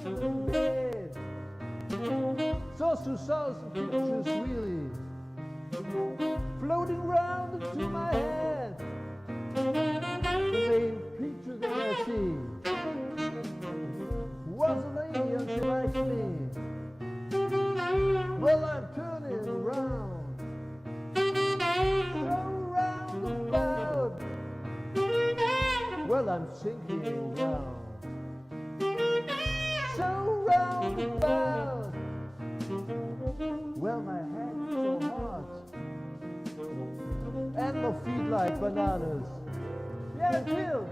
in bed. Sauce to sauce, pictures really floating round into my head. The main picture that I see was a lady and she likes me. Well, I'm turning around, so roundabout. Well, I'm sinking down, so roundabout. Well, my head's so hot, and my feet like bananas. Yeah, it will.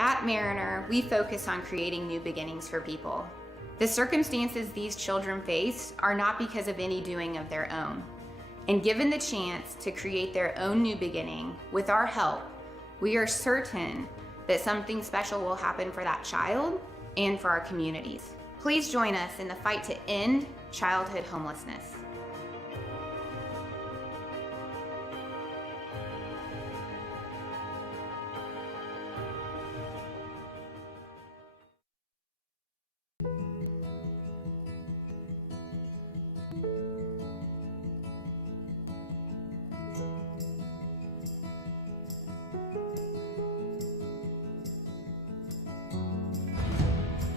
At Mariner, we focus on creating new beginnings for people. The circumstances these children face are not because of any doing of their own. And given the chance to create their own new beginning with our help, we are certain that something special will happen for that child and for our communities. Please join us in the fight to end childhood homelessness.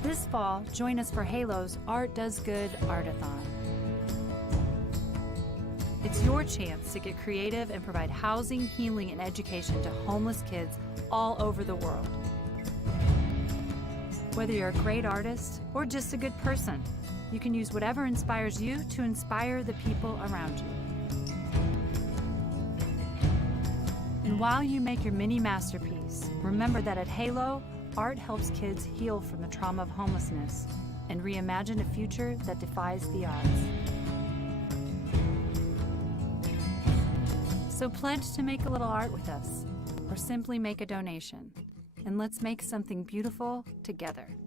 This fall, join us for Halo's Art Does Good Artathon. It's your chance to get creative and provide housing, healing, and education to homeless kids all over the world. Whether you're a great artist or just a good person, you can use whatever inspires you to inspire the people around you. And while you make your mini masterpiece, remember that at Halo, art helps kids heal from the trauma of homelessness and reimagine a future that defies the odds. So pledge to make a little art with us, or simply make a donation, and let's make something beautiful together.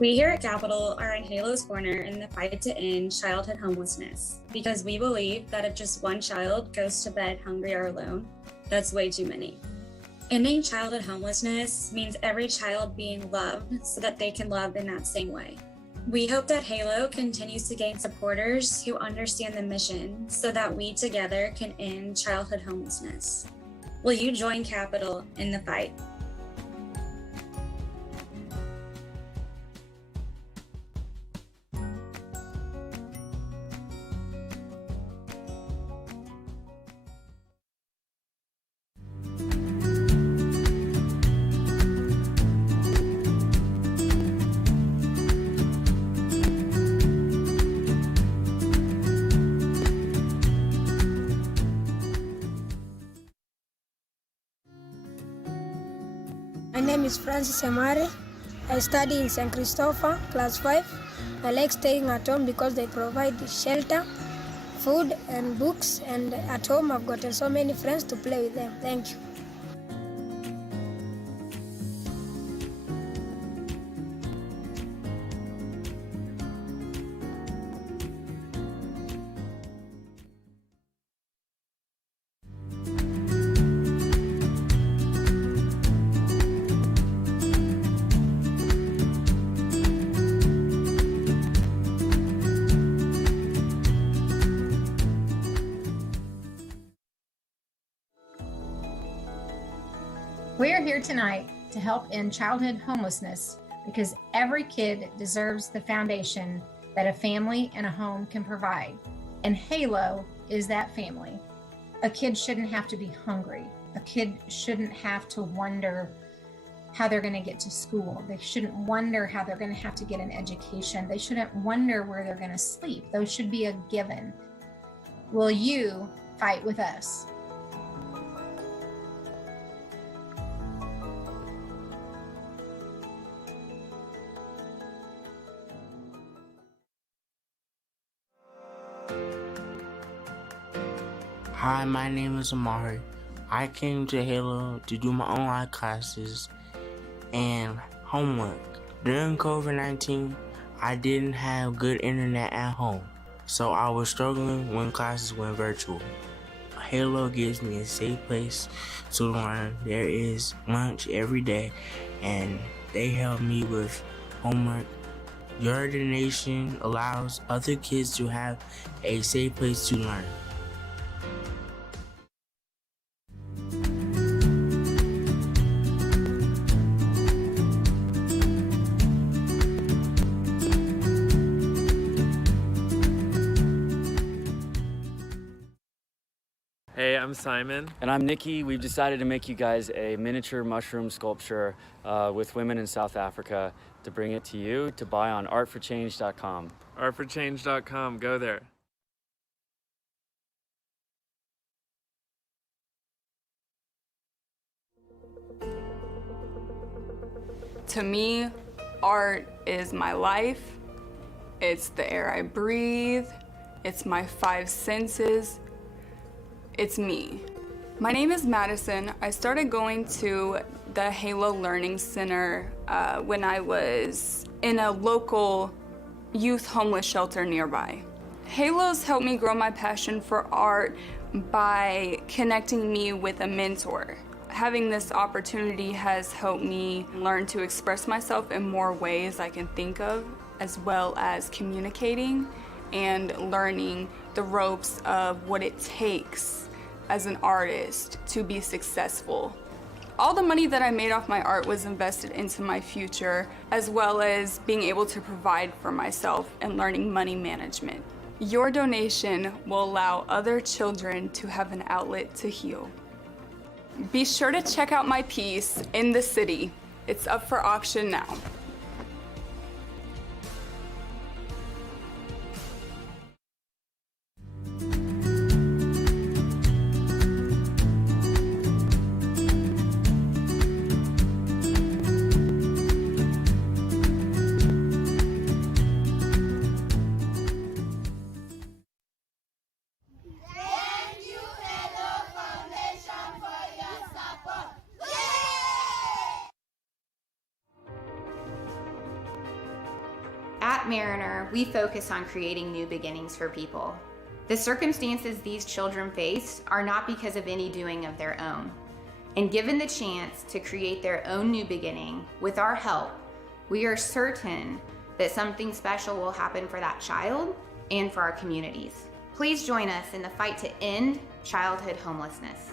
We here at Capital are in Halo's corner in the fight to end childhood homelessness because we believe that if just one child goes to bed hungry or alone, that's way too many. Ending childhood homelessness means every child being loved so that they can love in that same way. We hope that Halo continues to gain supporters who understand the mission so that we together can end childhood homelessness. Will you join Capital in the fight? My name is Francis Amare. I study in St. Christopher, class 5. I like staying at home because they provide shelter, food, and books. And at home, I've gotten so many friends to play with them. Thank you. We are here tonight to help end childhood homelessness because every kid deserves the foundation that a family and a home can provide. And Halo is that family. A kid shouldn't have to be hungry. A kid shouldn't have to wonder how they're going to get to school. They shouldn't wonder how they're going to have to get an education. They shouldn't wonder where they're going to sleep. Those should be a given. Will you fight with us? Hi, my name is Amari. I came to Halo to do my online classes and homework. During COVID-19, I didn't have good internet at home, so I was struggling when classes went virtual. Halo gives me a safe place to learn. There is lunch every day, and they help me with homework. Your donation allows other kids to have a safe place to learn. Hey, I'm Simon. And I'm Nikki. We've decided to make you guys a miniature mushroom sculpture with women in South Africa to bring it to you to buy on artforchange.com. Artforchange.com, go there. To me, art is my life. It's the air I breathe. It's my 5 senses. It's me. My name is Madison. I started going to the Halo Learning Center when I was in a local youth homeless shelter nearby. Halo's helped me grow my passion for art by connecting me with a mentor. Having this opportunity has helped me learn to express myself in more ways I can think of, as well as communicating and learning the ropes of what it takes as an artist to be successful. All the money that I made off my art was invested into my future, as well as being able to provide for myself and learning money management. Your donation will allow other children to have an outlet to heal. Be sure to check out my piece, In the City. It's up for auction now. Mariner, we focus on creating new beginnings for people. The circumstances these children face are not because of any doing of their own. And given the chance to create their own new beginning with our help, we are certain that something special will happen for that child and for our communities. Please join us in the fight to end childhood homelessness.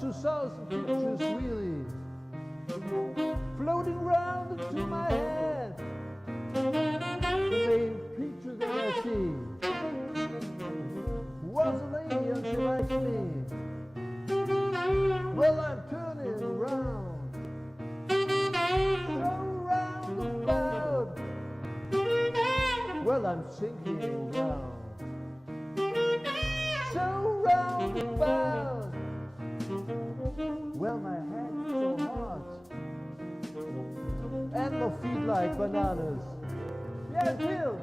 To sauce pictures really floating round into my head. The main picture that I see was a lady sinking down. So roundabout. Well, my head's so hot, and my feet like bananas. Yeah, Bill.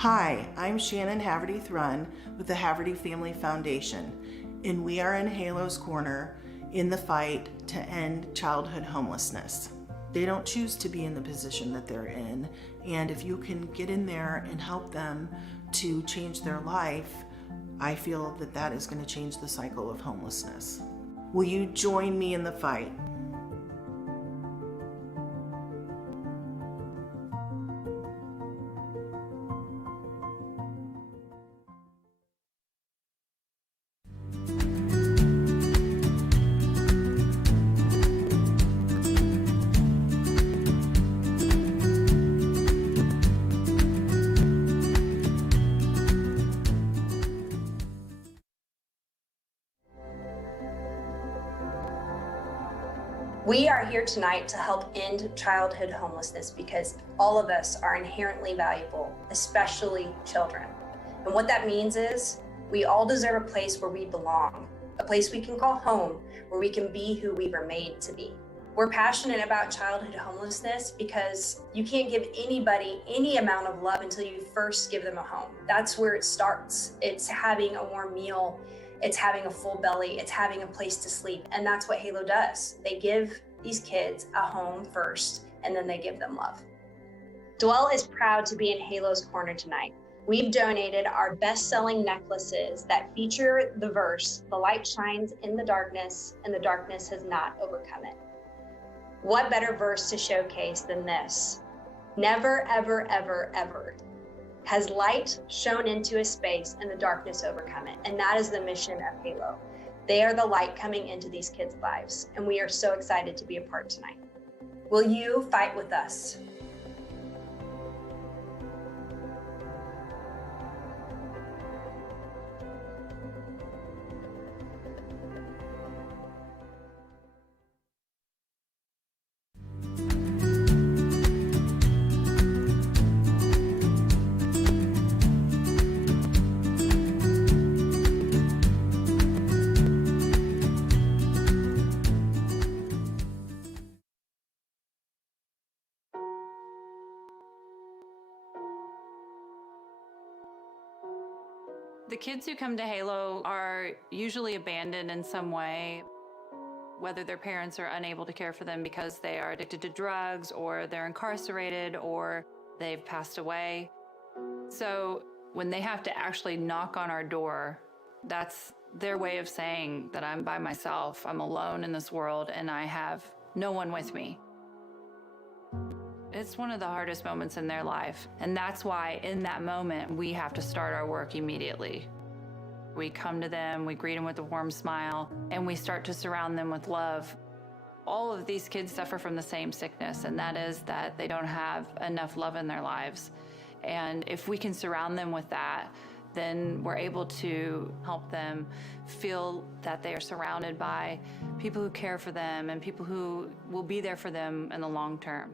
Hi, I'm Shannon Haverty-Thrun with the Haverty Family Foundation, and we are in Halo's corner in the fight to end childhood homelessness. They don't choose to be in the position that they're in, and if you can get in there and help them to change their life, I feel that that is going to change the cycle of homelessness. Will you join me in the fight? We are here tonight to help end childhood homelessness because all of us are inherently valuable, especially children. And what that means is we all deserve a place where we belong, a place we can call home, where we can be who we were made to be. We're passionate about childhood homelessness because you can't give anybody any amount of love until you first give them a home. That's where it starts. It's having a warm meal. It's having a full belly, it's having a place to sleep. And that's what Halo does. They give these kids a home first, and then they give them love. Dwell is proud to be in Halo's corner tonight. We've donated our best-selling necklaces that feature the verse, "The light shines in the darkness, and the darkness has not overcome it." What better verse to showcase than this? Never, ever, ever, ever has light shone into a space and the darkness overcome it. And that is the mission of Halo. They are the light coming into these kids' lives, and we are so excited to be a part tonight. Will you fight with us? kids who come to Halo are usually abandoned in some way, whether their parents are unable to care for them because they are addicted to drugs, or they're incarcerated, or they've passed away. So when they have to actually knock on our door, that's their way of saying that I'm by myself, I'm alone in this world, and I have no one with me. It's one of the hardest moments in their life, and that's why in that moment we have to start our work immediately. We come to them, we greet them with a warm smile, and we start to surround them with love. All of these kids suffer from the same sickness, and that is that they don't have enough love in their lives. And if we can surround them with that, then we're able to help them feel that they are surrounded by people who care for them and people who will be there for them in the long term.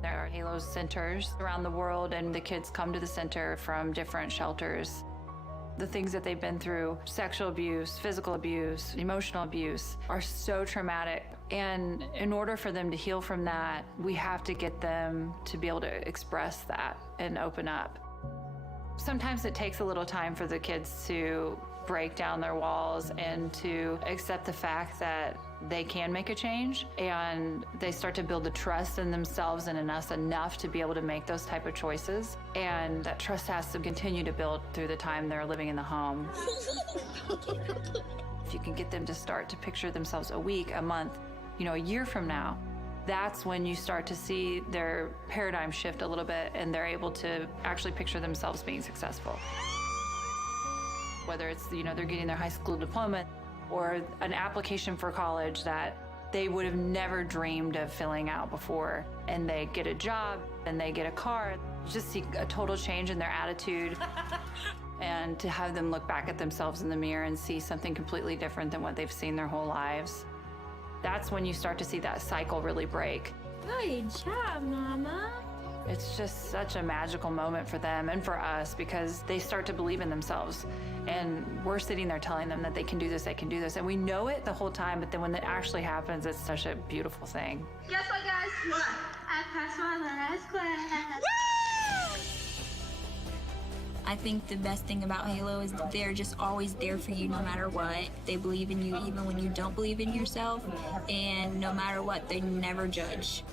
There are Halo centers around the world, and the kids come to the center from different shelters. The things that they've been through, sexual abuse, physical abuse, emotional abuse, are so traumatic. And in order for them to heal from that, we have to get them to be able to express that and open up. Sometimes it takes a little time for the kids to break down their walls and to accept the fact that they can make a change, and they start to build the trust in themselves and in us enough to be able to make those type of choices. And that trust has to continue to build through the time they're living in the home. If you can get them to start to picture themselves a week, a month, a year from now, that's when you start to see their paradigm shift a little bit, and they're able to actually picture themselves being successful. Whether it's, they're getting their high school diploma or an application for college that they would have never dreamed of filling out before, and they get a job and they get a car. You just see a total change in their attitude. And to have them look back at themselves in the mirror and see something completely different than what they've seen their whole lives. That's when you start to see that cycle really break. Good job, Mama. It's just such a magical moment for them and for us, because they start to believe in themselves. And we're sitting there telling them that they can do this, they can do this. And we know it the whole time, but then when it actually happens, it's such a beautiful thing. Guess what, guys? What? I passed my last class. I think the best thing about Halo is that they're just always there for you no matter what. They believe in you even when you don't believe in yourself, and no matter what, they never judge.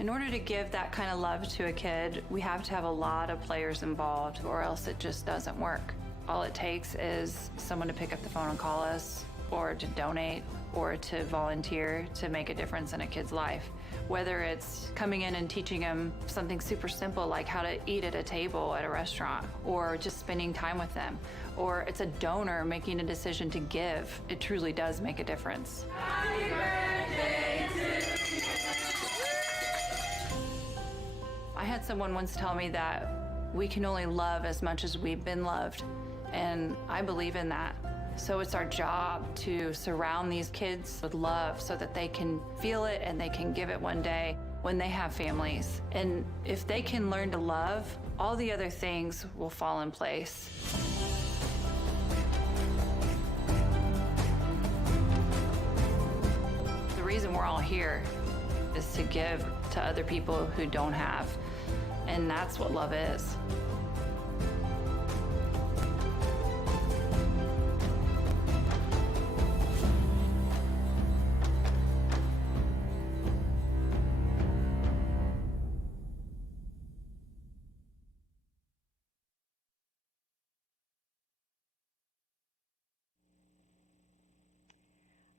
In order to give that kind of love to a kid, we have to have a lot of players involved, or else it just doesn't work. All it takes is someone to pick up the phone and call us, or to donate, or to volunteer to make a difference in a kid's life. Whether it's coming in and teaching them something super simple like how to eat at a table at a restaurant, or just spending time with them, or it's a donor making a decision to give, it truly does make a difference. Happy birthday to you. I had someone once tell me that we can only love as much as we've been loved, and I believe in that. So it's our job to surround these kids with love so that they can feel it and they can give it one day when they have families. And if they can learn to love, all the other things will fall in place. The reason we're all here is to give to other people who don't have. And that's what love is.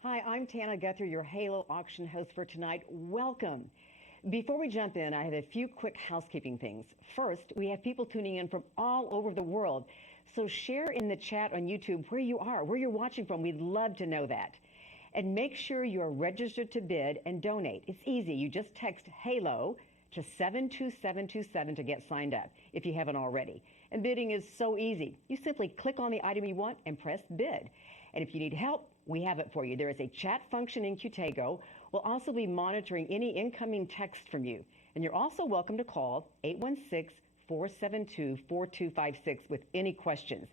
Hi, I'm Tana Guthrie, your Halo auction host for tonight. Welcome. Before we jump in, I have a few quick housekeeping things. First, we have people tuning in from all over the world. So share in the chat on YouTube where you are, where you're watching from. We'd love to know that. And make sure you are registered to bid and donate. It's easy. You just text HALO to 72727 to get signed up if you haven't already. And bidding is so easy. You simply click on the item you want and press bid. And if you need help, we have it for you. There is a chat function in Qtago. We'll also be monitoring any incoming text from you. And you're also welcome to call 816-472-4256 with any questions.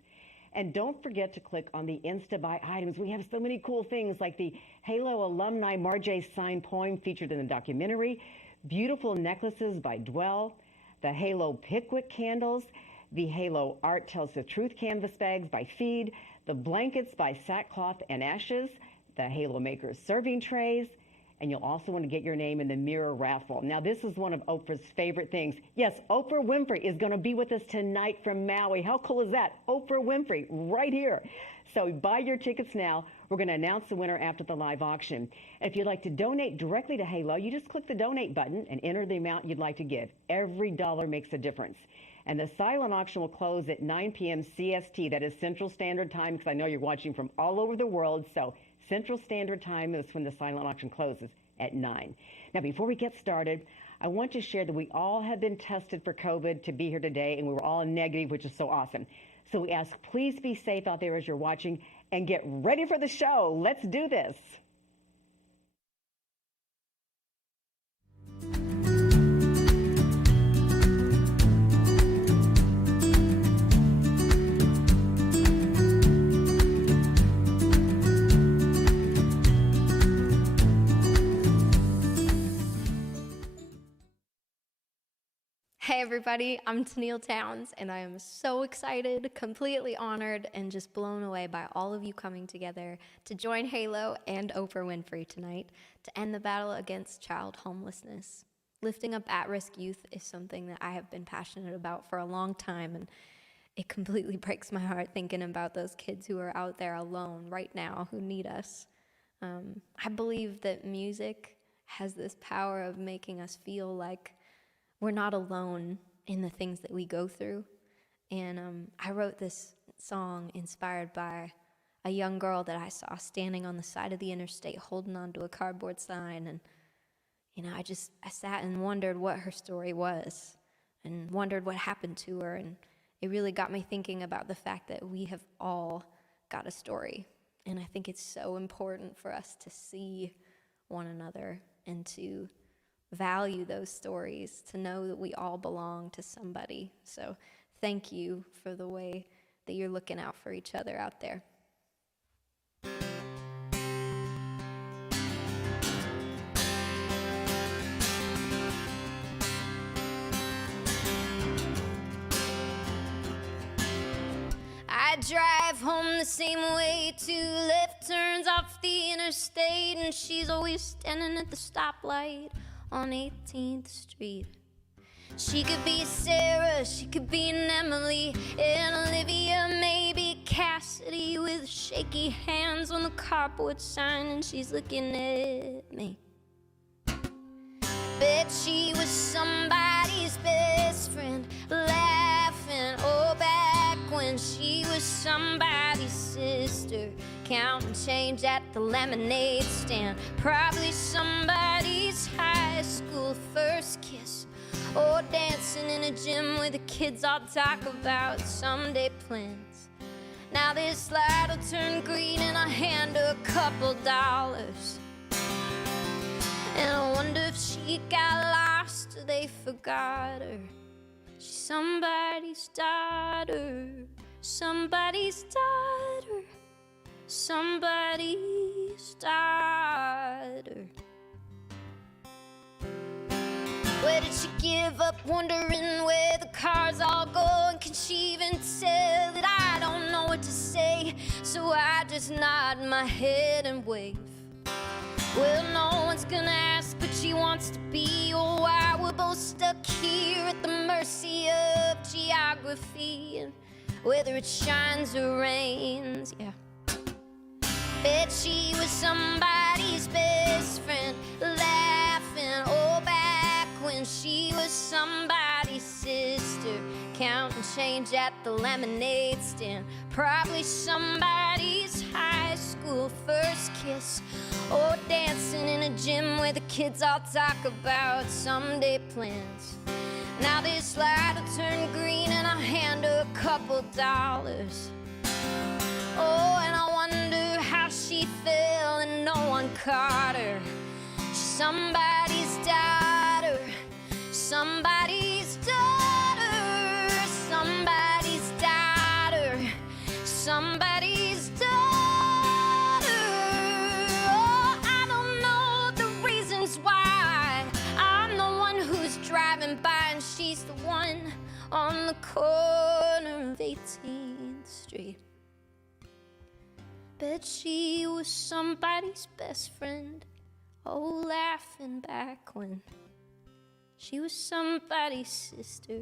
And don't forget to click on the Insta Buy items. We have so many cool things like the Halo alumni Marjay signed poem featured in the documentary, beautiful necklaces by Dwell, the Halo Pickwick candles, The Halo Art Tells the Truth canvas bags by Feed, the blankets by Sackcloth and Ashes, the Halo Makers serving trays, and you'll also want to get your name in the mirror raffle. Now, this is one of Oprah's favorite things. Yes, Oprah Winfrey is going to be with us tonight from Maui. How cool is that? Oprah Winfrey right here. So buy your tickets now. We're going to announce the winner after the live auction. If you'd like to donate directly to Halo, you just click the donate button and enter the amount you'd like to give. Every dollar makes a difference. And the silent auction will close at 9 p.m. CST. That is Central Standard Time, because I know you're watching from all over the world. So Central Standard Time is when the silent auction closes, at 9. Now, before we get started, I want to share that we all have been tested for COVID to be here today, and we were all negative, which is so awesome. So we ask, please be safe out there as you're watching, and get ready for the show. Let's do this. Hey everybody, I'm Tennille Towns, and I am so excited, completely honored, and just blown away by all of you coming together to join Halo and Oprah Winfrey tonight to end the battle against child homelessness. Lifting up at-risk youth is something that I have been passionate about for a long time, and it completely breaks my heart thinking about those kids who are out there alone right now who need us. I believe that music has this power of making us feel like we're not alone in the things that we go through. And I wrote this song inspired by a young girl that I saw standing on the side of the interstate holding onto a cardboard sign. And, you know, I sat and wondered what her story was and wondered what happened to her. And it really got me thinking about the fact that we have all got a story. And I think it's so important for us to see one another and to value those stories, to know that we all belong to somebody. So thank you for the way that you're looking out for each other out there. I drive home the same way, 2 left turns off the interstate, and she's always standing at the stoplight on 18th Street. She could be Sarah, she could be an Emily, and Olivia, maybe Cassidy, with shaky hands on the cardboard sign, and she's looking at me. Bet she was somebody's best friend, laughing, oh, back when she was somebody's sister, counting change at the lemonade stand, probably somebody's high school first kiss, or dancing in a gym where the kids all talk about someday plans. Now this light will turn green and I hand her a couple dollars, and I wonder if she got lost or they forgot her. She's somebody's daughter, somebody's daughter, somebody's daughter. Where did she give up, wondering where the cars all go? And can she even tell that I don't know what to say? So I just nod my head and wave. Well, no one's gonna ask, but she wants to be. Oh, why we're both stuck here at the mercy of geography, and whether it shines or rains, yeah. Bet she was somebody's best friend, laughing, oh, back when she was somebody's sister, counting change at the lemonade stand, probably somebody's high school first kiss, or dancing in a gym where the kids all talk about someday plans. Now this light will turn green and I hand her a couple dollars. Oh, and I wonder how she fell and no one caught her. She's somebody's daughter, somebody's daughter, somebody's daughter, somebody's daughter. Oh, I don't know the reasons why. I'm the one who's driving by and she's the one on the corner. street. Bet she was somebody's best friend, oh, laughing back when she was somebody's sister,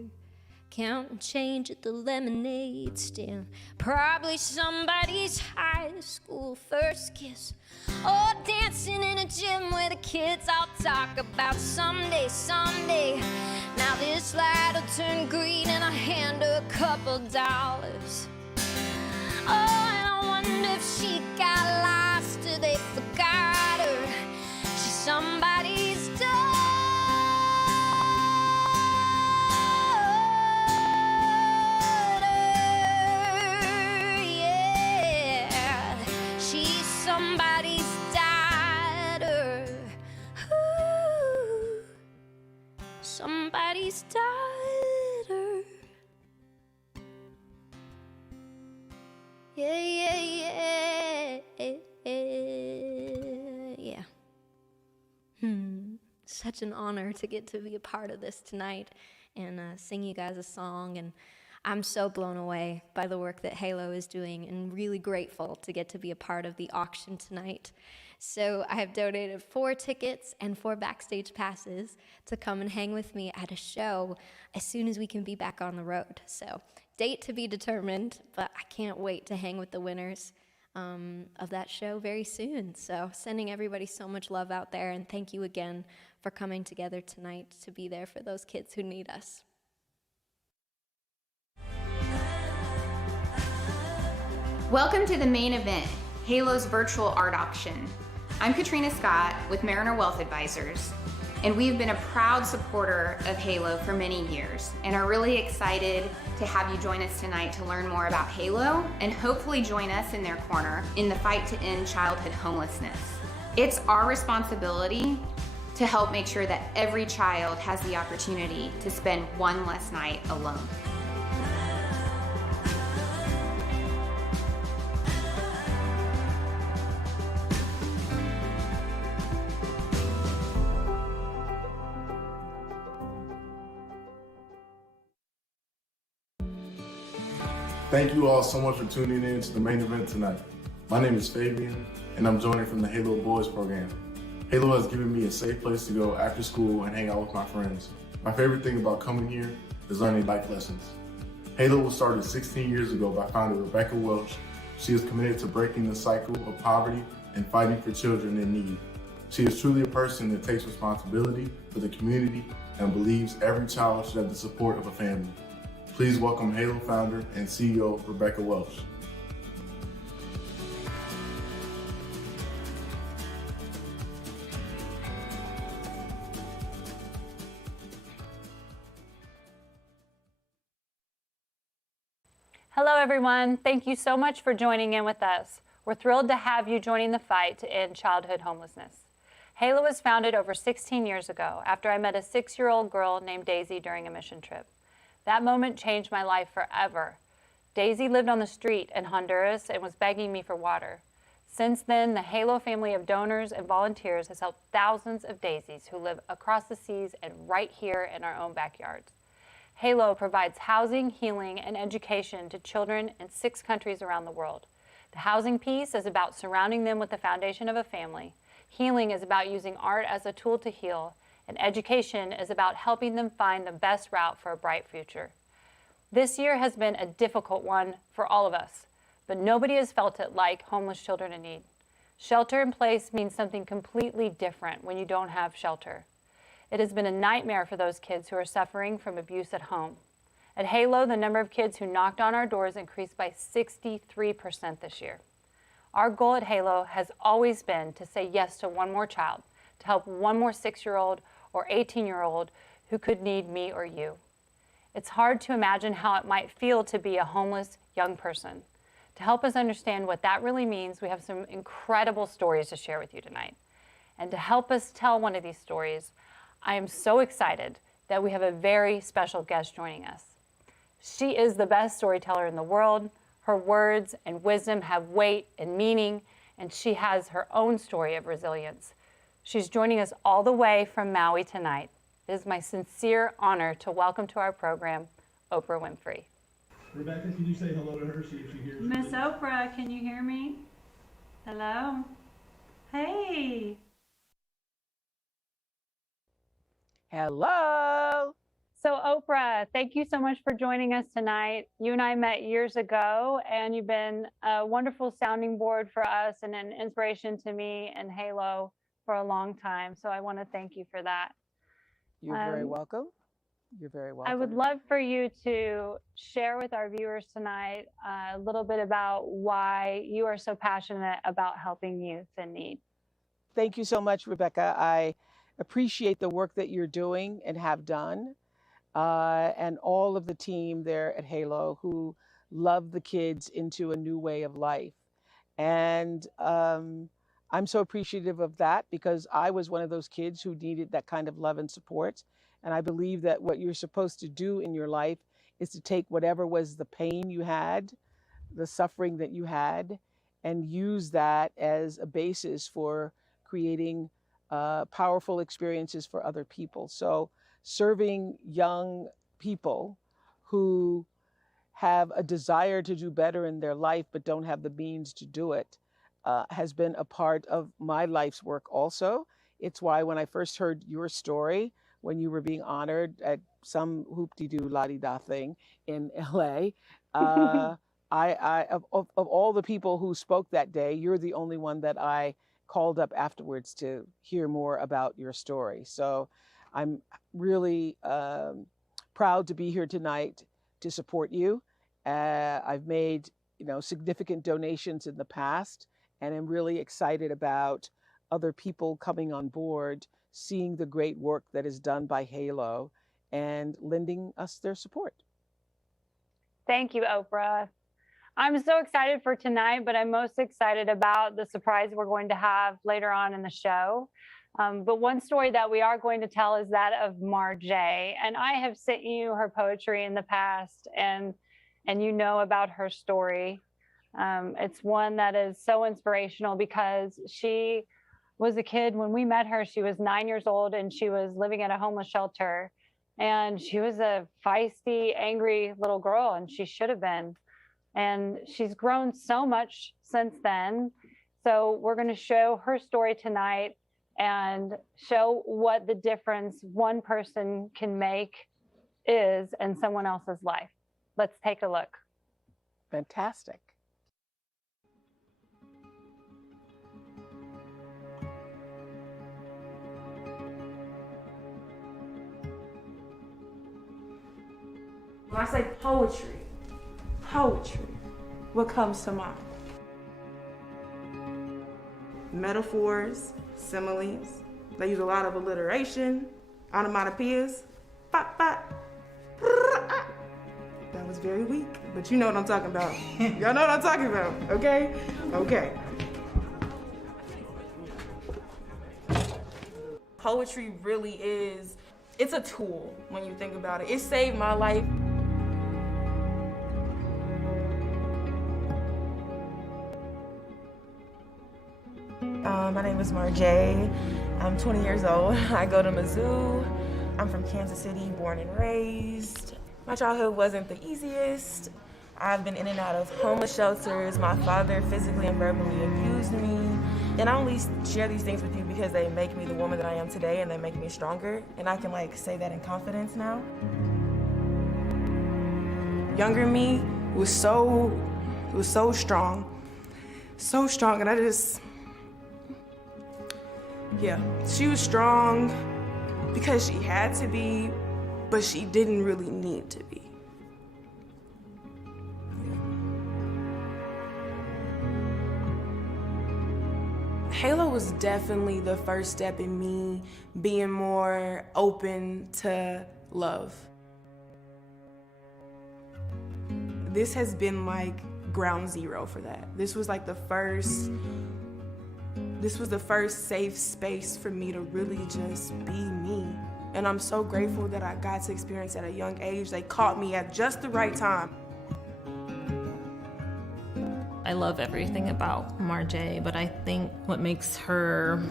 counting change at the lemonade stand. Probably somebody's high school first kiss, or dancing in a gym where the kids all talk about someday, someday. Now this light'll turn green and I hand her a couple dollars. Oh, and I wonder if she got lost or they forgot her. She's somebody's daughter, yeah. She's somebody's daughter. Ooh, somebody's daughter. Yeah. Such an honor to get to be a part of this tonight and sing you guys a song. And I'm so blown away by the work that Halo is doing and really grateful to get to be a part of the auction tonight. So I have donated 4 tickets and 4 backstage passes to come and hang with me at a show as soon as we can be back on the road. So date to be determined, but I can't wait to hang with the winners of that show very soon. So sending everybody so much love out there, and thank you again for coming together tonight to be there for those kids who need us. Welcome to the main event, Halo's virtual art auction. I'm Katrina Scott with Mariner Wealth Advisors, and we've been a proud supporter of Halo for many years and are really excited to have you join us tonight to learn more about Halo and hopefully join us in their corner in the fight to end childhood homelessness. It's our responsibility to help make sure that every child has the opportunity to spend one less night alone. Thank you all so much for tuning in to the main event tonight. My name is Fabian, and I'm joining from the Halo Boys program. Halo has given me a safe place to go after school and hang out with my friends. My favorite thing about coming here is learning life lessons. Halo was started 16 years ago by founder Rebecca Welch. She is committed to breaking the cycle of poverty and fighting for children in need. She is truly a person that takes responsibility for the community and believes every child should have the support of a family. Please welcome Halo founder and CEO Rebecca Welch. Hello everyone, thank you so much for joining in with us. We're thrilled to have you joining the fight to end childhood homelessness. Halo was founded over 16 years ago after I met a 6-year-old girl named Daisy during a mission trip. That moment changed my life forever. Daisy lived on the street in Honduras and was begging me for water. Since then, the Halo family of donors and volunteers has helped thousands of Daisies who live across the seas and right here in our own backyards. Halo provides housing, healing, and education to children in 6 countries around the world. The housing piece is about surrounding them with the foundation of a family. Healing is about using art as a tool to heal. And education is about helping them find the best route for a bright future. This year has been a difficult one for all of us, but nobody has felt it like homeless children in need. Shelter in place means something completely different when you don't have shelter. It has been a nightmare for those kids who are suffering from abuse at home. At Halo, the number of kids who knocked on our doors increased by 63% this year. Our goal at Halo has always been to say yes to one more child, to help one more 6-year-old or 18-year-old who could need me or you. It's hard to imagine how it might feel to be a homeless young person. To help us understand what that really means, we have some incredible stories to share with you tonight. And to help us tell one of these stories, I am so excited that we have a very special guest joining us. She is the best storyteller in the world. Her words and wisdom have weight and meaning, and she has her own story of resilience. She's joining us all the way from Maui tonight. It is my sincere honor to welcome to our program, Oprah Winfrey. Rebecca, can you say hello to her, see if she hears you? Miss Oprah, can you hear me? Hello? Hey! Hello! So Oprah, thank you so much for joining us tonight. You and I met years ago, and you've been a wonderful sounding board for us and an inspiration to me and Halo for a long time. So I want to thank you for that. You're very welcome. You're very welcome. I would love for you to share with our viewers tonight a little bit about why you are so passionate about helping youth in need. Thank you so much, Rebecca. I appreciate the work that you're doing and have done, and all of the team there at Halo who love the kids into a new way of life. And I'm so appreciative of that because I was one of those kids who needed that kind of love and support. And I believe that what you're supposed to do in your life is to take whatever was the pain you had, the suffering that you had, and use that as a basis for creating powerful experiences for other people. So serving young people who have a desire to do better in their life but don't have the means to do it has been a part of my life's work also. It's why when I first heard your story, when you were being honored at some hoop-de-doo la-di-da thing in LA, of all the people who spoke that day, you're the only one that I called up afterwards to hear more about your story. So I'm really proud to be here tonight to support you. I've made significant donations in the past, and I'm really excited about other people coming on board, seeing the great work that is done by Halo and lending us their support. Thank you, Oprah. I'm so excited for tonight, but I'm most excited about the surprise we're going to have later on in the show. But one story that we are going to tell is that of Marjay. And I have sent you her poetry in the past, and you know about her story. It's one that is so inspirational because she was a kid. When we met her, she was 9 years old and she was living at a homeless shelter. And she was a feisty, angry little girl, and she should have been. And she's grown so much since then. So we're going to show her story tonight and show what the difference one person can make is in someone else's life. Let's take a look. Fantastic. When I say poetry, what comes to mind? Metaphors, similes. They use a lot of alliteration, onomatopoeias. Bop, bop. That was very weak, but you know what I'm talking about. Y'all know what I'm talking about, okay? Okay. Poetry really is, it's a tool when you think about it. It saved my life. My name is Marjay. I'm 20 years old. I go to Mizzou. I'm from Kansas City, born and raised. My childhood wasn't the easiest. I've been in and out of homeless shelters. My father physically and verbally abused me. And I only share these things with you because they make me the woman that I am today and they make me stronger. And I can say that in confidence now. Younger me was so strong. So strong, and she was strong because she had to be, but she didn't really need to be. Halo was definitely the first step in me being more open to love. This has been ground zero for that. This was the first safe space for me to really just be me. And I'm so grateful that I got to experience at a young age. They caught me at just the right time. I love everything about Marjay, but I think what makes her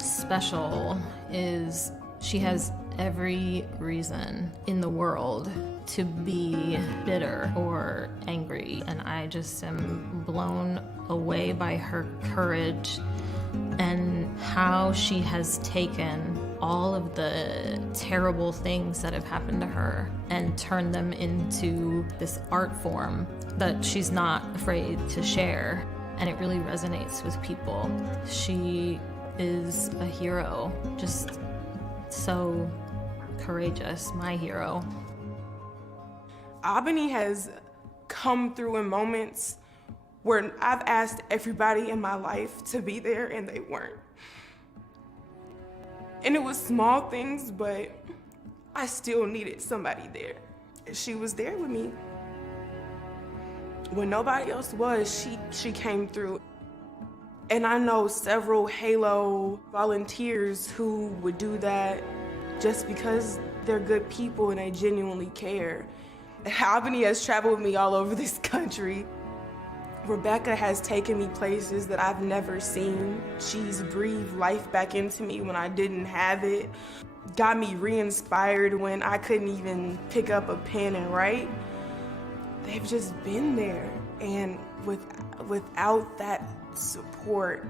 special is she has every reason in the world to be bitter or angry. And I just am blown away by her courage and how she has taken all of the terrible things that have happened to her and turned them into this art form that she's not afraid to share. And it really resonates with people. She is a hero, just so courageous, my hero. Albany has come through in moments where I've asked everybody in my life to be there and they weren't. And it was small things, but I still needed somebody there. She was there with me. When nobody else was, she came through. And I know several Halo volunteers who would do that just because they're good people and they genuinely care. Albany has traveled with me all over this country. Rebecca has taken me places that I've never seen. She's breathed life back into me when I didn't have it. Got me re-inspired when I couldn't even pick up a pen and write. They've just been there. And without that support,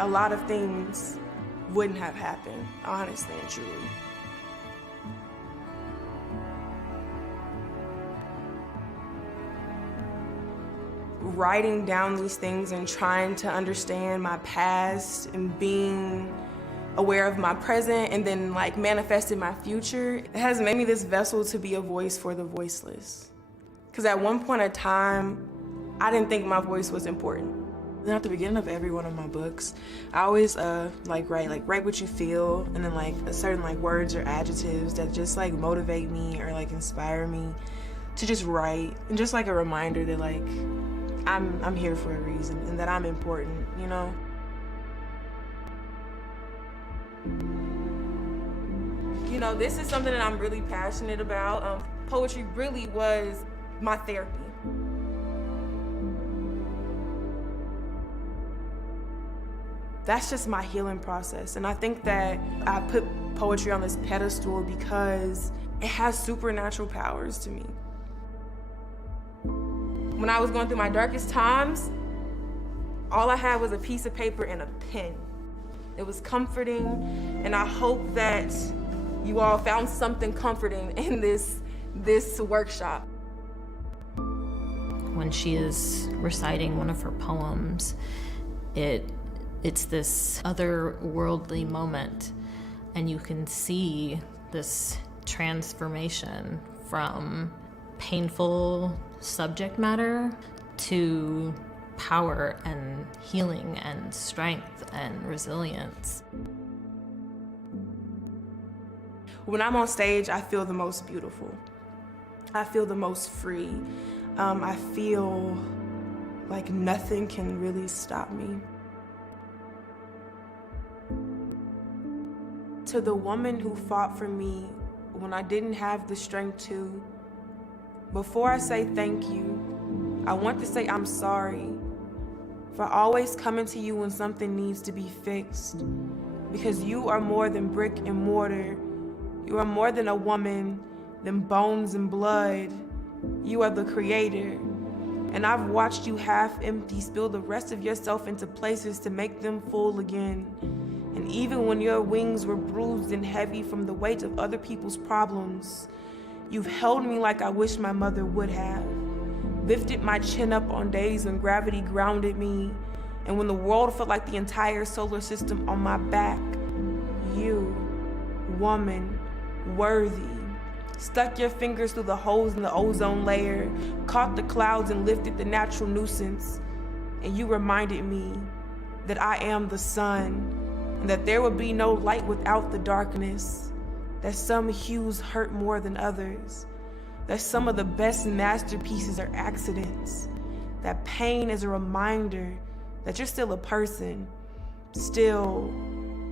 a lot of things wouldn't have happened, honestly and truly. Writing down these things and trying to understand my past and being aware of my present and then like manifesting my future, it has made me this vessel to be a voice for the voiceless. Because at one point in time, I didn't think my voice was important. Then at the beginning of every one of my books, I always write what you feel, and then like certain like words or adjectives that just like motivate me or like inspire me to just write, and just like a reminder that like I'm here for a reason and that I'm important, you know? You know, this is something that I'm really passionate about. Poetry really was my therapy. That's just my healing process. And I think that I put poetry on this pedestal because it has supernatural powers to me. When I was going through my darkest times, all I had was a piece of paper and a pen. It was comforting, and I hope that you all found something comforting in this workshop. When she is reciting one of her poems, it's this otherworldly moment, and you can see this transformation from painful subject matter to power and healing and strength and resilience. When I'm on stage, I feel the most beautiful. I feel the most free. I feel like nothing can really stop me. To the woman who fought for me when I didn't have the strength to, before I say thank you, I want to say I'm sorry for always coming to you when something needs to be fixed. Because you are more than brick and mortar. You are more than a woman, than bones and blood. You are the creator. And I've watched you half empty spill the rest of yourself into places to make them full again. And even when your wings were bruised and heavy from the weight of other people's problems, you've held me like I wish my mother would have. Lifted my chin up on days when gravity grounded me, and when the world felt like the entire solar system on my back. You, woman, worthy, stuck your fingers through the holes in the ozone layer, caught the clouds and lifted the natural nuisance, and you reminded me that I am the sun, and that there would be no light without the darkness, that some hues hurt more than others, that some of the best masterpieces are accidents, that pain is a reminder that you're still a person, still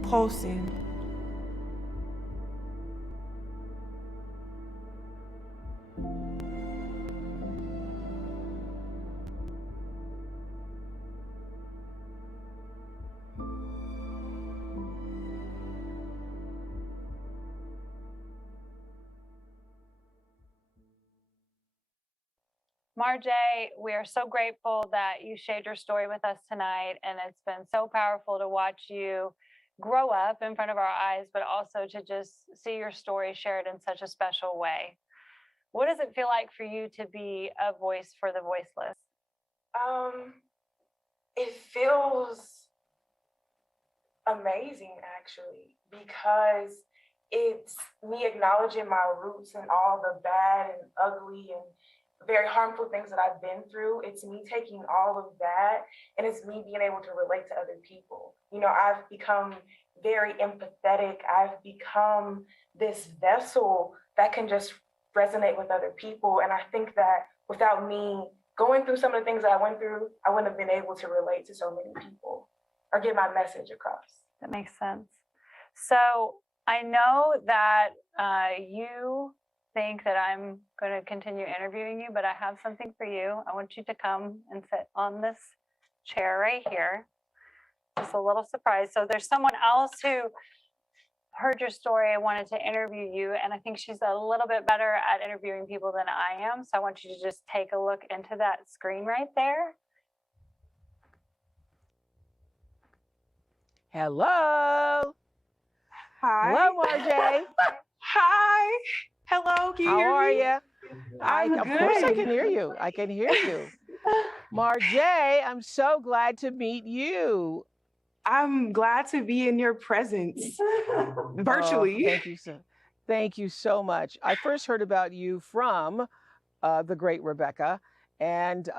pulsing. Marjay, we are so grateful that you shared your story with us tonight, and it's been so powerful to watch you grow up in front of our eyes, but also to just see your story shared in such a special way. What does it feel like for you to be a voice for the voiceless? It feels amazing, actually, because it's me acknowledging my roots and all the bad and ugly and very harmful things that I've been through. It's me taking all of that, and it's me being able to relate to other people. You know, I've become very empathetic. I've become this vessel that can just resonate with other people. And I think that without me going through some of the things that I went through, I wouldn't have been able to relate to so many people or get my message across. That makes sense. So I know that you think that I'm going to continue interviewing you, but I have something for you. I want you to come and sit on this chair right here. Just a little surprise. So there's someone else who heard your story and wanted to interview you, and I think she's a little bit better at interviewing people than I am. So I want you to just take a look into that screen right there. Hello. Hi. Hello, Marjay. Hi. Hello. Can you hear me? How are you? Of course I good. can hear you. I can hear you. Marjay, I'm so glad to meet you. I'm glad to be in your presence virtually. Oh, thank you so much. I first heard about you from the great Rebecca, and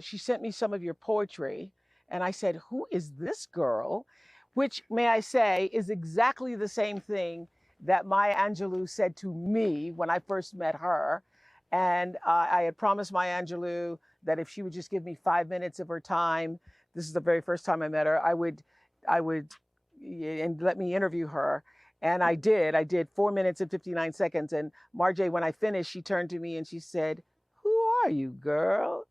she sent me some of your poetry, and I said, who is this girl? Which, may I say, is exactly the same thing that Maya Angelou said to me when I first met her. And I had promised Maya Angelou that if she would just give me 5 minutes of her time, this is the very first time I met her, I would and let me interview her. And I did 4 minutes and 59 seconds. And Marjay, when I finished, she turned to me and she said, who are you, girl?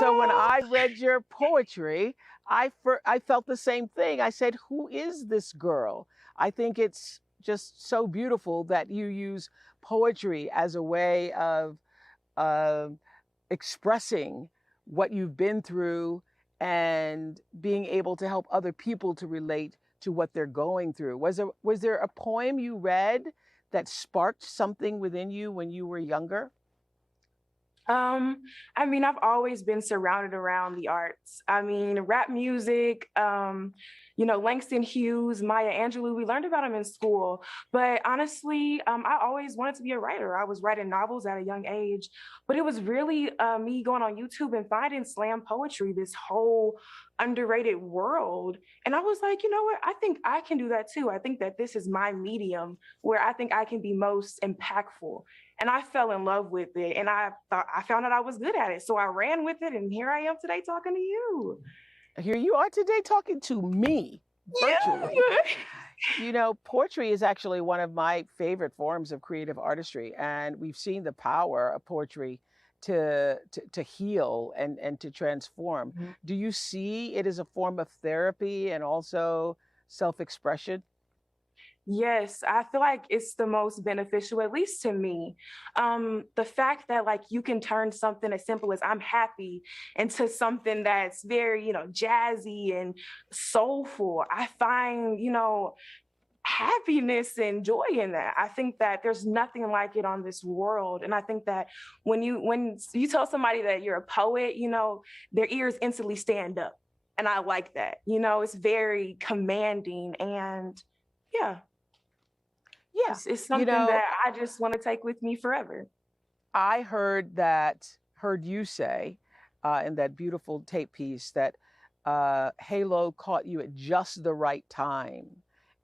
So when I read your poetry, I felt the same thing. I said, who is this girl? I think it's just so beautiful that you use poetry as a way of expressing what you've been through and being able to help other people to relate to what they're going through. Was there a poem you read that sparked something within you when you were younger? I mean, I've always been surrounded around the arts. I mean, rap music, Langston Hughes, Maya Angelou, we learned about them in school. But honestly, I always wanted to be a writer. I was writing novels at a young age, but it was really me going on YouTube and finding slam poetry, this whole underrated world. And I was like, you know what? I think I can do that too. I think that this is my medium where I think I can be most impactful. And I fell in love with it, and I found out I was good at it. So I ran with it, and here I am today talking to you. Here you are today talking to me virtually. Yeah. You know, poetry is actually one of my favorite forms of creative artistry, and we've seen the power of poetry to heal and to transform. Mm-hmm. Do you see it as a form of therapy and also self-expression? Yes, I feel like it's the most beneficial, at least to me. The fact that you can turn something as simple as I'm happy into something that's very, jazzy and soulful. I find, happiness and joy in that. I think that there's nothing like it on this world. And I think that when you tell somebody that you're a poet, their ears instantly stand up. And I like that. It's very commanding, and yeah. Yeah, it's something that I just want to take with me forever. I heard you say in that beautiful tape piece that Halo caught you at just the right time.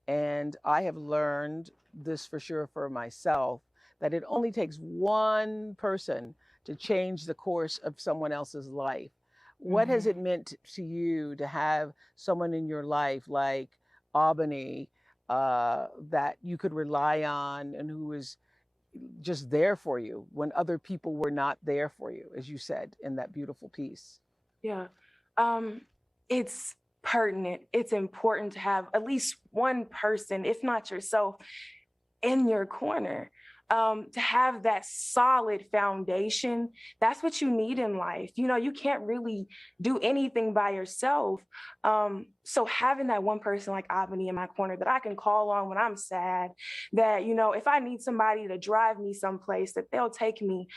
And I have learned this for sure for myself, that it only takes one person to change the course of someone else's life. What has it meant to you to have someone in your life like Albany, that you could rely on and who was just there for you when other people were not there for you, as you said in that beautiful piece? Yeah, it's pertinent. It's important to have at least one person, if not yourself, in your corner. to have that solid foundation. That's what you need in life. You know, you can't really do anything by yourself. So having that one person like Avani in my corner that I can call on when I'm sad, that, you know, if I need somebody to drive me someplace, that they'll take me.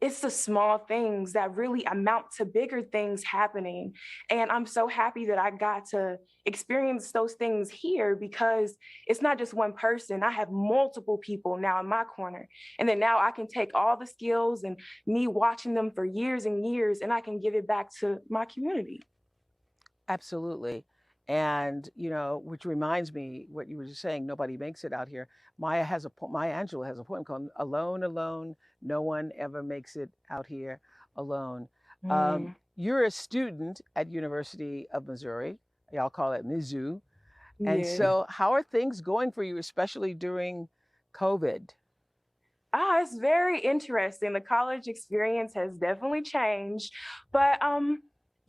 It's the small things that really amount to bigger things happening. And I'm so happy that I got to experience those things here, because it's not just one person. I have multiple people now in my corner. And then now I can take all the skills and me watching them for years and years, and I can give it back to my community. Absolutely. And, you know, which reminds me what you were just saying, nobody makes it out here. Maya Angelou has a poem called Alone, Alone, No One Ever Makes It Out Here Alone. You're a student at University of Missouri. Y'all call it Mizzou. And so how are things going for you, especially during COVID? It's very interesting. The college experience has definitely changed, but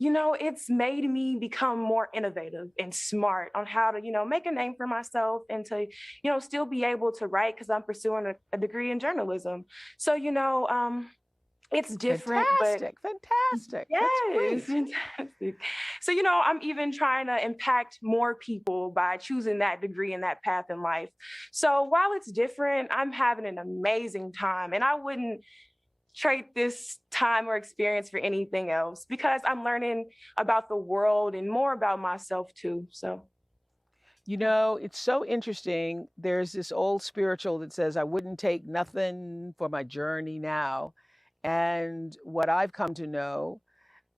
you know, it's made me become more innovative and smart on how to, you know, make a name for myself and to, you know, still be able to write, because I'm pursuing a degree in journalism. So, you know, it's different. Fantastic. Yes, fantastic. So, you know, I'm even trying to impact more people by choosing that degree and that path in life. So while it's different, I'm having an amazing time, and I wouldn't trade this time or experience for anything else, because I'm learning about the world and more about myself too. So, you know, it's so interesting. There's this old spiritual that says, I wouldn't take nothing for my journey now. And what I've come to know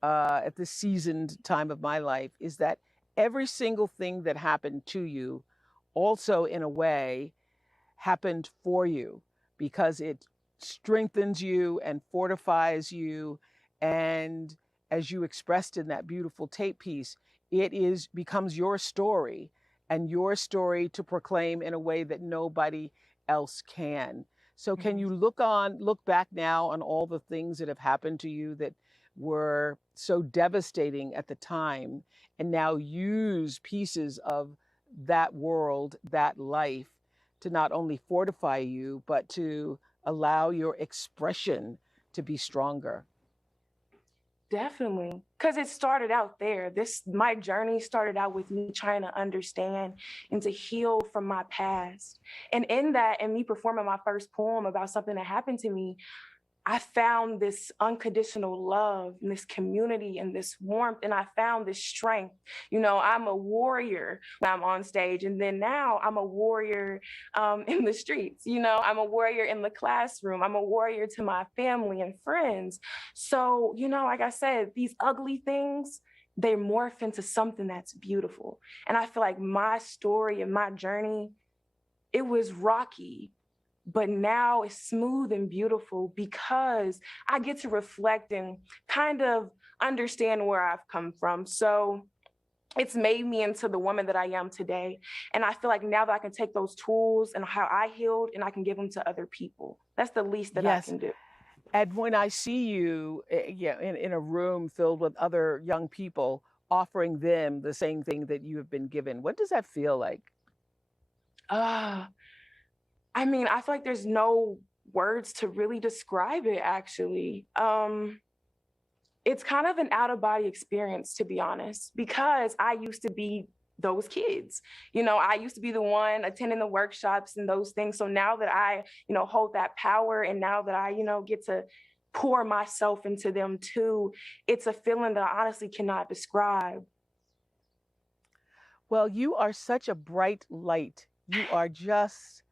at this seasoned time of my life is that every single thing that happened to you also, in a way, happened for you, because it strengthens you and fortifies you. And as you expressed in that beautiful tape piece, it becomes your story, and your story to proclaim in a way that nobody else can. So can you look back now on all the things that have happened to you that were so devastating at the time, and now use pieces of that world, that life, to not only fortify you, but to allow your expression to be stronger? Definitely, because it started out there. My journey started out with me trying to understand and to heal from my past. And in that, and me performing my first poem about something that happened to me, I found this unconditional love and this community and this warmth, and I found this strength. You know, I'm a warrior when I'm on stage, and then now I'm a warrior in the streets. You know, I'm a warrior in the classroom. I'm a warrior to my family and friends. So, you know, like I said, these ugly things, they morph into something that's beautiful. And I feel like my story and my journey, it was rocky, but now it's smooth and beautiful, because I get to reflect and kind of understand where I've come from. So it's made me into the woman that I am today. And I feel like now that I can take those tools and how I healed, and I can give them to other people. That's the least that I can do. And when I see you in a room filled with other young people, offering them the same thing that you have been given, what does that feel like? I mean, I feel like there's no words to really describe it, actually. It's kind of an out-of-body experience, to be honest, because I used to be those kids. You know, I used to be the one attending the workshops and those things. So now that I, you know, hold that power, and now that I, you know, get to pour myself into them too, it's a feeling that I honestly cannot describe. Well, you are such a bright light. You are just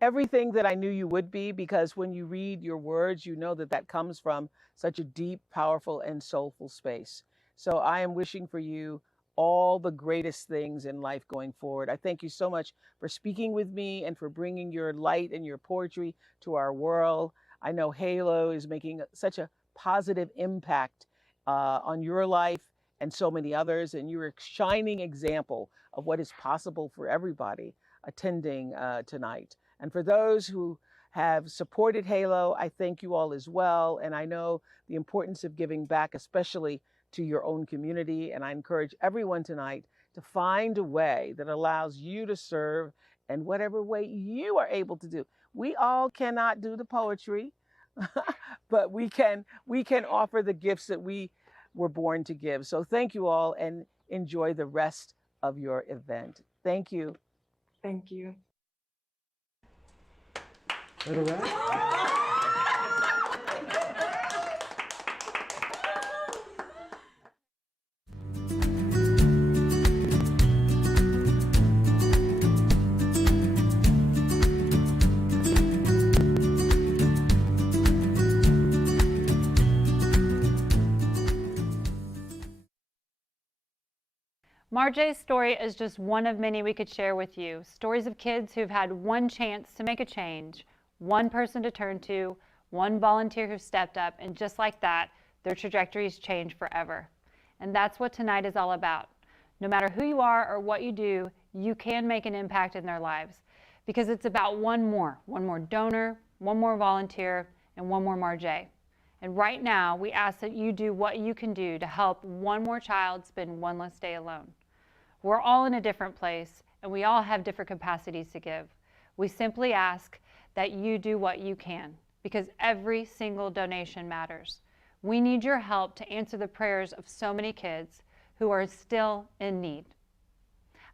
everything that I knew you would be, because when you read your words, you know that that comes from such a deep, powerful, and soulful space. So I am wishing for you all the greatest things in life going forward. I thank you so much for speaking with me and for bringing your light and your poetry to our world. I know Halo is making such a positive impact on your life and so many others, and you're a shining example of what is possible for everybody attending tonight. And for those who have supported Halo, I thank you all as well. And I know the importance of giving back, especially to your own community. And I encourage everyone tonight to find a way that allows you to serve in whatever way you are able to do. We all cannot do the poetry, but we can offer the gifts that we were born to give. So thank you all, and enjoy the rest of your event. Thank you. Thank you. That a wrap? Marjay's story is just one of many we could share with you. Stories of kids who've had one chance to make a change, one person to turn to, one volunteer who stepped up, and just like that, their trajectories change forever. And that's what tonight is all about. No matter who you are or what you do, you can make an impact in their lives, because it's about one more donor, one more volunteer, and one more Marjay. And right now, we ask that you do what you can do to help one more child spend one less day alone. We're all in a different place, and we all have different capacities to give. We simply ask that you do what you can, because every single donation matters. We need your help to answer the prayers of so many kids who are still in need.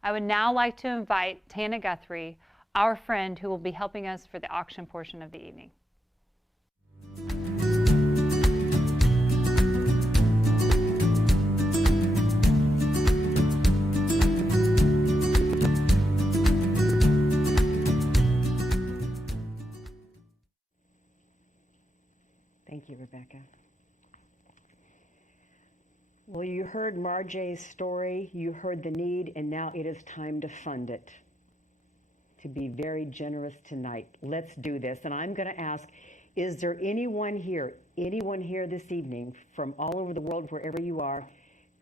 I would now like to invite Tana Guthrie, our friend who will be helping us for the auction portion of the evening. Thank you, Rebecca. Well, you heard Marjay's story, you heard the need, and now it is time to fund it. To be very generous tonight. Let's do this. And I'm going to ask, is there anyone here this evening from all over the world, wherever you are,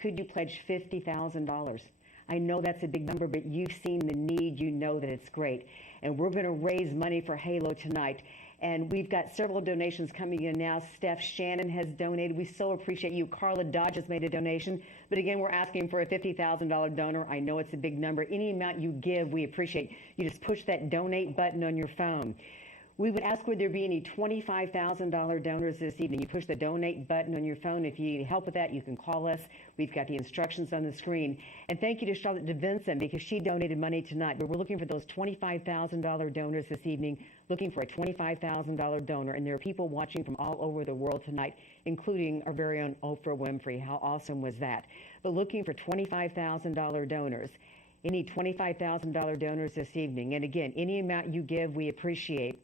could you pledge $50,000? I know that's a big number, but you've seen the need, you know that it's great. And we're going to raise money for Halo tonight. And we've got several donations coming in now. Steph Shannon has donated. We so appreciate you. Carla Dodge has made a donation. But again, we're asking for a $50,000 donor. I know it's a big number. Any amount you give, we appreciate. You just push that donate button on your phone. We would ask, would there be any $25,000 donors this evening? You push the donate button on your phone. If you need help with that, you can call us. We've got the instructions on the screen. And thank you to Charlotte DeVinson, because she donated money tonight. But we're looking for those $25,000 donors this evening, looking for a $25,000 donor. And there are people watching from all over the world tonight, including our very own Oprah Winfrey. How awesome was that? But looking for $25,000 donors. Any $25,000 donors this evening. And again, any amount you give, we appreciate.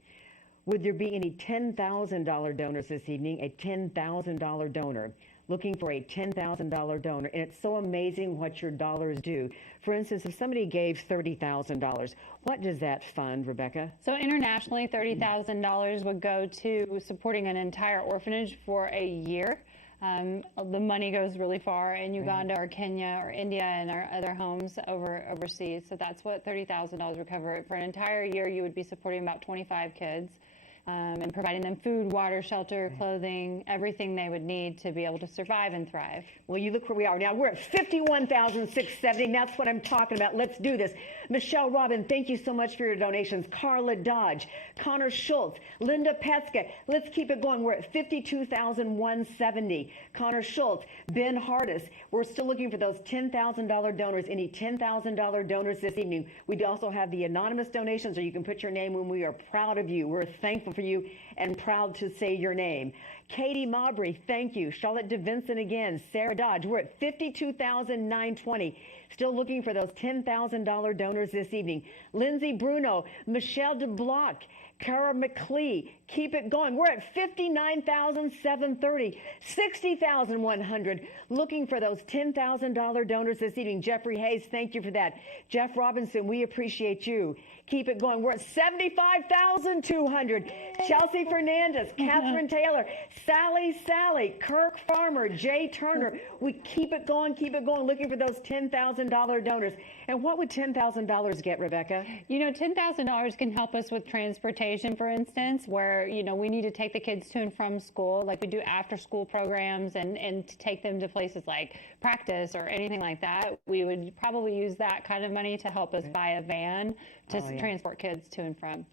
Would there be any $10,000 donors this evening? A $10,000 donor. Looking for a $10,000 donor. And it's so amazing what your dollars do. For instance, if somebody gave $30,000, what does that fund, Rebecca? So internationally, $30,000 would go to supporting an entire orphanage for a year. The money goes really far in Uganda or Kenya or India and our other homes overseas. So that's what $30,000 would cover. For an entire year, you would be supporting about 25 kids. And providing them food, water, shelter, clothing, everything they would need to be able to survive and thrive. Well, you look where we are now. We're at $51,670. That's what I'm talking about. Let's do this. Michelle Robin, thank you so much for your donations. Carla Dodge, Connor Schultz, Linda Petska. Let's keep it going. We're at $52,170. Connor Schultz, Ben Hardis. We're still looking for those $10,000 donors. Any $10,000 donors this evening. We also have the anonymous donations, or you can put your name when. We are proud of you. We're thankful for you and proud to say your name. Katie Mabry, thank you. Charlotte DeVinson again. Sarah Dodge, we're at $52,920. Still looking for those $10,000 donors this evening. Lindsay Bruno, Michelle DeBlock, Cara McClee, keep it going. We're at $59,730, $60,100. Looking for those $10,000 donors this evening. Jeffrey Hayes, thank you for that. Jeff Robinson, we appreciate you. Keep it going. We're at $75,200. Chelsea Fernandez, Catherine Taylor, Sally, Kirk Farmer, Jay Turner. We keep it going, looking for those $10,000 donors. And what would $10,000 get, Rebecca? You know, $10,000 can help us with transportation, for instance, where, you know, we need to take the kids to and from school, like we do after school programs, and to take them to places like practice or anything like that. We would probably use that kind of money to help us buy a van to transport kids to and from.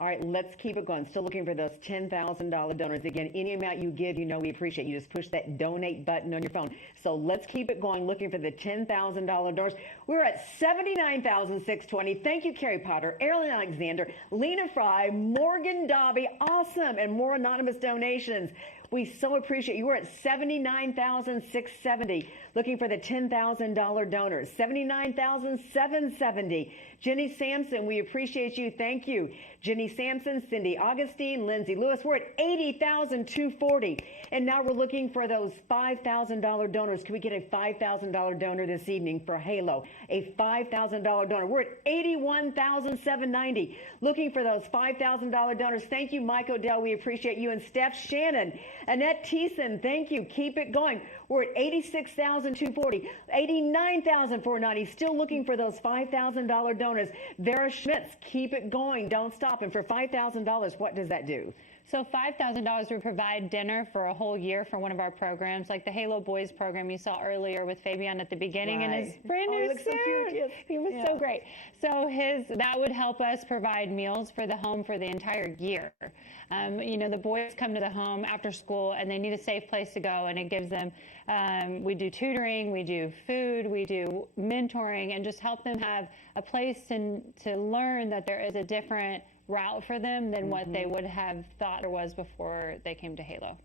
All right, let's keep it going. Still looking for those $10,000 donors. Again, any amount you give, you know we appreciate. You just push that donate button on your phone. So let's keep it going, looking for the $10,000 donors. We're at $79,620. Thank you, Carrie Potter, Erin Alexander, Lena Fry, Morgan Dobby. Awesome. And more anonymous donations. We so appreciate you. We're at $79,670. Looking for the $10,000 donors. $79,770. Jenny Sampson, we appreciate you. Thank you. Jenny Sampson, Cindy Augustine, Lindsay Lewis. We're at $80,240. And now we're looking for those $5,000 donors. Can we get a $5,000 donor this evening for Halo? A $5,000 donor. We're at $81,790. Looking for those $5,000 donors. Thank you, Mike Odell. We appreciate you. And Steph Shannon. Annette Thiessen, thank you. Keep it going. We're at $86,240, $89,490. Still looking for those $5,000 donors. Vera Schmitz, keep it going. Don't stop. And for $5,000, what does that do? So $5,000 would provide dinner for a whole year for one of our programs, like the Halo Boys program you saw earlier with Fabian at the beginning in his brand new suit. So cute. Yes. He was so great. So that would help us provide meals for the home for the entire year. You know, the boys come to the home after school and they need a safe place to go, and it gives them, we do tutoring, we do food, we do mentoring, and just help them have a place to learn that there is a different route for them than what they would have thought there was before they came to Halo.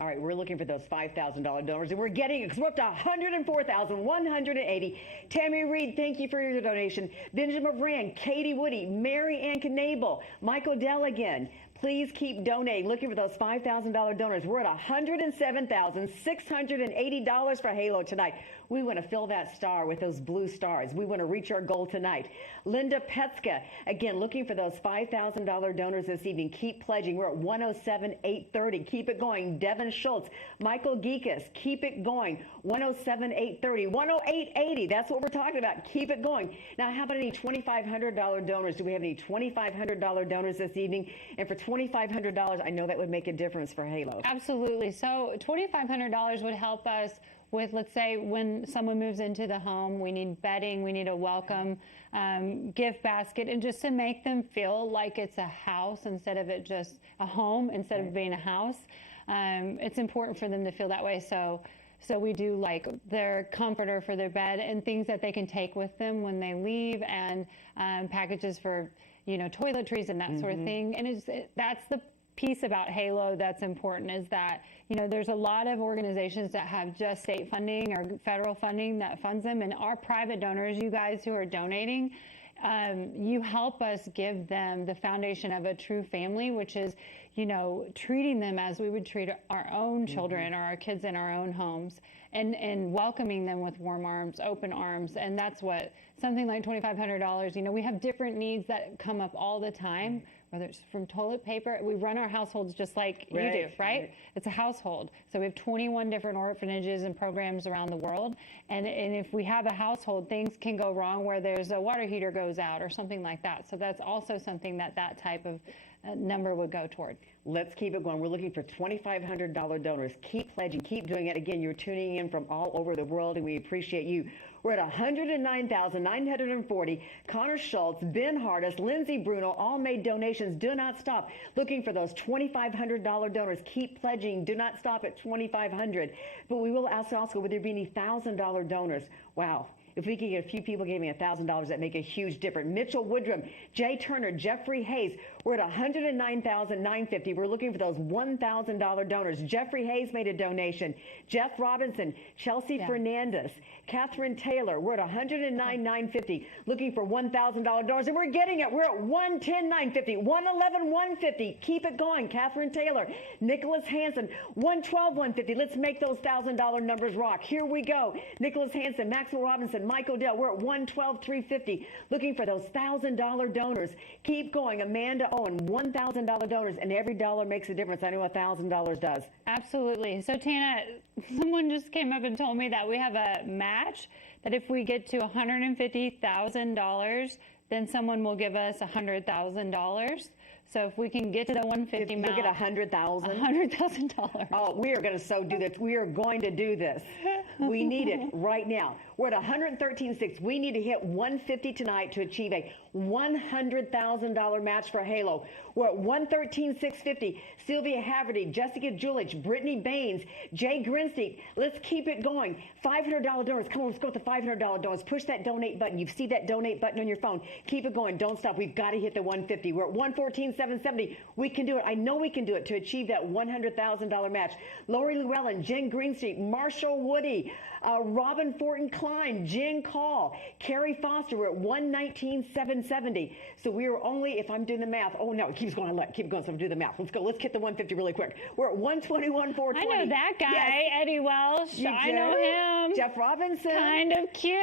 All right, we're looking for those $5,000 donors, and we're getting it because we're up to $104,180. Tammy Reed, thank you for your donation. Benjamin Rand, Katie Woody, Mary Ann Knable, Michael Dell again. Please keep donating. Looking for those $5,000 donors. We're at $107,680 for Halo tonight. We want to fill that star with those blue stars. We want to reach our goal tonight. Linda Petska, again, looking for those $5,000 donors this evening. Keep pledging. We're at $107,830. Keep it going. Devin Schultz, Michael Geekus, keep it going. $107,830. $108,80. That's what we're talking about. Keep it going. Now, how about any $2,500 donors? Do we have any $2,500 donors this evening? And for $2,500, I know that would make a difference for Halo. Absolutely. So $2,500 would help us with, let's say, when someone moves into the home, we need bedding, we need a welcome gift basket, and just to make them feel like it's a house instead of it just a home, instead of being a house. It's important for them to feel that way. So we do like their comforter for their bed and things that they can take with them when they leave, and packages for, you know, toiletries and that sort of thing. And that's the piece about Halo that's important, is that, you know, there's a lot of organizations that have just state funding or federal funding that funds them, and our private donors, you guys who are donating, you help us give them the foundation of a true family, which is, you know, treating them as we would treat our own children or our kids in our own homes, and welcoming them with warm arms, open arms. And that's what something like $2,500, you know, we have different needs that come up all the time, whether it's from toilet paper. We run our households just like you do, right? It's a household. So we have 21 different orphanages and programs around the world. And if we have a household, things can go wrong where there's a water heater goes out or something like that. So that's also something that type of number would go toward. Let's keep it going. We're looking for $2,500 donors. Keep pledging. Keep doing it. Again, you're tuning in from all over the world, and we appreciate you. We're at $109,940. Connor Schultz, Ben Hardis, Lindsay Bruno, all made donations. Do not stop looking for those $2,500 donors. Keep pledging. Do not stop at $2,500. But we will ask also, would there be any $1,000 donors? Wow. If we could get a few people giving $1,000, that make a huge difference. Mitchell Woodrum, Jay Turner, Jeffrey Hayes. We're at $109,950. We're looking for those $1,000 donors. Jeffrey Hayes made a donation. Jeff Robinson, Chelsea Fernandez, Catherine Taylor. We're at $109,950. Looking for $1,000 donors, and we're getting it. We're at $110,950, $111,150. Keep it going. Catherine Taylor, Nicholas Hansen, $112,150. Let's make those $1,000 numbers rock. Here we go. Nicholas Hansen, Maxwell Robinson, Mike Odell. We're at $112,350. Looking for those $1,000 donors. Keep going. Amanda Owen, $1,000 donors, and every dollar makes a difference. I know $1,000 does. Absolutely. So Tana, someone just came up and told me that we have a match, that if we get to $150,000, then someone will give us $100,000. So if we can get to the 150 Look at $100,000. $100,000. Oh, we are going to do this. We are going to do this. We need it right now. We're at 113.6. We need to hit 150 tonight to achieve a $100,000 match for Halo. We're at 113,650. Sylvia Haverty, Jessica Julich, Brittany Baines, Jay Grinstein. Let's keep it going. $500 donors. Come on, let's go with the $500 donors. Push that donate button. You see that donate button on your phone. Keep it going. Don't stop. We've got to hit the 150. We're at 114,770. We can do it. I know we can do it to achieve that $100,000 match. Lori Llewellyn, Jen Greenstreet, Marshall Woody, Robin Fortin Klein, Jen Call, Carrie Foster. We're at 119,770. So we are only, if I'm doing the math, oh no, it keeps going. Keep going. So I'm doing the math. Let's go. Let's get the 150 really quick. We're at 121,420. I know that guy, yes. Eddie Welsh. I know him. Jeff Robinson. Kind of cute,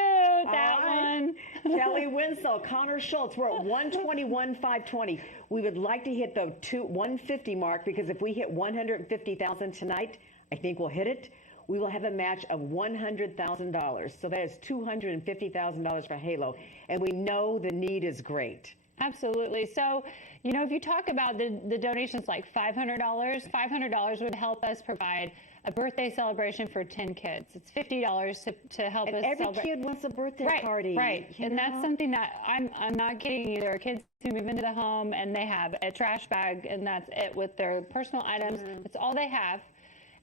that one. Kelly Winslow, Connor Schultz. We're at 121,520. We would like to hit the 150 mark, because if we hit 150,000 tonight, I think we'll hit it. We will have a match of $100,000. So that is $250,000 for Halo. And we know the need is great. Absolutely. So, you know, if you talk about the donations like $500 would help us provide a birthday celebration for 10 kids. It's $50 to help us every celebrate. Kid wants a birthday party. Right. And that's something that I'm not kidding you. There are kids who move into the home and they have a trash bag and that's it with their personal items. It's all they have.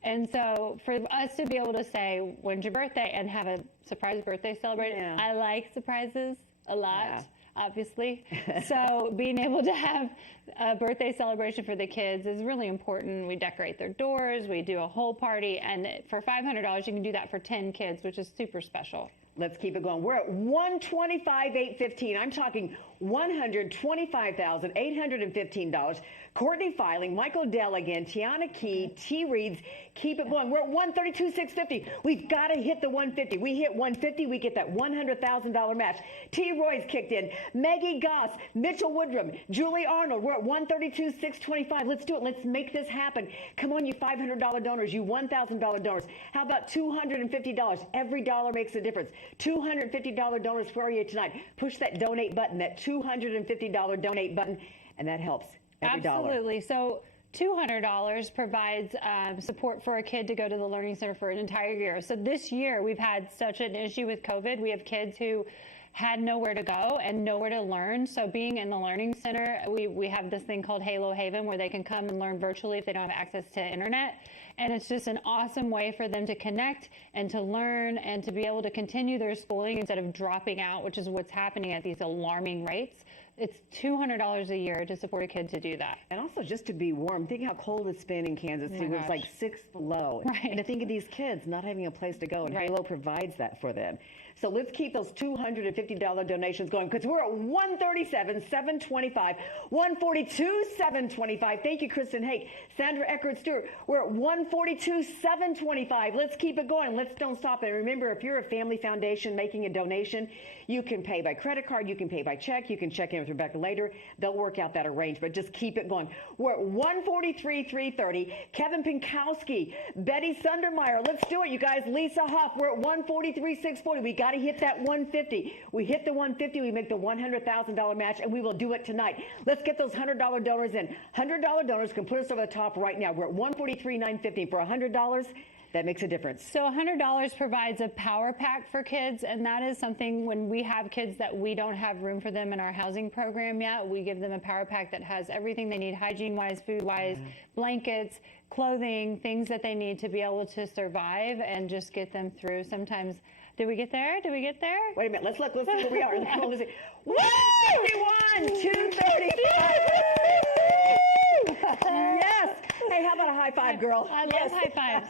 And so for us to be able to say, when's your birthday, and have a surprise birthday celebration, I like surprises a lot, obviously. So being able to have a birthday celebration for the kids is really important. We decorate their doors, we do a whole party, and for $500, you can do that for 10 kids, which is super special. Let's keep it going. We're at 125,815. I'm talking $125,815. Courtney Filing, Michael Deligan, Tiana Key, T. Reeds. Keep it going. We're at 132,650. We've got to hit the 150. We hit 150, we get that $100,000 match. T. Roy's kicked in. Maggie Goss, Mitchell Woodrum, Julie Arnold. We're at 132,625. Let's do it. Let's make this happen. Come on, you $500 donors, you $1,000 donors. How about $250? Every dollar makes a difference. $250 donors for you tonight. Push that donate button, that $250 donate button, and that helps. Every Absolutely. So $200 provides support for a kid to go to the Learning Center for an entire year. So this year we've had such an issue with COVID. We have kids who had nowhere to go and nowhere to learn. So being in the Learning Center, we have this thing called Halo Haven where they can come and learn virtually if they don't have access to internet. And it's just an awesome way for them to connect and to learn and to be able to continue their schooling instead of dropping out, which is what's happening at these alarming rates. It's $200 a year to support a kid to do that. And also just to be warm. Think how cold it's been in Kansas City. It's like 6 below. Right. And to think of these kids not having a place to go, and Halo provides that for them. So let's keep those $250 donations going, because we're at 137,725, 142,725. Thank you, Kristen Hake, Sandra Eckert Stewart. We're at 142,725. Let's keep it going. Let's don't stop. And remember, if you're a family foundation making a donation, you can pay by credit card, you can pay by check, you can check in with Rebecca later. They'll work out that arrangement. Just keep it going. We're at 143,330. Kevin Pinkowski, Betty Sundermeyer. Let's do it, you guys. Lisa Huff. We're at 143,640. We got to hit that 150. We hit the 150, we make the $100,000 match, and we will do it tonight. Let's get those $100 donors in. $100 donors can put us over the top right now. We're at 143,950 for $100. That makes a difference. So $100 provides a power pack for kids, and that is something when we have kids that we don't have room for them in our housing program yet, we give them a power pack that has everything they need, hygiene-wise, food-wise, blankets, clothing, things that they need to be able to survive and just get them through. Sometimes, did we get there? Did we get there? Wait a minute, let's look, let's see where we are. Let's see. 235. Yes. Hey, how about a high five, girl? I love high fives.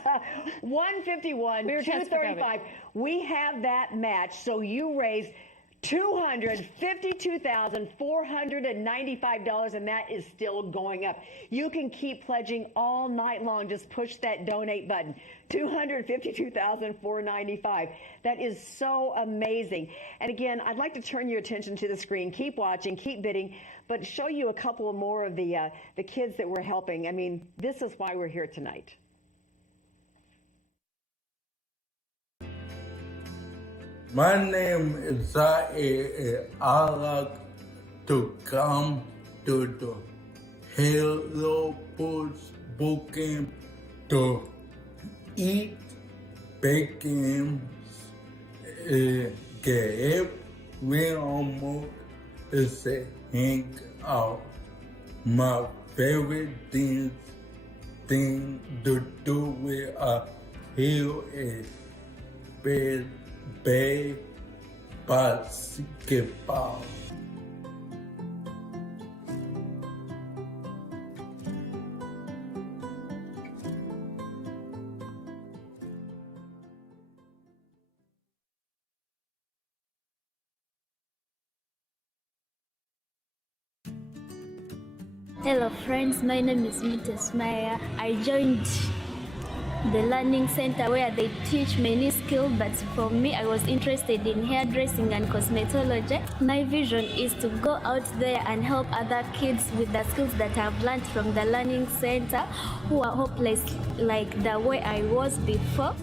151, 235. We have that match, so you raised $252,495, and that is still going up. You can keep pledging all night long. Just push that donate button. $252,495. That is so amazing. And again, I'd like to turn your attention to the screen. Keep watching, keep bidding, but show you a couple more of the kids that we're helping. I mean, this is why we're here tonight. My name is Zaire. I like to come to the Halo Boot Camp to eat bacon que every almost is a hang out. My favorite thing to do with a hill is play basketball. Hello friends, my name is Mrs. Maya. I joined the learning center where they teach many skills, but for me I was interested in hairdressing and cosmetology. My vision is to go out there and help other kids with the skills that I've learned from the learning center who are hopeless like the way I was before.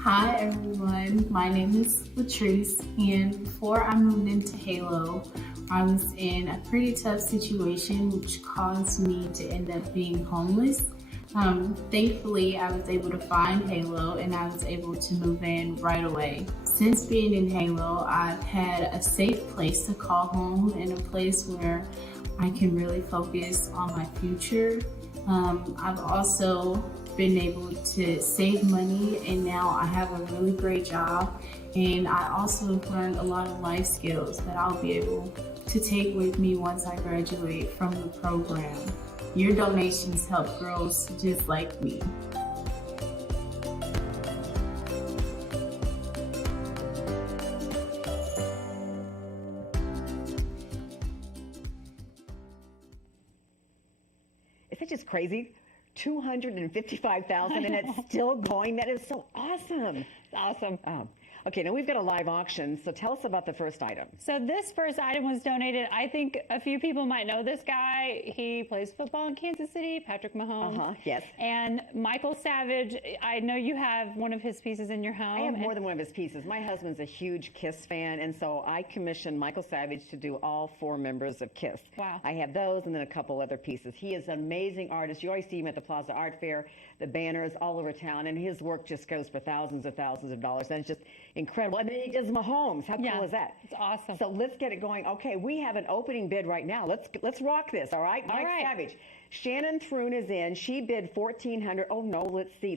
Hi everyone, my name is Latrice, and before I moved into Halo, I was in a pretty tough situation which caused me to end up being homeless. Thankfully, I was able to find Halo and I was able to move in right away. Since being in Halo, I've had a safe place to call home and a place where I can really focus on my future. I've also been able to save money, and now I have a really great job, and I also learned a lot of life skills that I'll be able to take with me once I graduate from the program. Your donations help girls just like me. Isn't that just crazy? 255,000 and it's still going. That is so awesome. It's awesome. Okay, now we've got a live auction, so tell us about the first item. So this first item was donated. I think a few people might know this guy. He plays football in Kansas City, Patrick Mahomes. Yes. And Michael Savage, I know you have one of his pieces in your home. I have more than one of his pieces. My husband's a huge KISS fan, and so I commissioned Michael Savage to do all 4 members of KISS. Wow. I have those and then a couple other pieces. He is an amazing artist. You always see him at the Plaza Art Fair, the banners all over town, and his work just goes for thousands of dollars, and it's just incredible. And then he does Mahomes. How cool is that? It's awesome. So let's get it going. Okay, we have an opening bid right now. Let's rock this, all right? Mike Savage. Shannon Thrun is in. She bid $1,400. Oh no, let's see.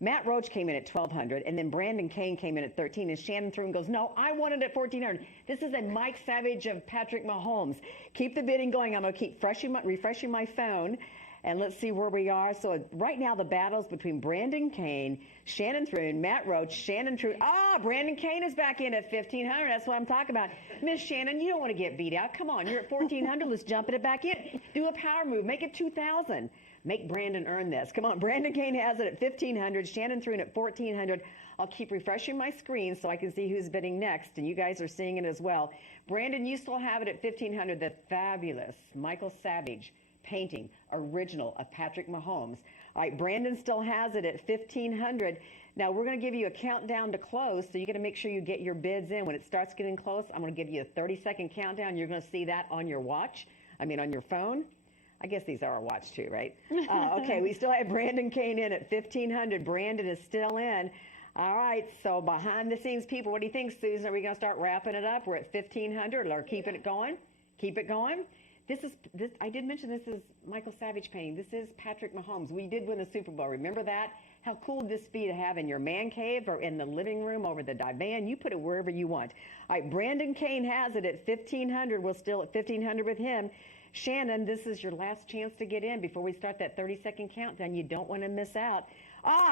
Matt Roach came in at $1,200, and then Brandon Kane came in at $1,300, and Shannon Thrun goes, no, I want it at $1,400. This is a Mike Savage of Patrick Mahomes. Keep the bidding going. I'm going to keep refreshing my phone. And let's see where we are. So right now the battle's between Brandon Kane, Shannon Thrun, Matt Roach, Shannon Thrun. Brandon Kane is back in at $1,500. That's what I'm talking about. Miss Shannon, you don't want to get beat out. Come on, you're at $1,400. Let's jump it back in. Do a power move. Make it $2,000. Make Brandon earn this. Come on, Brandon Kane has it at $1,500. Shannon Thrun at $1,400. I'll keep refreshing my screen so I can see who's bidding next, and you guys are seeing it as well. Brandon, you still have it at $1,500. The fabulous Michael Savage painting, original of Patrick Mahomes. All right, Brandon still has it at $1,500. Now we're going to give you a countdown to close, so you got to make sure you get your bids in. When it starts getting close, I'm going to give you a 30-second countdown. You're going to see that on your watch. On your phone. I guess these are a watch too, right? Okay, we still have Brandon Kane in at $1,500. Brandon is still in. All right, so behind the scenes people, what do you think, Susan? Are we going to start wrapping it up? We're at $1,500 or keeping it going? Keep it going? I did mention this is Michael Savage painting. This is Patrick Mahomes. We did win the Super Bowl. Remember that? How cool would this be to have in your man cave or in the living room over the divan? You put it wherever you want. All right, Brandon Kane has it at $1,500. We're still at $1,500 with him. Shannon, this is your last chance to get in before we start that 30-second countdown. You don't want to miss out.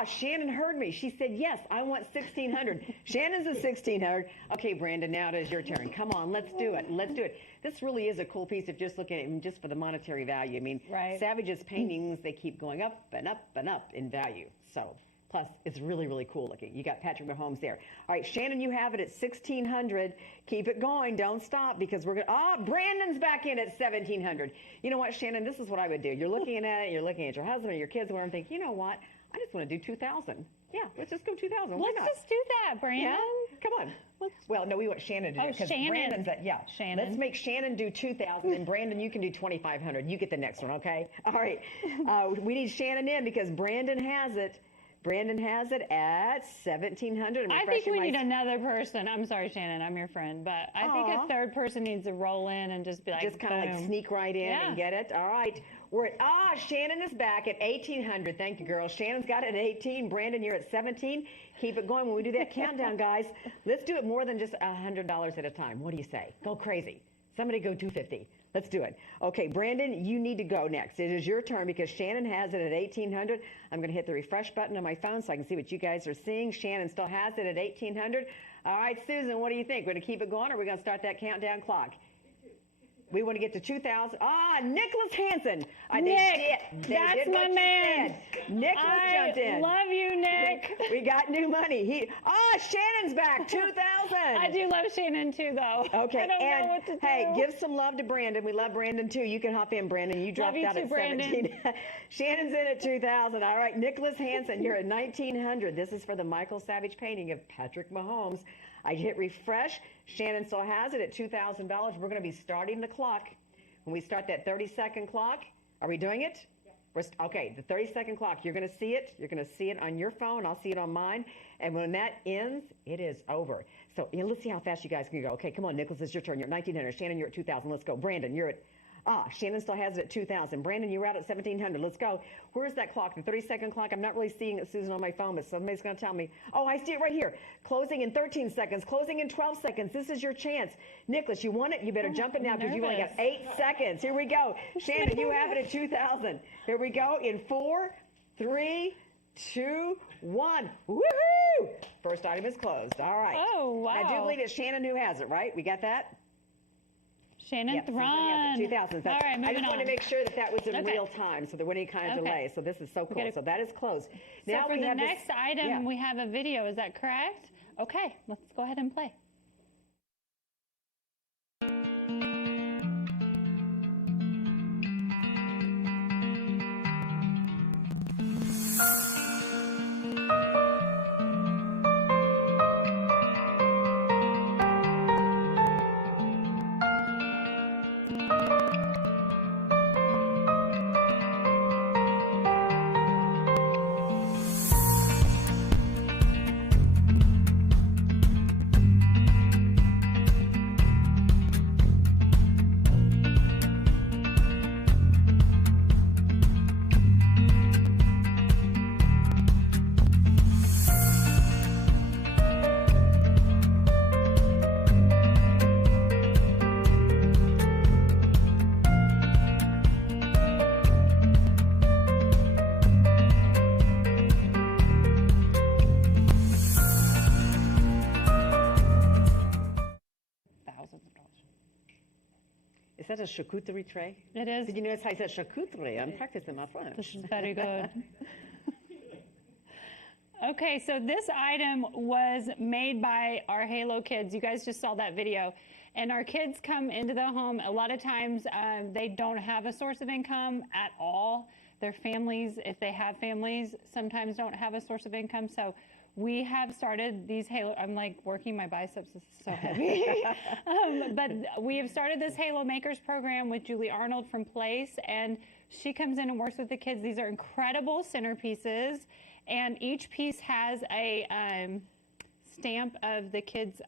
Shannon heard me. She said, yes, I want $1,600. Shannon's at $1,600. Okay, Brandon, now it is your turn. Come on, let's do it. Let's do it. This really is a cool piece if just looking at it just for the monetary value. Savage's paintings, they keep going up and up and up in value. So, plus, it's really, really cool looking. You got Patrick Mahomes there. All right, Shannon, you have it at $1,600. Keep it going. Don't stop because we're going to... Brandon's back in at $1,700. You know what, Shannon? This is what I would do. You're looking at it. You're looking at your husband or your kids and think, you know what? I just want to do $2,000. Yeah, let's just go 2,000. Why Let's not? just do that, Brandon. Yeah? Come on. Well, no, we want Shannon to do it. 'Cause Shannon. Brandon's at, yeah. Shannon. Let's make Shannon do 2,000, and Brandon, you can do 2,500. You get the next one, okay? All right. We need Shannon in because Brandon has it. Brandon has it at 1,700. I think we need another person. I'm sorry, Shannon, I'm your friend, but I think a third person needs to roll in and just be like, just kind of like sneak right in and get it. All right. We're at, Shannon is back at 1,800. Thank you, girl. Shannon's got it at 18. Brandon, you're at 17. Keep it going. When we do that countdown, guys, let's do it more than just $100 at a time. What do you say? Go crazy. Somebody go 250. Let's do it. Okay, Brandon, you need to go next. It is your turn because Shannon has it at 1,800. I'm going to hit the refresh button on my phone so I can see what you guys are seeing. Shannon still has it at 1,800. All right, Susan, what do you think? We're going to keep it going or are we going to start that countdown clock? We want to get to 2,000. Nicholas Hansen. Nick, that's my man. Nicholas jumped in. Love you, Nick. We got new money. Shannon's back. 2,000. I do love Shannon too, though. Okay, I don't know what to do. Hey, give some love to Brandon. We love Brandon too. You can hop in, Brandon. You dropped out at 17. Shannon's in at 2,000. All right, Nicholas Hansen, you're at 1,900. This is for the Michael Savage painting of Patrick Mahomes. I hit refresh. Shannon still has it at $2,000. We're going to be starting the clock. When we start that 30-second clock, are we doing it? Yeah. Okay, the 30-second clock, you're going to see it. You're going to see it on your phone. I'll see it on mine. And when that ends, it is over. So let's see how fast you guys can go. Okay, come on, Nicholas, it's your turn. You're at 1,900. Shannon, you're at 2,000. Let's go. Brandon, you're at... Shannon still has it at 2,000. Brandon, you're out at 1,700. Let's go. Where's that clock? The 30-second clock? I'm not really seeing it, Susan, on my phone, but somebody's going to tell me. Oh, I see it right here. Closing in 13 seconds. Closing in 12 seconds. This is your chance. Nicholas, you want it? You better jump it now because you've only got 8 seconds. Here we go. Shannon, you have it at 2,000. Here we go in 4, 3, 2, 1. Woohoo! First item is closed. All right. Oh, wow. I do believe it's Shannon who has it, right? We got that? Shannon Thron. 2,000. All right, I just wanted to make sure that was in real time, so there wasn't any kind of Okay. delay. So this is so cool. So that is closed. So for we the have next item, we have a video. Is that correct? Okay, let's go ahead and play. Is that a charcuterie tray? It is. Did you notice how I said charcuterie? I'm practicing my French. This is very good. Okay, so this item was made by our Halo kids. You guys just saw that video. And our kids come into the home. A lot of times they don't have a source of income at all. Their families, if they have families, sometimes don't have a source of income. So we have started these Halo, I'm like working my biceps, this is so heavy. But we have started this Halo Makers program with Julie Arnold from Place, and she comes in and works with the kids. These are incredible centerpieces, and each piece has a stamp of the kids'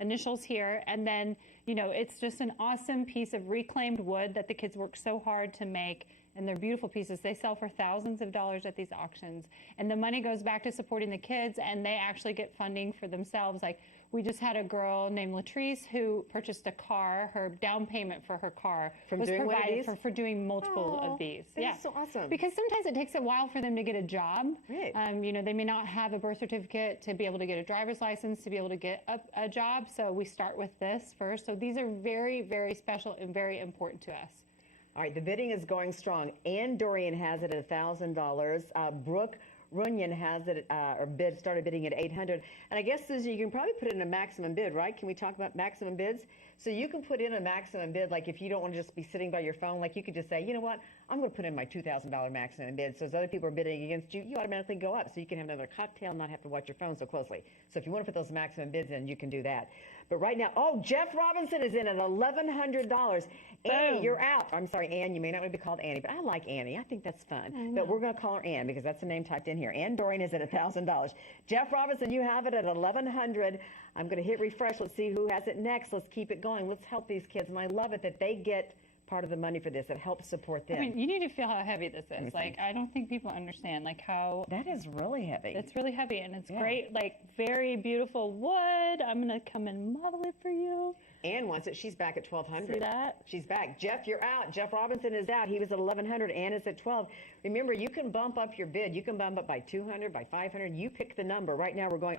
initials here, and then, you know, it's just an awesome piece of reclaimed wood that the kids work so hard to make. And they're beautiful pieces. They sell for thousands of dollars at these auctions. And the money goes back to supporting the kids, and they actually get funding for themselves. Like, we just had a girl named Latrice who purchased a car. Her down payment for her car was provided for doing multiple of these. That is so awesome. Because sometimes it takes a while for them to get a job. Right. You know, they may not have a birth certificate to be able to get a driver's license, to be able to get a job. So we start with this first. So these are very, very special and very important to us. All right, the bidding is going strong. Ann Dorian has it at $1,000. Brooke Runyon has it, started bidding at $800. And I guess, Susan, you can probably put in a maximum bid, right? Can we talk about maximum bids? So you can put in a maximum bid, like if you don't want to just be sitting by your phone, like you could just say, you know what, I'm going to put in my $2,000 maximum bid. So as other people are bidding against you, you automatically go up. So you can have another cocktail and not have to watch your phone so closely. So if you want to put those maximum bids in, you can do that. But right now, oh, Jeff Robinson is in at $1,100. Annie, you're out. I'm sorry, Ann. You may not want to be called Annie, but I like Annie. I think that's fun. But we're going to call her Ann because that's the name typed in here. Ann Dorian is at $1,000. Jeff Robinson, you have it at $1,100. I'm going to hit refresh. Let's see who has it next. Let's keep it going. Let's help these kids. And I love it that they get part of the money for this. It helps support them. I mean, you need to feel how heavy this is. Like, I don't think people understand, like, how... That is really heavy. It's really heavy, and it's great, like, very beautiful wood. I'm going to come and model it for you. Ann wants it. She's back at $1,200. See that? She's back. Jeff, you're out. Jeff Robinson is out. He was at $1,100. Ann is at $1,200. Remember, you can bump up your bid. You can bump up by $200, by $500. You pick the number. Right now, we're going,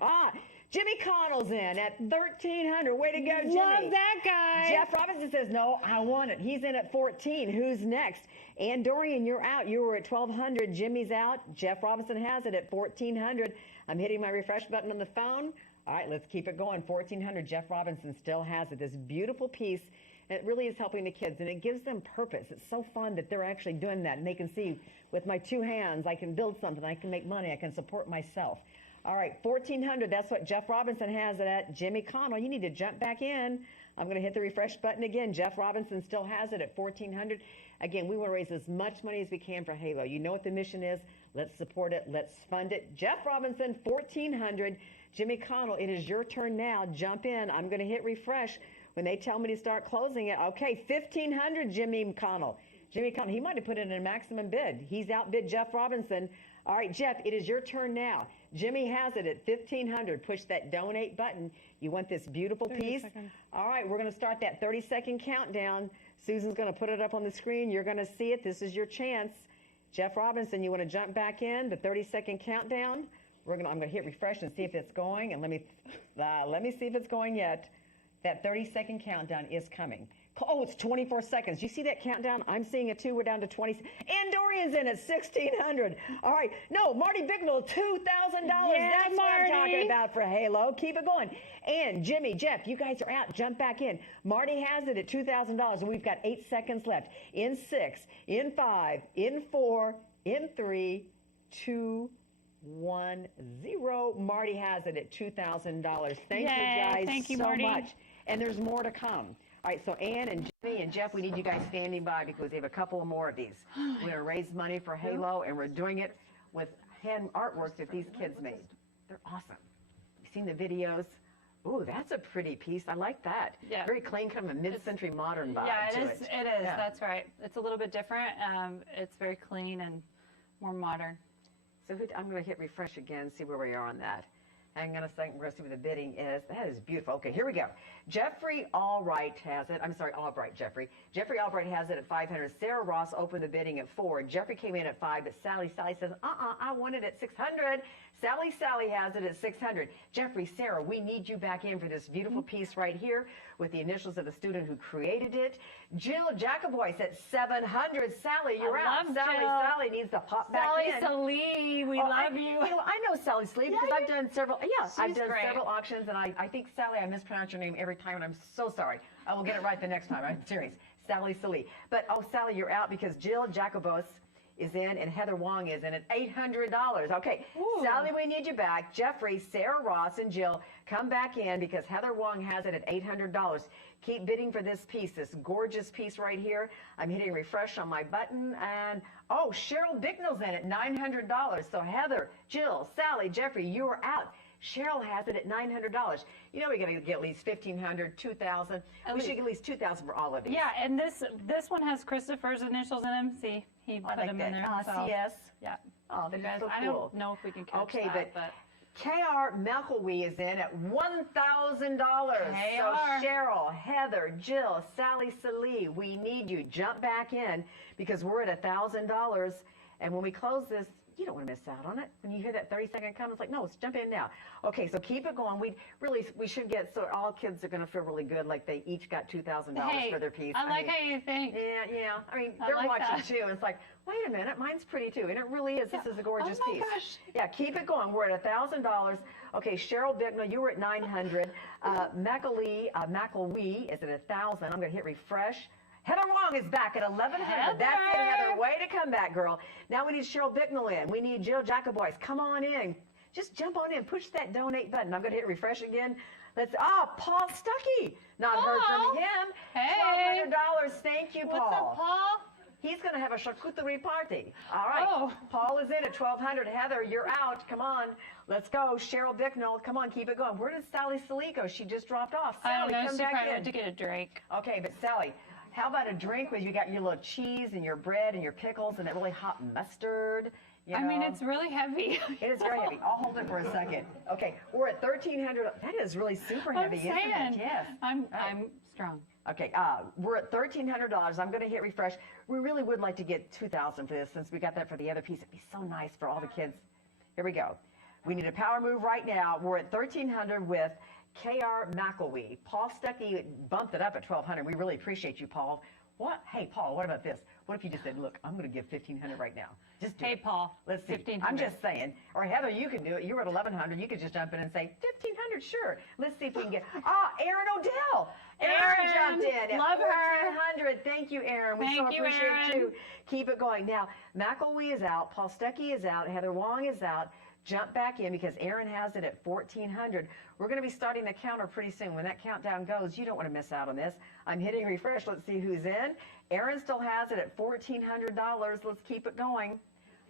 Jimmy Connell's in at $1,300. Way to go, Jimmy. Love that guy. Jeff Robinson says, no, I want it. He's in at $1,400. Who's next? Ann Dorian, you're out. You were at $1,200. Jimmy's out. Jeff Robinson has it at $1,400. I'm hitting my refresh button on the phone. All right, let's keep it going. $1,400. Jeff Robinson still has it. This beautiful piece. And it really is helping the kids, and it gives them purpose. It's so fun that they're actually doing that, and they can see with my two hands, I can build something, I can make money, I can support myself. All right, $1,400, that's what Jeff Robinson has it at. Jimmy Connell, you need to jump back in. I'm going to hit the refresh button again. Jeff Robinson still has it at $1,400. Again, we want to raise as much money as we can for Halo. You know what the mission is. Let's support it. Let's fund it. Jeff Robinson, $1,400. Jimmy Connell, it is your turn now. Jump in. I'm going to hit refresh when they tell me to start closing it. Okay, $1,500, Jimmy Connell. Jimmy Connell, he might have put in a maximum bid. He's outbid Jeff Robinson. All right, Jeff, it is your turn now. Jimmy has it at $1,500. Push that donate button. You want this beautiful piece? Seconds. All right, we're going to start that 30-second countdown. Susan's going to put it up on the screen. You're going to see it. This is your chance. Jeff Robinson, you want to jump back in, the 30-second countdown. I'm going to hit refresh and see if it's going. And let me see if it's going yet. That 30-second countdown is coming. Oh, it's 24 seconds. You see that countdown? I'm seeing it too. We're down to 20. Ann Dorian's in at $1,600. All right. No, Marty Bicknell, $2,000. Yeah, That's what I'm talking about for Halo. Keep it going. And Jimmy, Jeff, you guys are out. Jump back in. Marty has it at $2,000, and we've got 8 seconds left. In 6, in 5, in 4, in 3, 2, 1, 0. Marty has it at $2,000. Thank you guys Thank you, so Marty. much. And there's more to come. All right, so Ann and Jimmy and Jeff, we need you guys standing by because we have a couple more of these. We're going to raise money for Halo, and we're doing it with hand artwork that these kids made. They're awesome. You've seen the videos. Ooh, that's a pretty piece. I like that. Yeah. Very clean, kind of a mid-century modern vibe Yeah, to it is. it. It is. Yeah. That's right. It's a little bit different. It's very clean and more modern. So I'm going to hit refresh again, see where we are on that. Hang on a second. We're going to see what the bidding is. That is beautiful. Okay, here we go. Jeffrey Albright has it. I'm sorry, Albright, Jeffrey. Jeffrey Albright has it at $500. Sarah Ross opened the bidding at $400. Jeffrey came in at $500, but Sally says, I want it at $600. Sally has it at $600. Jeffrey, Sarah, we need you back in for this beautiful piece right here with the initials of the student who created it. Jill Jacoboyce at $700. Sally, you're out. Sally needs to pop back in. Sally Salee, we love you. I know Sally Salee because I've done several. Yeah, I've She's done great. several auctions, and I think Sally, I mispronounce your name every time, and I'm so sorry. I will get it right the next time. I'm serious. Sally Salee. But Sally, you're out because Jill Jacobos is in, and Heather Wong is in at $800. Okay, Sally, we need you back. Jeffrey, Sarah Ross, and Jill, come back in because Heather Wong has it at $800. Keep bidding for this piece, this gorgeous piece right here. I'm hitting refresh on my button, and Cheryl Bicknell's in at $900. So Heather, Jill, Sally, Jeffrey, you are out. Cheryl has it at $900. You know, we got to get at least $1,500, $2,000. We should get at least $2,000 for all of these. Yeah, and this one has Christopher's initials in him. See, he put them in there. CS. Yeah. Oh, that's so cool. I don't know if we can catch that, but K.R. McElwee is in at $1,000. So Cheryl, Heather, Jill, Sally Salee, we need you. Jump back in because we're at $1,000. And when we close this, you don't want to miss out on it. When you hear that 30-second comment, it's like, no, let's jump in now. Okay, so keep it going. We should get, so all kids are going to feel really good, like they each got $2,000 for their piece. I like how you think. Yeah. I mean, they're like watching that. too, and it's like, wait a minute, mine's pretty too, and it really is. This is a gorgeous Oh my piece. gosh. Yeah, keep it going. We're at $1,000. Okay, Cheryl Bicknell, you were at $900. McElwee is at $1,000. I'm going to hit refresh. Heather Wong is back at 1100. That's it, Heather. Way to come back, girl. Now we need Cheryl Bicknell in. We need Jill Jacobois. Come on in. Just jump on in. Push that donate button. I'm going to hit refresh again. Paul Stuckey. Not heard from him. Hey. $1,200. Thank you, Paul. What's up, Paul? He's going to have a charcuterie party. All right. Paul is in at 1200. Heather, you're out. Come on. Let's go. Cheryl Bicknell. Come on, keep it going. Where did Sally Salico go? She just dropped off. Sally, I don't know. come She back probably in. went to get a drink. Okay, but Sally, how about a drink where you got your little cheese and your bread and your pickles and that really hot mustard? You know? I mean, it's really heavy. It is very heavy. I'll hold it for a second. Okay, we're at 1300. That is really super heavy, isn't it? Yes. I'm strong. Okay, we're at $1,300. I'm going to hit refresh. We really would like to get $2,000 for this since we got that for the other piece. It'd be so nice for all the kids. Here we go. We need a power move right now. We're at 1,300 with K.R. McElwee. Paul Stuckey bumped it up at 1,200. We really appreciate you, Paul. What? Hey, Paul, what about this? What if you just said, look, I'm going to give $1,500 right now. Just do it. Paul. Let's see. $1,500. I'm just saying. Or Heather, you can do it. You're at 1,100. You could just jump in and say, $1,500, sure. Let's see if we can get, Erin Odell. Erin jumped in at Love her. 1,400. Thank you, Erin. We so Thank you, appreciate Erin. you. Keep it going. Now, McElwee is out. Paul Stuckey is out. Heather Wong is out. Jump back in because Erin has it at 1,400. We're going to be starting the counter pretty soon. When that countdown goes, you don't want to miss out on this. I'm hitting refresh. Let's see who's in. Erin still has it at $1,400. Let's keep it going.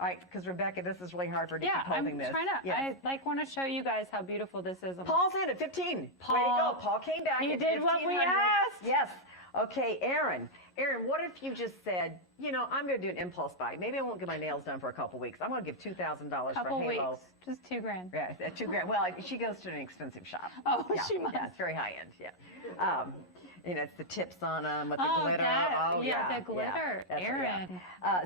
All right, because Rebecca, this is really hard for her to keep holding this. I want to show you guys how beautiful this is. Paul's in at 15. Paul, way to go. Paul came back. He at did what we 1,500. asked. Yes. Okay, Erin. Erin, what if you just said, you know, I'm going to do an impulse buy. Maybe I won't get my nails done for a couple weeks. I'm going to give $2,000 for Couple Halo. weeks, just $2,000. Yeah, $2,000. Well, she goes to an expensive shop. Oh, yeah, she must. Yeah, it's very high end. Yeah. You know, it's the tips on them with the glitter. The glitter. That's Erin.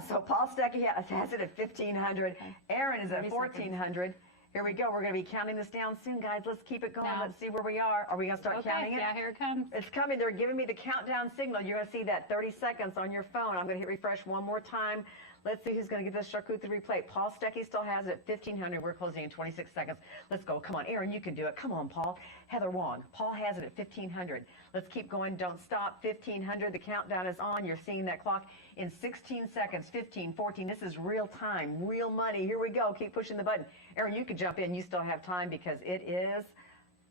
So Paul Stuckey has it at 1,500. Erin is at 1,400. Here we go. We're going to be counting this down soon, guys. Let's keep it going. Let's see where we are. Are we going to start counting it? Yeah, here it comes. It's coming. They're giving me the countdown signal. You're going to see that 30 seconds on your phone. I'm going to hit refresh one more time. Let's see who's going to get this charcuterie plate. Paul Stuckey still has it at 1,500. We're closing in 26 seconds. Let's go. Come on, Erin, you can do it. Come on, Paul. Heather Wong. Paul has it at 1,500. Let's keep going. Don't stop. 1,500. The countdown is on. You're seeing that clock in 16 seconds. 15, 14. This is real time, real money. Here we go. Keep pushing the button. Erin, you can jump in. You still have time because it is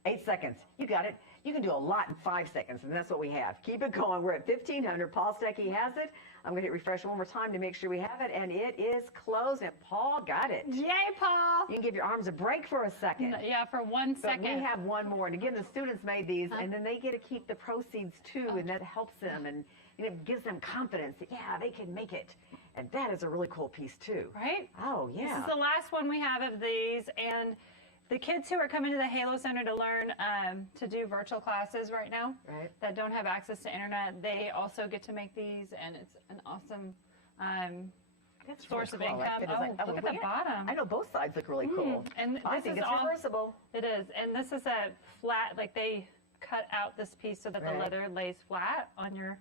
8 seconds. You got it. You can do a lot in 5 seconds, and that's what we have. Keep it going. We're at 1,500. Paul Stuckey has it. I'm going to hit refresh one more time to make sure we have it, and it is closed, and Paul got it. Yay, Paul. You can give your arms a break for a second. Yeah, for 1 second. But we have one more, and again, the students made these, and then they get to keep the proceeds, too, and that helps them, and it gives them confidence that, yeah, they can make it. And that is a really cool piece, too. Right? Oh, yeah. This is the last one we have of these, and the kids who are coming to the Halo Center to learn to do virtual classes right now that don't have access to internet, they also get to make these, and it's an awesome source of income. Look at the bottom. I know both sides look really cool. And I think it's reversible. It is, and this is a flat, like they cut out this piece so that the leather lays flat on your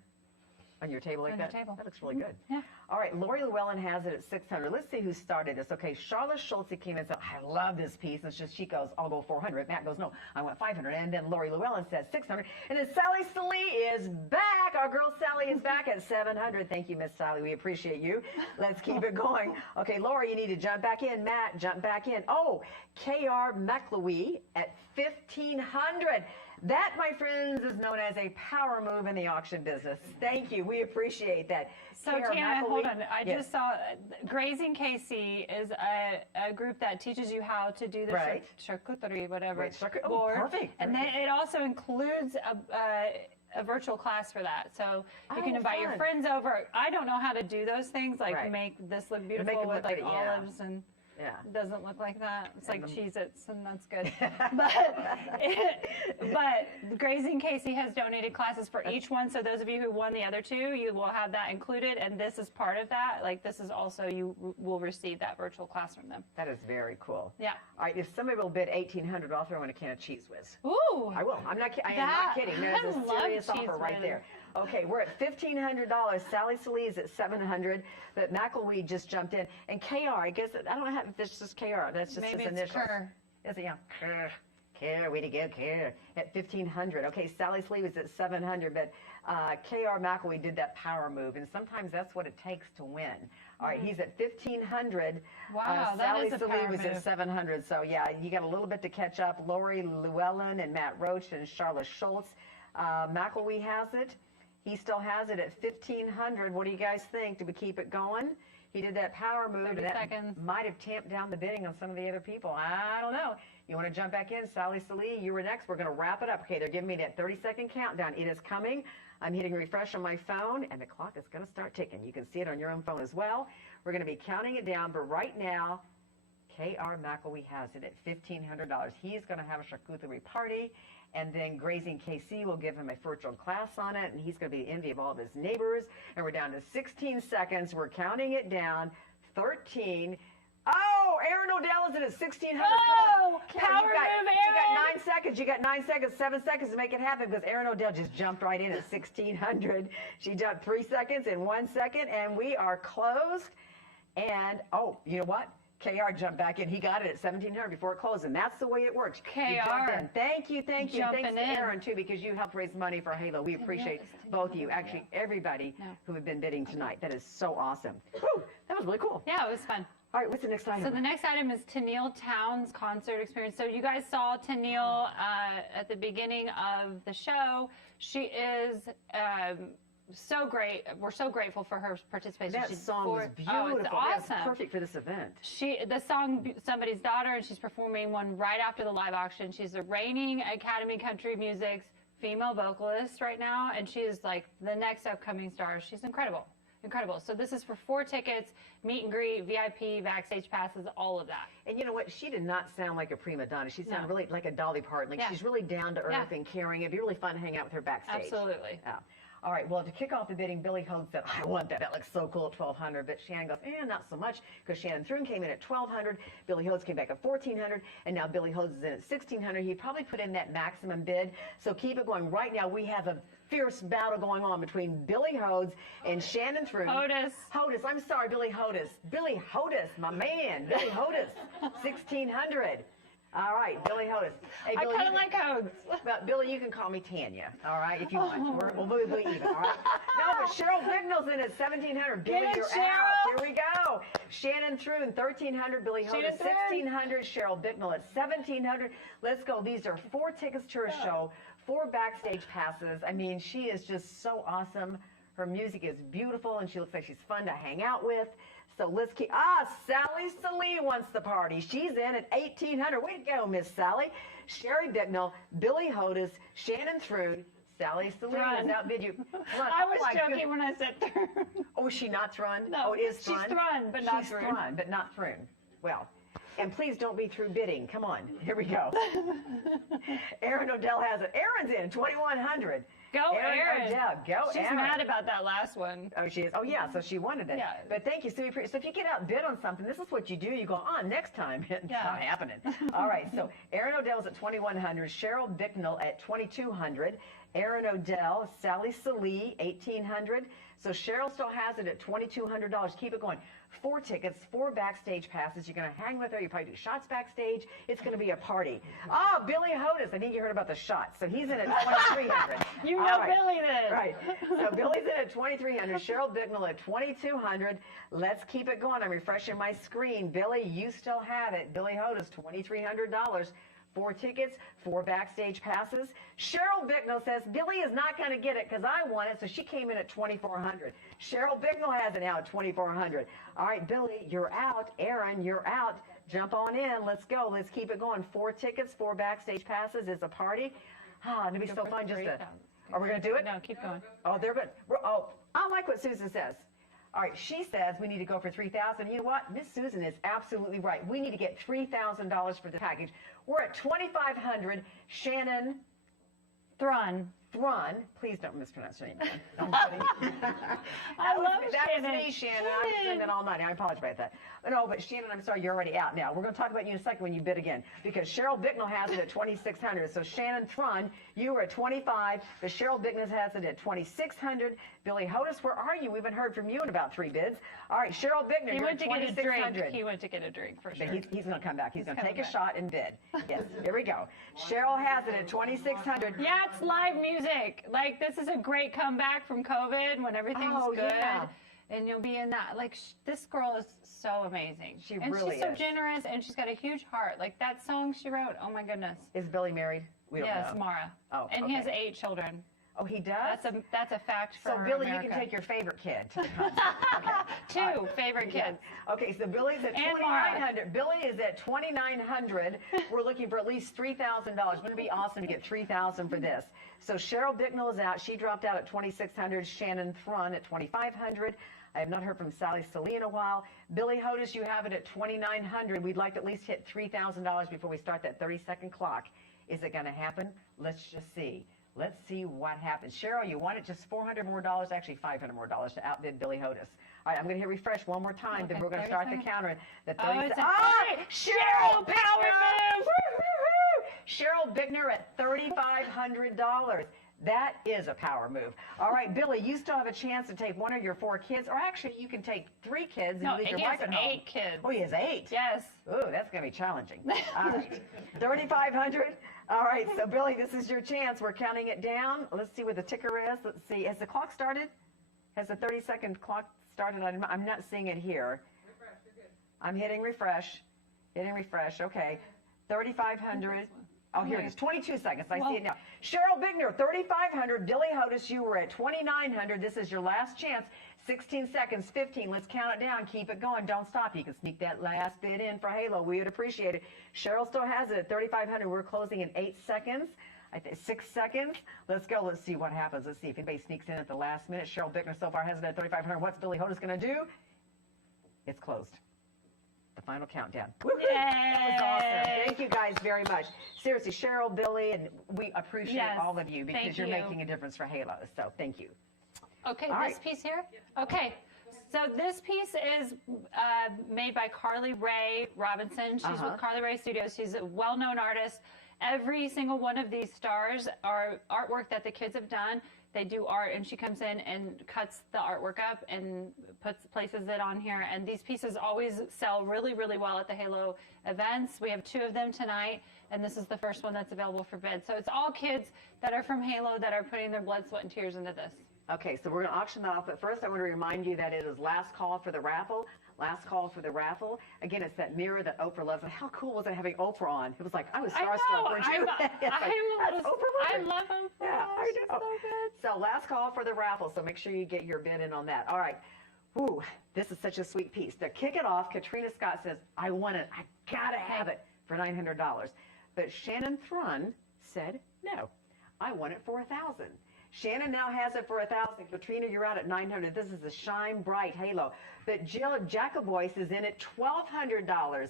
table like on that? your table. That looks really good. Yeah. All right, Lori Llewellyn has it at 600. Let's see who started this. Okay, Charlotte Schultze came in and said, I love this piece. It's just, she goes, I'll go 400. Matt goes, no, I want 500. And then Lori Llewellyn says 600. And then Sally Salee is back. Our girl Sally is back at 700. Thank you, Miss Sally. We appreciate you. Let's keep it going. Okay, Lori, you need to jump back in. Matt, jump back in. Oh, K.R. McElwee at 1,500. That, my friends, is known as a power move in the auction business. Thank you. We appreciate that. So, Tana, hold on. I just saw Grazing KC is a group that teaches you how to do the charcuterie, whatever. Board. Perfect. And then it also includes a virtual class for that. So you can invite your friends over. I don't know how to do those things, like make this look beautiful with like olives and... Yeah. It doesn't look like that. It's like Cheez-Its, and that's good. but Grazing Casey has donated classes for each one, so those of you who won the other two, you will have that included, and this is part of that. Like, this is also, you will receive that virtual class from them. That is very cool. Yeah. All right, if somebody will bid $1,800, I'll throw in a can of Cheez Whiz. Ooh. I will. I am not kidding. There's a serious offer right there. Okay, we're at $1,500. Sally Salee is at $700, but McElwee just jumped in. And KR, I guess, I don't know if it's just KR. That's just Maybe his it's initials. Kerr. Is it? Yeah. Care, way to go, Care, at 1,500. Okay, Sally Slee was at 700, but K.R. McElwee did that power move, and sometimes that's what it takes to win. All right, he's at 1,500. Wow, that Sally is a Slee power was move. at 700, so yeah, you got a little bit to catch up. Lori Llewellyn and Matt Roach and Charlotte Schultz. McElwee has it. He still has it at 1,500. What do you guys think? Do we keep it going? He did that power move, 30 and that seconds. might have tamped down the bidding on some of the other people. I don't know. You want to jump back in? Sally Slee, you were next. We're going to wrap it up. Okay, they're giving me that 30-second countdown. It is coming. I'm hitting refresh on my phone, and the clock is going to start ticking. You can see it on your own phone as well. We're going to be counting it down, but right now, K.R. McElwee has it at $1,500. He's going to have a charcuterie party, and then Grazing KC will give him a virtual class on it, and he's going to be the envy of all of his neighbors. And we're down to 16 seconds. We're counting it down. 13. Oh, Aaron O'Dell is in at 1,600. Oh, Karen, power move, You got Aaron. 9 seconds. You got 9 seconds, 7 seconds to make it happen because Aaron O'Dell just jumped right in at 1,600. She jumped 3 seconds in 1 second, and we are closed. And, oh, you know what? KR jumped back in. He got it at 1,700 before it closed, and that's the way it works. You jumped in. Thank you, thank you. Jumping Thanks to in. Aaron, too, because you helped raise money for Halo. We appreciate both of you, actually everybody who have been bidding tonight. That is so awesome. Woo, that was really cool. Yeah, it was fun. All right, what's the next item? So the next item is Tennille Towns concert experience. So you guys saw Tennille at the beginning of the show. She is so great. We're so grateful for her participation. That song was beautiful. Oh, it's That awesome. was perfect for this event. The song Somebody's Daughter, and she's performing one right after the live auction. She's the reigning Academy Country Music's female vocalist right now, and she is like the next upcoming star. She's incredible. Incredible. So this is for 4 tickets, meet and greet, VIP, backstage passes, all of that. And you know what? She did not sound like a prima donna. She sounded really like a Dolly Parton. Like she's really down to earth and caring. It'd be really fun to hang out with her backstage. Absolutely. Yeah. All right, well, to kick off the bidding, Billy Hogue said, I want that. That looks so cool at $1,200. But Shannon goes, not so much, because Shannon Thrun came in at $1,200. Billy Hogue came back at $1,400, and now Billy Hogue is in at $1,600. He probably put in that maximum bid. So keep it going. Right now, we have a fierce battle going on between Billy Hodes and Shannon Thrun. Hodis. I'm sorry, Billy Hodis. Billy Hodis, my man. Billy Hodis, $1,600. All right, Billy Hodis. Hey, I Billy, kind of like Hodes. But Billy, you can call me Tanya, all right, if you want. We'll move even, all right? No, but Cheryl Bignell's in at $1,700. Billy, Get it, you're Cheryl. out. Here we go. Shannon Thrun, $1,300. Billy Hodis, $1,600. Cheryl Bignell at $1,700. Let's go. These are 4 tickets to her show, 4 backstage passes. I mean, she is just so awesome. Her music is beautiful, and she looks like she's fun to hang out with. So let's keep. Sally Slee wants the party. She's in at $1,800. Way to go, Miss Sally. Sherry Bicknell, Billy Hodis, Shannon Thrun, Sally Slee has outbid you. I was joking when I said Thrun. Oh, is she not Thrun? No, oh, it is she's Thrun. Thrun, but not she's Thrun. Thrun, but not Thrun. Well, and please don't be through bidding. Come on, here we go. Aaron O'Dell has it. Aaron's in $2,100. Go, Aaron. O'Dell. Go, She's Aaron. mad about that last one. Oh, she is. Oh, yeah. So she wanted it. Yeah. But thank you. So if you get outbid on something, this is what you do. You go, next time. It's not happening. All right. So Aaron O'Dell's at $2,100. Cheryl Bicknell at $2,200. Aaron O'Dell, Sally Slee, $1,800. So Cheryl still has it at $2,200. Keep it going. 4 tickets, 4 backstage passes. You're going to hang with her. You probably do shots backstage. It's going to be a party. Billy Hodis. I think you heard about the shots. So he's in at $2,300. You know Billy then. Right. So Billy's in at $2,300. Cheryl Bicknell at $2,200. Let's keep it going. I'm refreshing my screen. Billy, you still have it. Billy Hodis, $2,300. 4 tickets, 4 backstage passes. Cheryl Bicknell says Billy is not going to get it because I want it, so she came in at $2,400. Cheryl Bicknell has it now at $2,400. All right, Billy, you're out. Aaron, you're out. Jump on in. Let's go. Let's keep it going. 4 tickets, 4 backstage passes. It's a party. It'll be so fun just to... Are we going to do it? No, keep going. Oh, they're good. I like what Susan says. All right, she says we need to go for $3,000. You know what? Miss Susan is absolutely right. We need to get $3,000 for the package. We're at $2,500. Shannon Thrun. Thrun, please don't mispronounce your name. I'm kidding. I love that Shannon. was me, Shannon. I was doing that all night. I apologize about that. No, but Shannon, I'm sorry, you're already out now. We're going to talk about you in a second when you bid again, because Cheryl Bicknell has it at 2,600. So Shannon Thrun, you were at 25, but Cheryl Bicknell has it at 2,600. Billy Hodis, where are you? We haven't heard from you in about 3 bids. All right, Cheryl Bicknell, He you're went at to get a 2,600. drink. He went to get a drink for sure. He's going to come back. He's going to take coming a shot and bid. Yes, here we go. Cheryl has it at 2,600. Yeah, it's live music. Like, this is a great comeback from COVID when everything's good. Yeah. And you'll be in that. Like, this girl is so amazing. She and really she's so is. generous, and she's got a huge heart. Like, that song she wrote, oh my goodness. Is Billy married? We don't yes, know. Mara. Oh, and he has 8 children. Oh, he does? That's a fact for So, Billy, America. you can take your favorite kid to the concert. Okay. 2 favorite kids. Okay, so Billy's at And $2,900. Billy is at $2,900. We're looking for at least $3,000. Wouldn't it be awesome to get $3,000 for this? So Cheryl Bicknell is out. She dropped out at $2,600. Shannon Thrun at $2,500. I have not heard from Sally Salee in a while. Billy Hodis, you have it at $2,900. We'd like to at least hit $3,000 before we start that 30-second clock. Is it going to happen? Let's just see. Let's see what happens. Cheryl, you want it just $400 more, actually $500 more to outbid Billy Hodis. All right, I'm going to hit refresh one more time, then we're going to start the counter. The 30 it's Cheryl power move! Cheryl Bickner at $3,500. That is a power move. All right, Billy, you still have a chance to take 1 of your 4 kids, or actually you can take 3 kids and leave your wife at home. He has 8 kids. Oh, he has 8? Yes. Ooh, that's going to be challenging. All right, $3,500. All right, so Billy, this is your chance. We're counting it down. Let's see what the ticker is. Let's see. Has the clock started? Has the 30-second clock started? I'm not seeing it here. Refresh, you're good. I'm hitting refresh. Hitting refresh. Okay. 3,500. Oh, here it is. 22 seconds. I see it now. Cheryl Bickner, 3,500. Billy Hodis, you were at 2,900. This is your last chance. 16 seconds, 15. Let's count it down. Keep it going. Don't stop. You can sneak that last bid in for Halo. We would appreciate it. Cheryl still has it at 3,500. We're closing in 8 seconds. 6 seconds. Let's go. Let's see what happens. Let's see if anybody sneaks in at the last minute. Cheryl Bickner so far has it at 3,500. What's Billy Hodis going to do? It's closed. The final countdown. Woo-hoo! That was awesome. Thank you guys very much. Seriously, Cheryl, Billy, and we appreciate all of you because you're making a difference for Halo. So thank you. Okay, All this piece here? Okay. So this piece is made by Carly Rae Robinson. She's with Carly Rae Studios. She's a well-known artist. Every single one of these stars are artwork that the kids have done. They do art, and she comes in and cuts the artwork up and places it on here. And these pieces always sell really, really well at the Halo events. We have 2 of them tonight, and this is the first one that's available for bid. So it's all kids that are from Halo that are putting their blood, sweat, and tears into this. Okay, so we're going to auction that off, but first I want to remind you that it is last call for the raffle. Last call for the raffle. Again, it's that mirror that Oprah loves. And how cool was it having Oprah on? It was like, I was starstruck, weren't you? I love Oprah. Yeah, I know. So good. So last call for the raffle, so make sure you get your bid in on that. All right. Ooh, this is such a sweet piece. To kick it off, Katrina Scott says, I want it. I got to have it for $900. But Shannon Thrun said, no, I want it for $1,000. Shannon now has it for $1,000. Katrina, you're out at $900. This is the Shine Bright Halo. But Jill Jacoboyce is in at $1,200.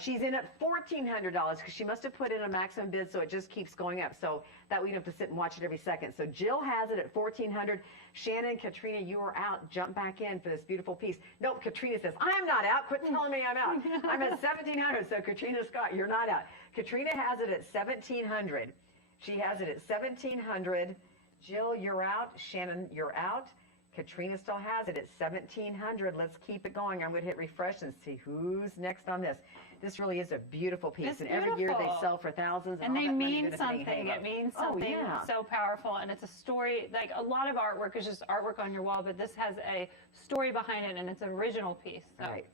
She's in at $1,400 because she must have put in a maximum bid, so it just keeps going up. So that we don't have to sit and watch it every second. So Jill has it at $1,400. Shannon, Katrina, you are out. Jump back in for this beautiful piece. Nope, Katrina says, I'm not out. Quit telling me I'm out. I'm at $1,700. So Katrina Scott, you're not out. Katrina has it at $1,700. She has it at $1,700. Jill, you're out. Shannon, you're out. Katrina still has it at $1,700. Let's keep it going. I'm going to hit refresh and see who's next on this. This really is a beautiful piece. It's and every year they sell for thousands. And they all that money mean goes to something. Halo. It means something so powerful. And it's a story. Like a lot of artwork is just artwork on your wall, but this has a story behind it, and it's an original piece. So. All right.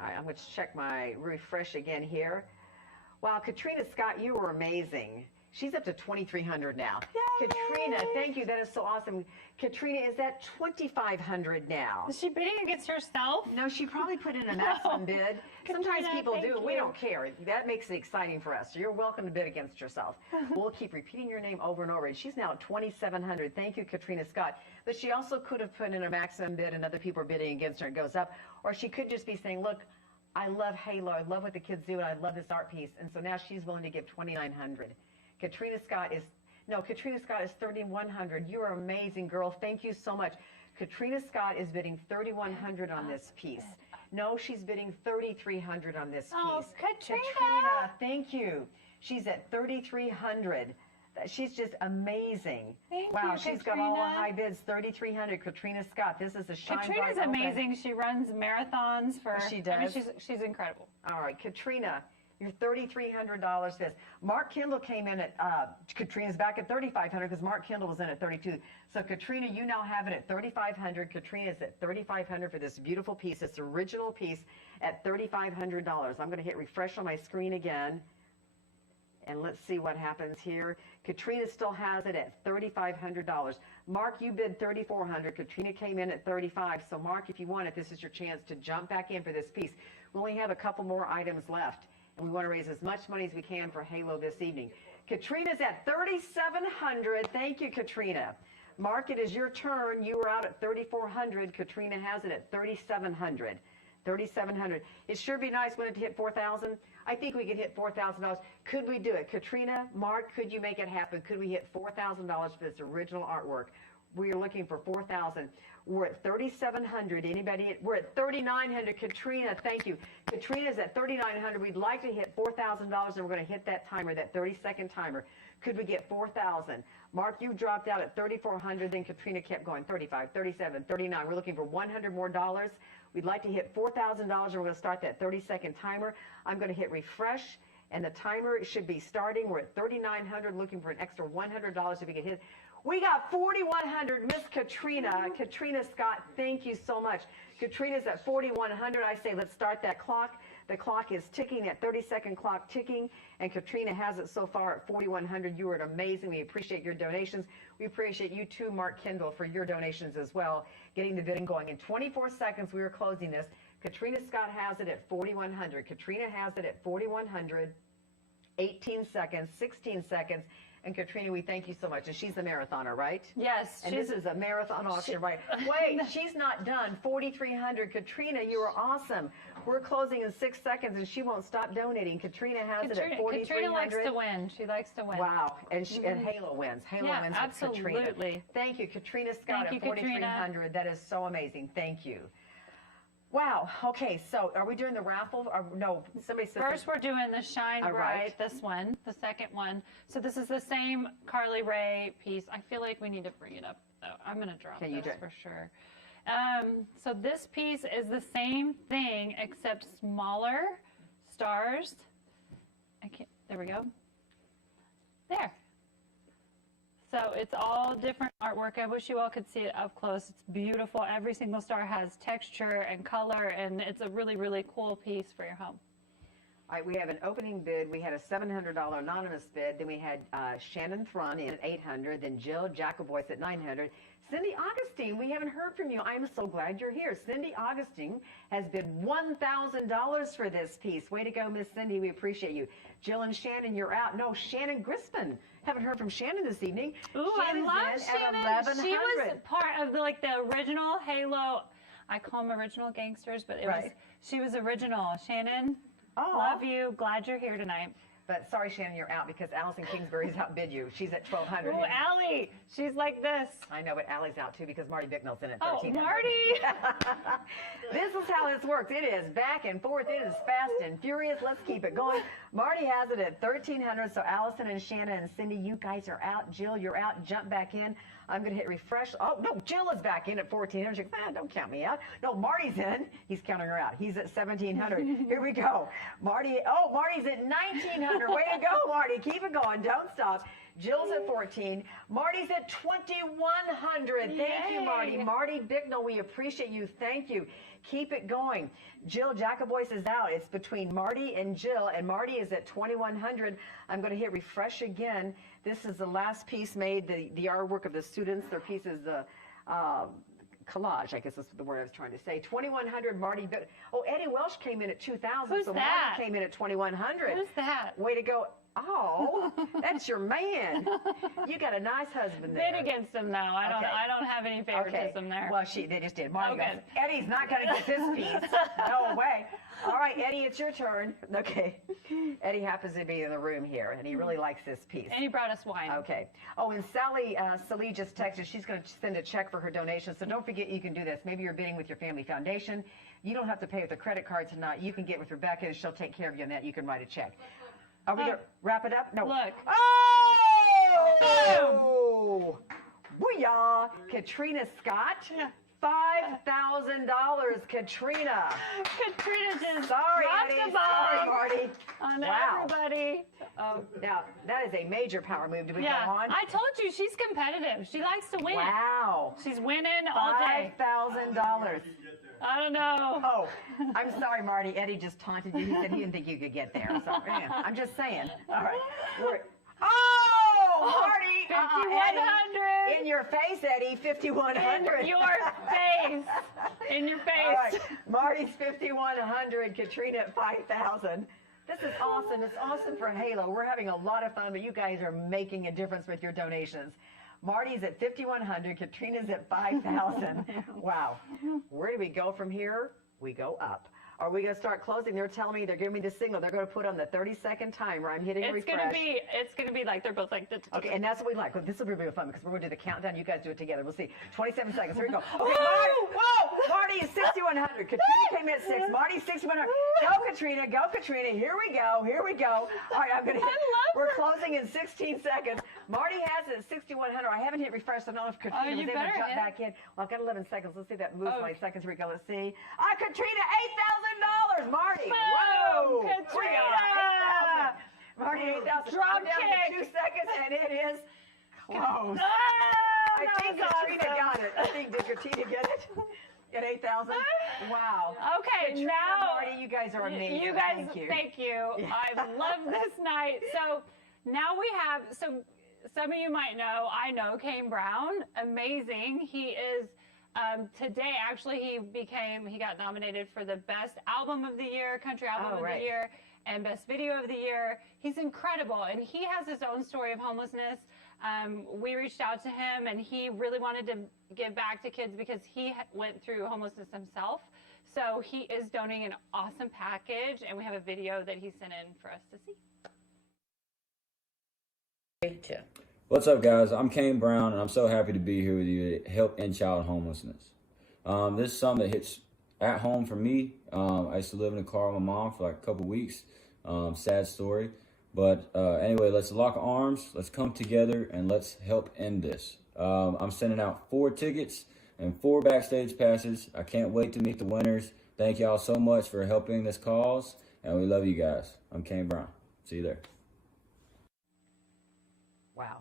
All right, I'm going to check my refresh again here. Wow, Katrina Scott, you were amazing. She's up to $2,300 now. Yay! Katrina, thank you. That is so awesome. Katrina is at $2,500 now. Is she bidding against herself? No, she probably put in a maximum bid. Sometimes Katrina, people do. thank We you. don't care. That makes it exciting for us. So you're welcome to bid against yourself. We'll keep repeating your name over and over. And she's now at $2,700. Thank you, Katrina Scott. But she also could have put in a maximum bid and other people are bidding against her. It goes up. Or she could just be saying, look, I love Halo. I love what the kids do, and I love this art piece. And so now she's willing to give $2,900. Katrina Scott is, No, Katrina Scott is 3,100. You are amazing, girl. Thank you so much. Katrina Scott is bidding 3,100 on this piece. No, she's bidding 3,300 on this piece. Oh, Katrina! Katrina, thank you. She's at 3,300. She's just amazing. Wow, she's got all the high bids. 3,300. Katrina Scott. This is a shine Katrina's bright amazing. She runs marathons for. She does. I mean, she's incredible. All right, Katrina, your $3,300 this. Mark Kendall came in at, Katrina's back at 3,500 because Mark Kendall was in at 32. So Katrina, you now have it at 3,500. Katrina's at 3,500 for this beautiful piece, this original piece at $3,500. I'm going to hit refresh on my screen again. And let's see what happens here. Katrina still has it at $3,500. Mark, you bid $3,400. Katrina came in at $3,500. So Mark, if you want it, this is your chance to jump back in for this piece. We only have a couple more items left, and we want to raise as much money as we can for Halo this evening. Katrina's at $3,700. Thank you, Katrina. Mark, it is your turn. You were out at $3,400. Katrina has it at $3,700. $3,700. It sure be nice, wouldn't it, to hit $4,000? I think we could hit $4,000. Could we do it? Katrina, Mark, could you make it happen? Could we hit $4,000 for this original artwork? We are looking for $4,000. We're at $3,700. Anybody? We're at $3,900. Katrina, thank you. Katrina's at $3,900. We'd like to hit $4,000, and we're going to hit that timer, that 30-second timer. Could we get $4,000? Mark, you dropped out at $3,400. Then Katrina kept going. $35, $37, $39. We're looking for $100 more dollars. We'd like to hit $4,000, and we're going to start that 30-second timer. I'm going to hit refresh, and the timer should be starting. We're at $3,900, looking for an extra $100 if we can hit. We got $4,100, Miss Katrina. Katrina Scott, thank you so much. Katrina's at $4,100. I say let's start that clock. The clock is ticking, that 30-second clock ticking, and Katrina has it so far at $4,100. You are amazing. We appreciate your donations. We appreciate you too, Mark Kendall, for your donations as well, getting the bidding going. In 24 seconds, we are closing this. Katrina Scott has it at $4,100. Katrina has it at $4,100. 18 seconds, 16 seconds. And Katrina, we thank you so much. And she's the marathoner, right? Yes. And this is a marathon auction, right? Wait, she's not done. 4,300. Katrina, you are awesome. We're closing in 6 seconds, and she won't stop donating. Katrina has it at 4,300. Katrina likes to win. She likes to win. Wow. And and Halo wins. Halo wins with Katrina. Absolutely. Thank you, Katrina Scott at 4,300. That is so amazing. Thank you. Wow. Okay, so are we doing the raffle? Or, no, somebody said. First, we're doing the Shine Bright, right. this one, the second one. So this is the same Carly Rae piece. I feel like we need to bring it up, though. I'm going to drop this for sure. So this piece is the same thing, except smaller stars. There we go. There. So it's all different artwork. I wish you all could see it up close. It's beautiful. Every single star has texture and color, and it's a really, really cool piece for your home. All right, we have an opening bid. We had a $700 anonymous bid. Then we had Shannon Thrun in at $800. Then Jill Jacoboyce at $900. Cindy Augustine, we haven't heard from you. I'm so glad you're here. Cindy Augustine has bid $1,000 for this piece. Way to go, Miss Cindy. We appreciate you. Jill and Shannon, you're out. No, Shannon Grispin. Haven't heard from Shannon this evening. Ooh, Shannon's I love Shannon. At 1,100. She was part of the original Halo. I call them original gangsters, but she was original. Shannon, love you. Glad you're here tonight. But sorry, Shannon, you're out because Allison Kingsbury's outbid you. She's at $1,200. Oh, Allie, she's like this. I know, but Allie's out too because Marty Bicknell's in at $1,300. Oh, Marty! This is how this works. It is back and forth. It is fast and furious. Let's keep it going. Marty has it at $1,300. So Allison and Shannon and Cindy, you guys are out. Jill, you're out. Jump back in. I'm going to hit refresh. Oh, no, Jill is back in at $1,400. She's like, don't count me out. No, Marty's in. He's counting her out. He's at $1,700. Here we go. Marty's at $1,900. Way to go, Marty. Keep it going. Don't stop. Jill's at $1,400. Marty's at $2,100. Thank you, Marty. Marty Bicknell, we appreciate you. Thank you. Keep it going. Jill Jacoboyce is out. It's between Marty and Jill, and Marty is at $2,100. I'm going to hit refresh again. This is the last piece made, the artwork of the students. Their piece is the collage, I guess that's the word I was trying to say. $2,100, Marty. Oh, Eddie Welsh came in at $2,000. Who's so that? Marty came in at $2,100. Who's that? Way to go. Oh, that's your man. You got a nice husband there. Bid against him, though. I don't have any favoritism there. Well, they just did. Marty Okay. goes, Eddie's not going to get this piece. No way. All right, Eddie, it's your turn. Okay. Eddie happens to be in the room here, and he really likes this piece. And he brought us wine. Okay. Oh, and Sally just texted. She's going to send a check for her donation. So don't forget you can do this. Maybe you're bidding with your family foundation. You don't have to pay with a credit card tonight. You can get with Rebecca, and she'll take care of you on that. You can write a check. Are we going to wrap it up? No. Look. Oh! Booyah! Katrina Scott. $5,000, Katrina. Katrina just Sorry, dropped Eddie. the ball Sorry, Marty. on Wow. everybody. Now, that is a major power move. Do we Yeah, go on? I told you she's competitive. She likes to win. Wow. She's winning all day. $5,000. I don't know. Oh, I'm sorry, Marty. Eddie just taunted you. He said he didn't think you could get there. So, yeah, I'm just saying. All right. Marty. 5,100. In your face, Eddie. 5,100. In your face. In your face. All right. Marty's 5,100. Katrina at 5,000. This is awesome. It's awesome for Halo. We're having a lot of fun, but you guys are making a difference with your donations. Marty's at 5,100. Katrina's at 5,000. Wow. Where do we go from here? We go up. Are we going to start closing? They're telling me, they're giving me the signal. They're going to put on the 30-second timer. I'm hitting refresh. It's gonna be like they're both like. Okay, and that's what we like. Well, this will be really fun because we're going to do the countdown. You guys do it together. We'll see. 27 seconds. Here we go. Okay, Marty is 6,100. Katrina came in at 6. Marty's 6,100. Go, Katrina. Go, Katrina. Here we go. Here we go. All right, we're closing in 16 seconds. Marty has it at 6,100. I haven't hit refresh. So I don't know if Katrina was able to jump back in. Well, I've got 11 seconds. Let's see if that moves 20 seconds. Here we go. Let's see. Katrina, $8,000. Marty. Whoa. Katrina. Marty, 8,000. Drop down kick. to 2 seconds, and it is close. I think Katrina got it. I think, did Katrina get it? At 8,000? Wow. Okay, Katrina, now Marty, you guys are amazing. You guys, thank you. Yeah. I love this night. So now we have, so some of you might know, I know Kane Brown, amazing. He is, today actually he got nominated for the Best Album of the Year, Country Album of the Year, and Best Video of the Year. He's incredible, and he has his own story of homelessness. We reached out to him, and he really wanted to give back to kids because he went through homelessness himself. So he is donating an awesome package, and we have a video that he sent in for us to see. What's up, guys? I'm Kane Brown, and I'm so happy to be here with you to help end child homelessness. This is something that hits at home for me. I used to live in a car with my mom for like a couple weeks. Sad story. But anyway, let's lock arms, let's come together, and let's help end this. I'm sending out 4 tickets and 4 backstage passes. I can't wait to meet the winners. Thank y'all so much for helping this cause, and we love you guys. I'm Kane Brown. See you there. Wow.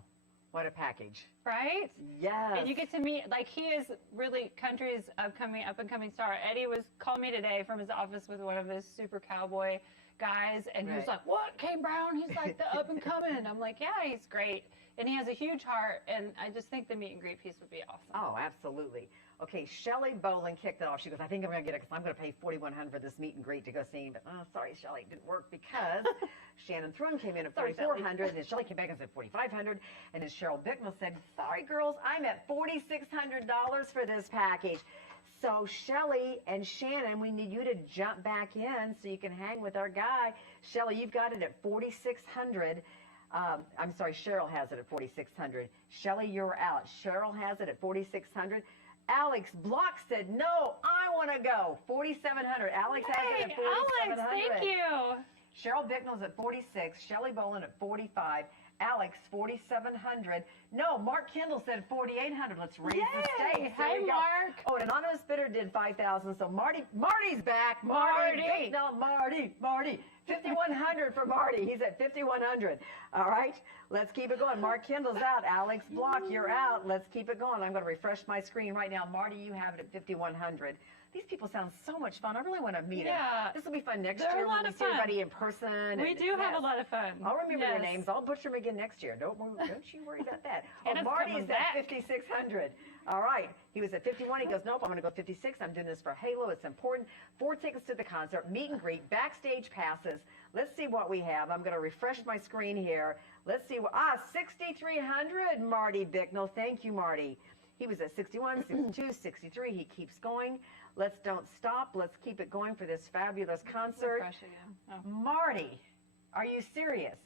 What a package. Right? Yes. And you get to meet, like, he is really country's up and coming star. Eddie called me today from his office with one of his super cowboy guys, and he was like, what, Kane Brown? He's like the up and coming. I'm like, yeah, he's great. And he has a huge heart, and I just think the meet and greet piece would be awesome. Oh, absolutely. Okay, Shelly Bolin kicked it off. She goes, I think I'm going to get it because I'm going to pay $4,100 for this meet and greet to go see him. But, sorry, Shelly, it didn't work because Shannon Thrun came in at $4,400, and then Shelly came back and said $4,500, and then Cheryl Bicknell said, sorry, girls, I'm at $4,600 for this package. So Shelly and Shannon, we need you to jump back in so you can hang with our guy. Shelly, you've got it at $4,600. I'm sorry, Cheryl has it at $4,600. Shelly, you're out. Cheryl has it at $4,600. Alex Block said, no, I want to go. $4,700. Alex has it at $4,700. Alex, thank you. Cheryl Bicknell's at 46. Shelly Bolin at 45. Alex, 4,700. No, Mark Kendall said 4,800. Let's raise the stakes. Hey, Mark. Oh, an anonymous bidder did 5,000. So Marty's back. Marty. No, Marty. 5,100 for Marty. He's at 5,100. All right, let's keep it going. Mark Kendall's out. Alex Block, you're out. Let's keep it going. I'm going to refresh my screen right now. Marty, you have it at 5,100. These people sound so much fun. I really want to meet them. This will be fun next year. They're a lot of see fun. everybody in person. We do have a lot of fun. I'll remember their names. I'll butcher them again next year. Don't you worry about that. And Marty's at 5,600. All right. He was at 51. He goes, nope, I'm going to go 56. I'm doing this for Halo. It's important. 4 tickets to the concert, meet and greet, backstage passes. Let's see what we have. I'm going to refresh my screen here. Let's see. 6,300, Marty Bicknell. Thank you, Marty. He was at 61, 62, 63. He keeps going. Let's don't stop. Let's keep it going for this fabulous concert. Refresh again. Oh. Marty, are you serious?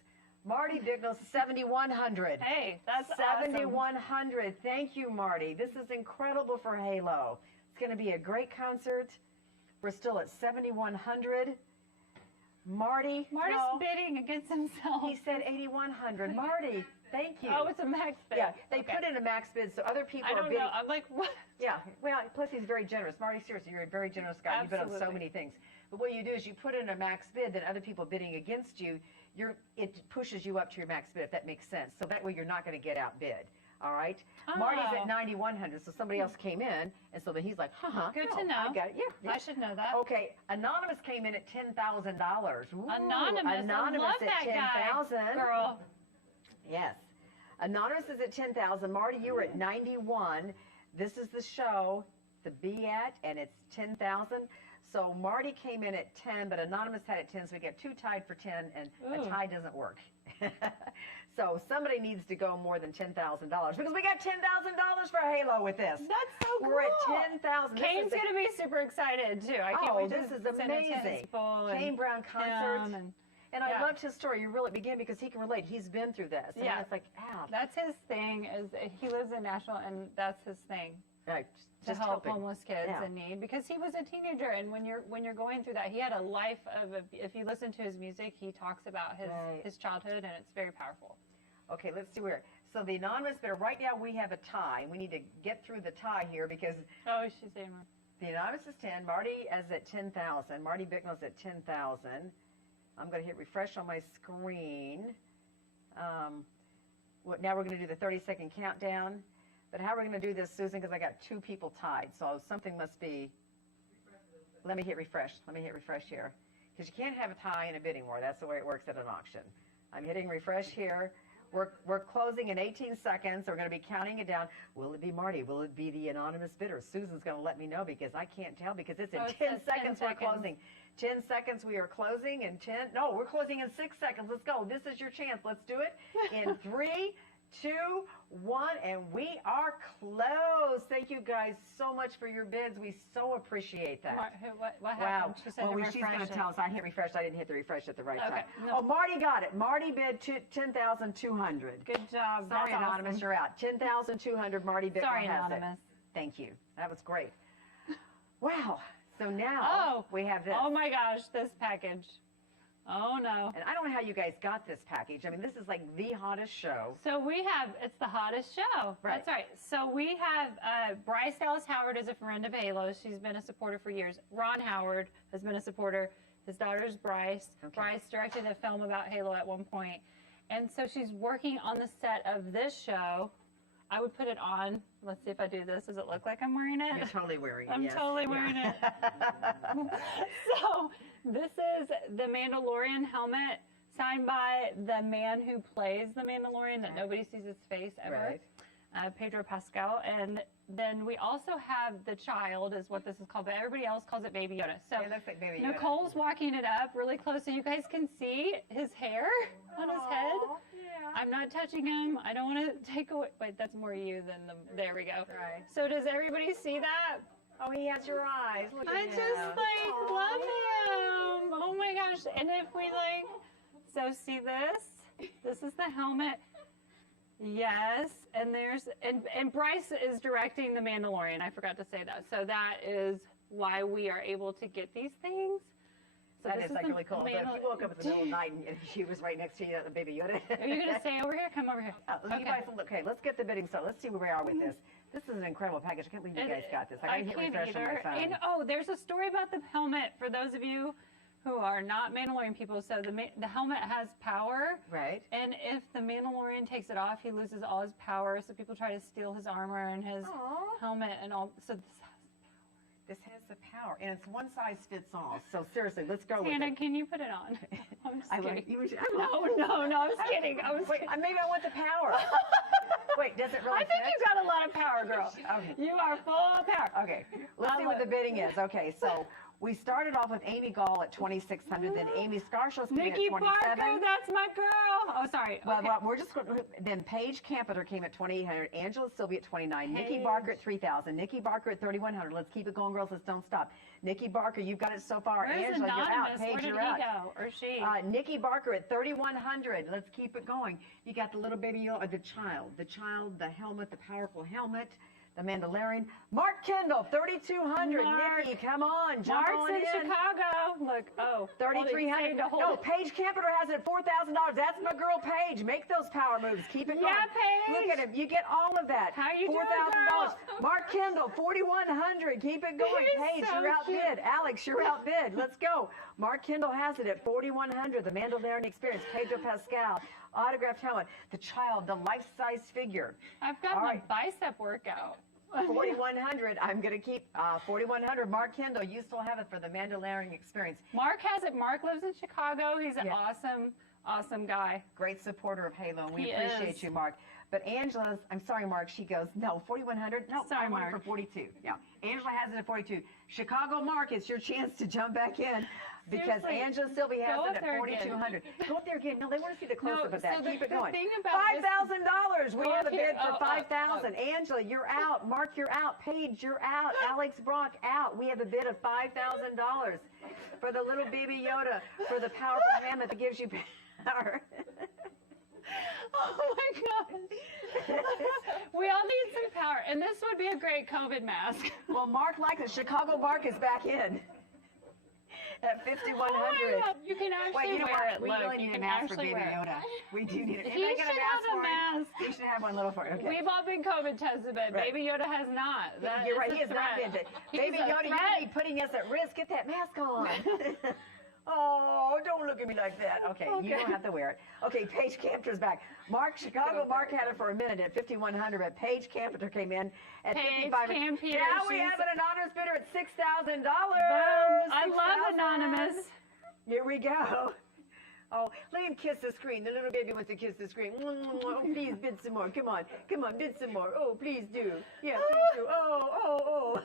Marty Bicknell, 7,100. Hey, that's 7,100. Thank you, Marty. This is incredible for Halo. It's going to be a great concert. We're still at 7,100. Marty's bidding against himself. He said 8,100. Marty, thank you. Oh, it's a max bid. Yeah, they put in a max bid, so other people I are don't bidding. know. I'm like, what? Yeah, well, plus he's very generous. Marty, seriously, you're a very generous guy. You've bid on so Absolutely. many things. But what you do is you put in a max bid, then other people bidding against you, it pushes you up to your max bid, if that makes sense. So that way you're not going to get outbid. All right? Oh. Marty's at 9,100, so somebody else came in, and so then he's like, Good no, to know. I got it. Yeah. I should know that. Okay, Anonymous came in at $10,000. Ooh, Anonymous, I love at that guy, 10,000. girl. Yes. Anonymous is at 10,000. Marty, you were at 91. This is the show to be at, and it's 10,000. So Marty came in at 10, but Anonymous had at 10, so we get two tied for 10, and a tie doesn't work. So somebody needs to go more than $10,000 because we got $10,000 for Halo with this. That's so cool. We're at 10,000. Kane's going to be super excited, too. I can't wait to this is send it to his amazing. people Kane and Brown concert. him And I loved his story. You really began because he can relate. He's been through this. And Yeah. it's like, That's his thing. Is he lives in Nashville, and that's his thing. Right. To Just help helping. homeless kids Yeah. in need, because he was a teenager, and when you're going through that, he had a life of. If you listen to his music, he talks about his childhood, and it's very powerful. Okay, let's see where. So the anonymous bidder, right now we have a tie. We need to get through the tie here because. Oh, she's saying. The anonymous is 10. Marty is at 10,000. Marty Bicknell's at 10,000. I'm going to hit refresh on my screen. Now we're going to do the 30-second countdown. But how are we going to do this, Susan? Because I got two people tied, so something must be. Let me hit refresh. Let me hit refresh here. Because you can't have a tie in a bidding war. That's the way it works at an auction. I'm hitting refresh here. We're closing in 18 seconds. We're going to be counting it down. Will it be Marty? Will it be the anonymous bidder? Susan's going to let me know because I can't tell because it's in 10 seconds we're closing. 10 seconds we are closing in 10. No, we're closing in 6 seconds. Let's go. This is your chance. Let's do it in 3, 2, 1, and we are closed. Thank you guys so much for your bids. We so appreciate that. What happened? She said Well, to she's going to refresh tell it. us. I hit refresh. I didn't hit the refresh at the right Okay. time. No. Oh, Marty got it. Marty bid 10,200. Good job. Sorry, That's Anonymous, awesome. you're out. 10,200. Marty bid. Sorry, has it. Anonymous. Thank you. That was great. Wow. So now we have this. Oh my gosh, this package. Oh no. And I don't know how you guys got this package. I mean, this is like the hottest show. So we have, it's the hottest show. Right. That's right. So we have Bryce Dallas Howard is a friend of Halo. She's been a supporter for years. Ron Howard has been a supporter. His daughter's Bryce. Bryce directed a film about Halo at one point. And so she's working on the set of this show. I would put it on. Let's see if I do this. Does it look like I'm wearing it? You're totally wearing it. I'm yes. totally wearing it. So this is the Mandalorian helmet signed by the man who plays the Mandalorian that nobody sees his face ever, Pedro Pascal. And then we also have the child is what this is called, but everybody else calls it Baby Yoda. So It looks like Baby Yoda. Nicole's walking it up really close so you guys can see his hair on his head. I'm not touching him. I don't want to take away. Wait, that's more you than the. There we go. Right. So does everybody see that? Oh, he has your eyes. Look at I him. just love him. Oh my gosh. And if we so see this? This is the helmet. Yes. And and Bryce is directing The Mandalorian. I forgot to say that. So that is why we are able to get these things. So That this is like really cool. But if Mandal- you woke up in the middle of the night and she was right next to you, the Baby Yoda. Are you going to stay over here? Come over here. You guys, okay, let's get the bidding. So let's see where we are with this. This is an incredible package. I can't believe you guys got this. I got to hit can't refresh on my either. phone. And there's a story about the helmet for those of you who are not Mandalorian people. So the helmet has power. Right. And if the Mandalorian takes it off, he loses all his power. So people try to steal his armor and his helmet and all. So this has the power, and it's one size fits all. So seriously, let's go with Tana, it. can you put it on? I'm just kidding. No, I was kidding. I was kidding. Maybe I want the power. Wait, does it really I think fit? you've got a lot of power, girl. Okay. You are full of power. Okay, let's see what the bidding is. Okay, so We started off with Amy Gall at 2,600, then Amy Scarshaw's came Nikki at 27. Barker, that's my girl. Oh, sorry. Well, Okay. well, we're just going to, then Paige Campeter came at 2,800, Angela Sylvia at 29, Nikki Barker at 3,000, Nikki Barker at 3,100. Let's keep it going, girls. Let's don't stop. Nikki Barker, you've got it so far. Where's Angela, you're out. Anonymous? Paige, Where did you're he out. go? Or she? Nikki Barker at 3,100. Let's keep it going. You got the little baby, the child, the helmet, the powerful helmet, the Mandalorian. Mark Kendall, 3,200. Mark. Nikki, come on, jump Mark's on in Chicago. Look, 3,300. 3,300. No, Paige Campeter has it at $4,000. That's my girl Paige. Make those power moves. Keep it going. Yeah, Paige. Look at him. You get all of that. How you doing, $4,000. girl? Mark Kendall, 4,100. Keep it going. He's Paige, so you're outbid. cute. Alex, you're outbid. Let's go. Mark Kendall has it at 4,100. The Mandalorian Experience. Pedro Pascal. Autographed helmet. The child, the life-size figure. I've got All my right. bicep workout. 4,100. I'm going to keep 4,100. Mark Kendall, you still have it for the Mandalorian Experience. Mark has it. Mark lives in Chicago. He's an awesome guy. Great supporter of Halo, and we He appreciate is. you, Mark. But Angela's, I'm sorry, Mark, she goes, no, 4,100? No, Sorry, I want it Mark. for 42. Yeah, Angela has it at 42. Chicago, Mark, it's your chance to jump back in because Seriously, Angela Sylvie has go it up at there again. 4,200. Go up there again. No, they want to see the close-up of that. so Keep it the going. thing about $5,000. We Go have a up here. bid for $5,000. Angela, you're out. Mark, you're out. Paige, you're out. Alex Brock, out. We have a bid of $5,000 for the little baby Yoda, for the powerful helmet that gives you power. Oh my gosh. We all need some power. And this would be a great COVID mask. Well, Mark likes it. Chicago Mark is back in at 5,100. Oh, you can actually Wait, you know wear what? it. We Look, really you need a can mask for actually Baby wear it. Yoda. We do need it. He Anybody got should a mask have a for him? mask. He should have one little for it. Okay. We've all been COVID tested, but Right. Baby Yoda has not. That You're right. is He a has not threat. been. He's Baby a Yoda, you threat. be putting us at risk. Get that mask on. Oh, don't look at me like that. Okay, you don't have to wear it. Okay, Paige Campeter's back. Mark, Chicago Mark had it for a minute at 5,100, but Paige Campeter came in at Paige 5,500. Campeter, Now we she's- have an anonymous bidder at $6,000. I love Anonymous. Here we go. Oh, let him kiss the screen. The little baby wants to kiss the screen. Oh, please bid some more. Come on. Come on, bid some more. Oh, please do. Yeah, please do. Oh.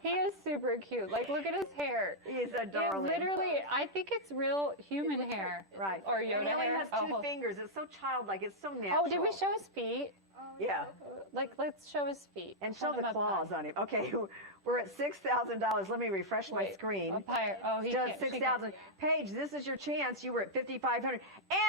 He is super cute. Like, look at his hair. He is a darling. It literally, I think it's real human hair. Right. Or And Yoda he only hair. has two fingers. It's so childlike. It's so natural. Oh, did we show his feet? Yeah. Like, let's show his feet. And show Hold the him up claws high. on him. Okay, we're at $6,000. Let me refresh my Wait, screen. up higher. Oh, he Just can't- she 6,000. Paige, this is your chance. You were at 5,500.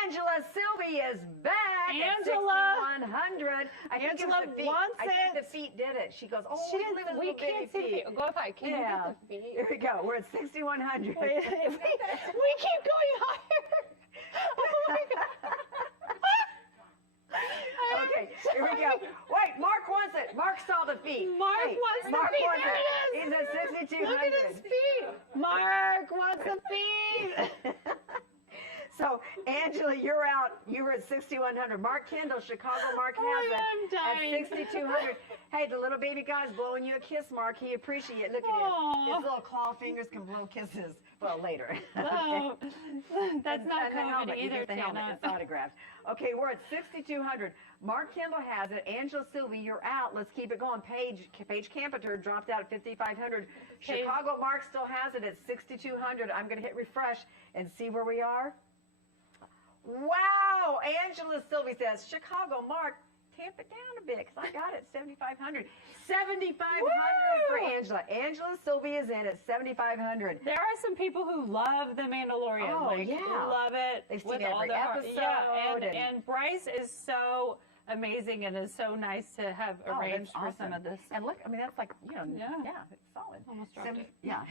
Angela Sylvie is back Angela! at 6,100. I think it was Angela the feet. wants I think it. the feet did it. She goes, oh, She look didn't- at those we little can't bitty see the feet. Go up high. Can you get the feet? Here we go. We're at 6,100. we keep going higher. Oh my God. Okay, here we go. Wait, Mark wants it. Mark saw the feet. Mark Hey, wants the Mark feet. wants There it is. He's at 6,200. Look at his feet. Mark wants the feet. So, Angela, you're out. You were at 6,100. Mark Kendall, Chicago Mark has it I'm dying. at 6,200. Hey, the little baby guy's blowing you a kiss, Mark. He appreciates it. Look at Aw. him. His little claw fingers can blow kisses. Well, later. Oh, that's not and the COVID helmet. You either, get the helmet. Tana. It's autographed. Okay, we're at 6,200. Mark Kendall has it. Angela Sylvie, you're out. Let's keep it going. Paige Campeter dropped out at 5,500. Chicago Mark still has it at 6,200. I'm going to hit refresh and see where we are. Wow! Angela Sylvie says, Chicago Mark, tamp it down a bit because I got it 7,500. 7,500 for Angela. Angela Sylvie is in at 7,500. There are some people who love The Mandalorian. Oh, like, yeah. Love it. They've seen with every all their heart. episode Yeah, and- and Bryce is so amazing and is so nice to have arranged that's for some awesome. of this. And look, I mean, that's like, Yeah. it's solid. Almost dropped it. Yeah.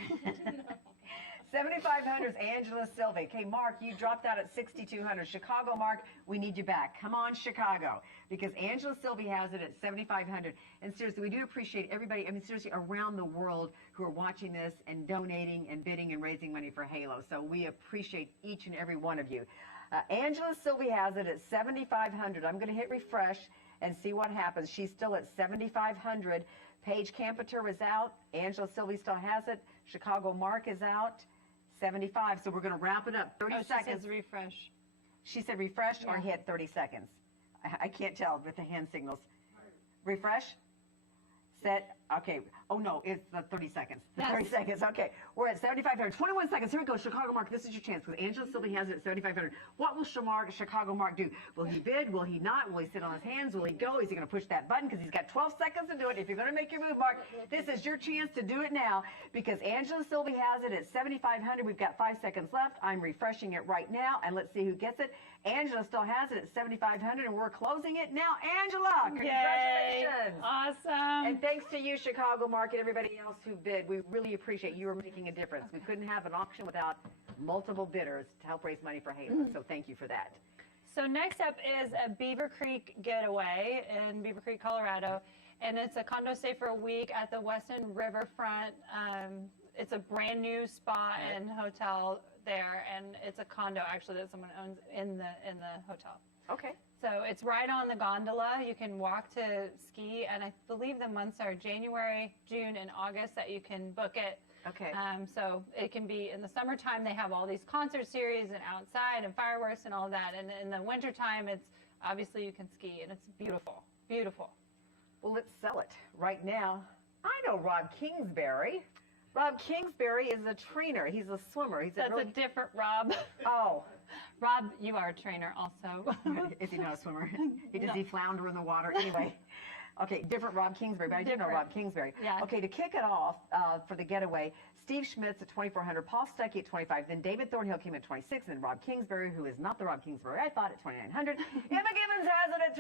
7,500 is Angela Sylvie. Okay, Mark, you dropped out at 6,200. Chicago, Mark, we need you back. Come on, Chicago, because Angela Sylvie has it at 7,500. And seriously, we do appreciate everybody, I mean, seriously, around the world who are watching this and donating and bidding and raising money for Halo. So we appreciate each and every one of you. Angela Sylvie has it at 7,500. I'm going to hit refresh and see what happens. She's still at 7,500. Paige Campeter is out. Angela Sylvie still has it. Chicago Mark is out. 75. So we're going to wrap it up. 30 seconds. She says refresh. She said refresh or hit 30 seconds. I can't tell with the hand signals. Refresh. Set. Okay. Oh, no, it's the 30 seconds. The 30 seconds. Okay. We're at 7,500. 21 seconds. Here we go. Chicago Mark, this is your chance because Angela Sylvie has it at 7,500. What will Chicago Mark do? Will he bid? Will he not? Will he sit on his hands? Will he go? Is he going to push that button? Because he's got 12 seconds to do it. If you're going to make your move, Mark, this is your chance to do it now because Angela Sylvie has it at 7,500. We've got 5 seconds left. I'm refreshing it right now, and let's see who gets it. Angela still has it at 7,500, and we're closing it now. Angela, congratulations. Yay. Awesome. And thanks to you, Chicago Mark, and everybody else who bid. We really appreciate you are making a difference. We couldn't have an auction without multiple bidders to help raise money for Halo, so thank you for that. So next up is a Beaver Creek getaway in Beaver Creek, Colorado, and it's a condo stay for a week at the Weston Riverfront. It's a brand new spa and hotel there, and it's a condo actually that someone owns in the hotel. Okay. So it's right on the gondola. You can walk to ski, and I believe the months are January, June, and August that you can book it. Okay. So it can be in the summertime. They have all these concert series and outside and fireworks and all that. And in the wintertime, it's obviously you can ski, and it's beautiful, beautiful. Well, let's sell it right now. I know Rob Kingsbury. Rob Kingsbury is a trainer. He's a swimmer. That's a different Rob. Oh. Rob, you are a trainer also. Is he not a swimmer? Does he flounder in the water? Anyway. Okay, different Rob Kingsbury, but I do know Rob Kingsbury. Yeah. Okay, to kick it off for the getaway, Steve Schmitz at 2,400, Paul Stuckey at 25, then David Thornhill came at 26, and then Rob Kingsbury, who is not the Rob Kingsbury I thought, at 2,900. Emma Gibbons has it at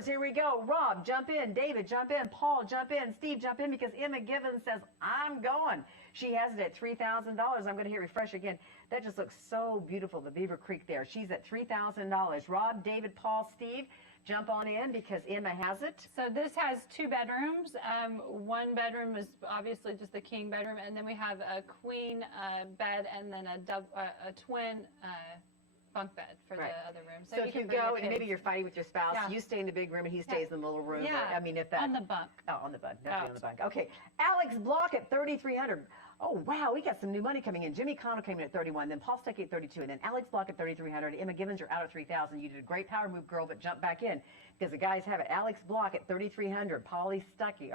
$3,000. Here we go. Rob, jump in. David, jump in. Paul, jump in. Steve, jump in, because Emma Gibbons says, I'm going. She has it at $3,000. I'm going to hit refresh again. That just looks so beautiful, the Beaver Creek there. She's at $3,000. Rob, David, Paul, Steve, jump on in because Emma has it. So this has 2 bedrooms. One bedroom is obviously just the king bedroom, and then we have a queen bed and then a twin bunk bed for the other room. So if you go and maybe you're fighting with your spouse, you stay in the big room and he stays in the little room. Yeah. I mean, if that on the bunk. Oh, on the bunk. Definitely on the bunk. Okay. Alex Block at 3,300. Oh, wow, we got some new money coming in. Jimmy Connell came in at 31, then Paul Stuckey at 32, and then Alex Block at 3,300. Emma Gibbons, you're out at 3,000. You did a great power move, girl, but jump back in because the guys have it. Alex Block at 3,300. Paul Stuckey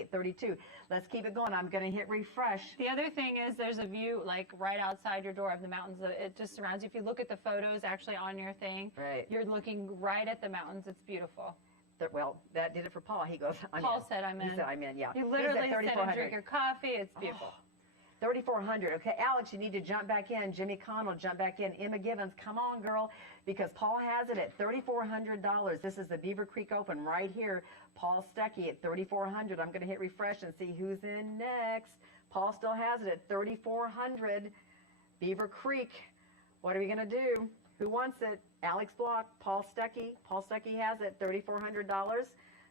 at 32. Let's keep it going. I'm going to hit refresh. The other thing is there's a view like right outside your door of the mountains. It just surrounds you. If you look at the photos actually on your thing, you're looking right at the mountains. It's beautiful. Well, that did it for Paul. He goes, Paul said I'm in. He said I'm in, yeah. You literally sit and drink your coffee. It's beautiful. 3,400. Okay, Alex, you need to jump back in. Jimmy Connell, jump back in. Emma Gibbons, come on, girl, because Paul has it at $3,400. This is the Beaver Creek Open right here. Paul Stuckey at $3,400. I'm going to hit refresh and see who's in next. Paul still has it at $3,400. Beaver Creek. What are we going to do? Who wants it? Alex Block, Paul Stuckey. Paul Stuckey has it, $3,400.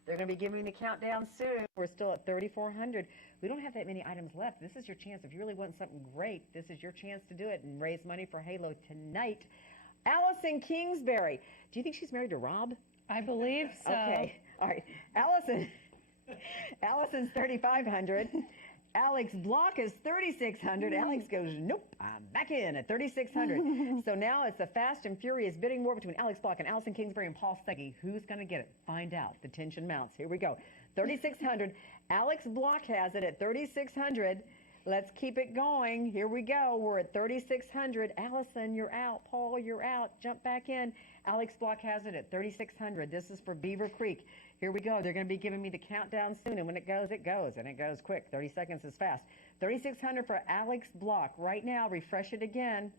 They're going to be giving the countdown soon. We're still at $3,400. We don't have that many items left. This is your chance. If you really want something great, this is your chance to do it and raise money for Halo tonight. Allison Kingsbury. Do you think she's married to Rob? I believe so. Okay. All right. Allison's $3,500. Alex Block is $3,600. Alex goes, nope, I'm back in at $3,600. So now it's a fast and furious bidding war between Alex Block and Allison Kingsbury and Paul Stuckey. Who's going to get it? Find out. The tension mounts. Here we go. $3,600. Alex Block has it at $3,600. Let's keep it going. Here we go. We're at $3,600. Allison, you're out. Paul, you're out. Jump back in. Alex Block has it at $3,600. This is for Beaver Creek. Here we go. They're going to be giving me the countdown soon, and when it goes, and it goes quick. 30 seconds is fast. $3,600 for Alex Block. Right now, refresh it again.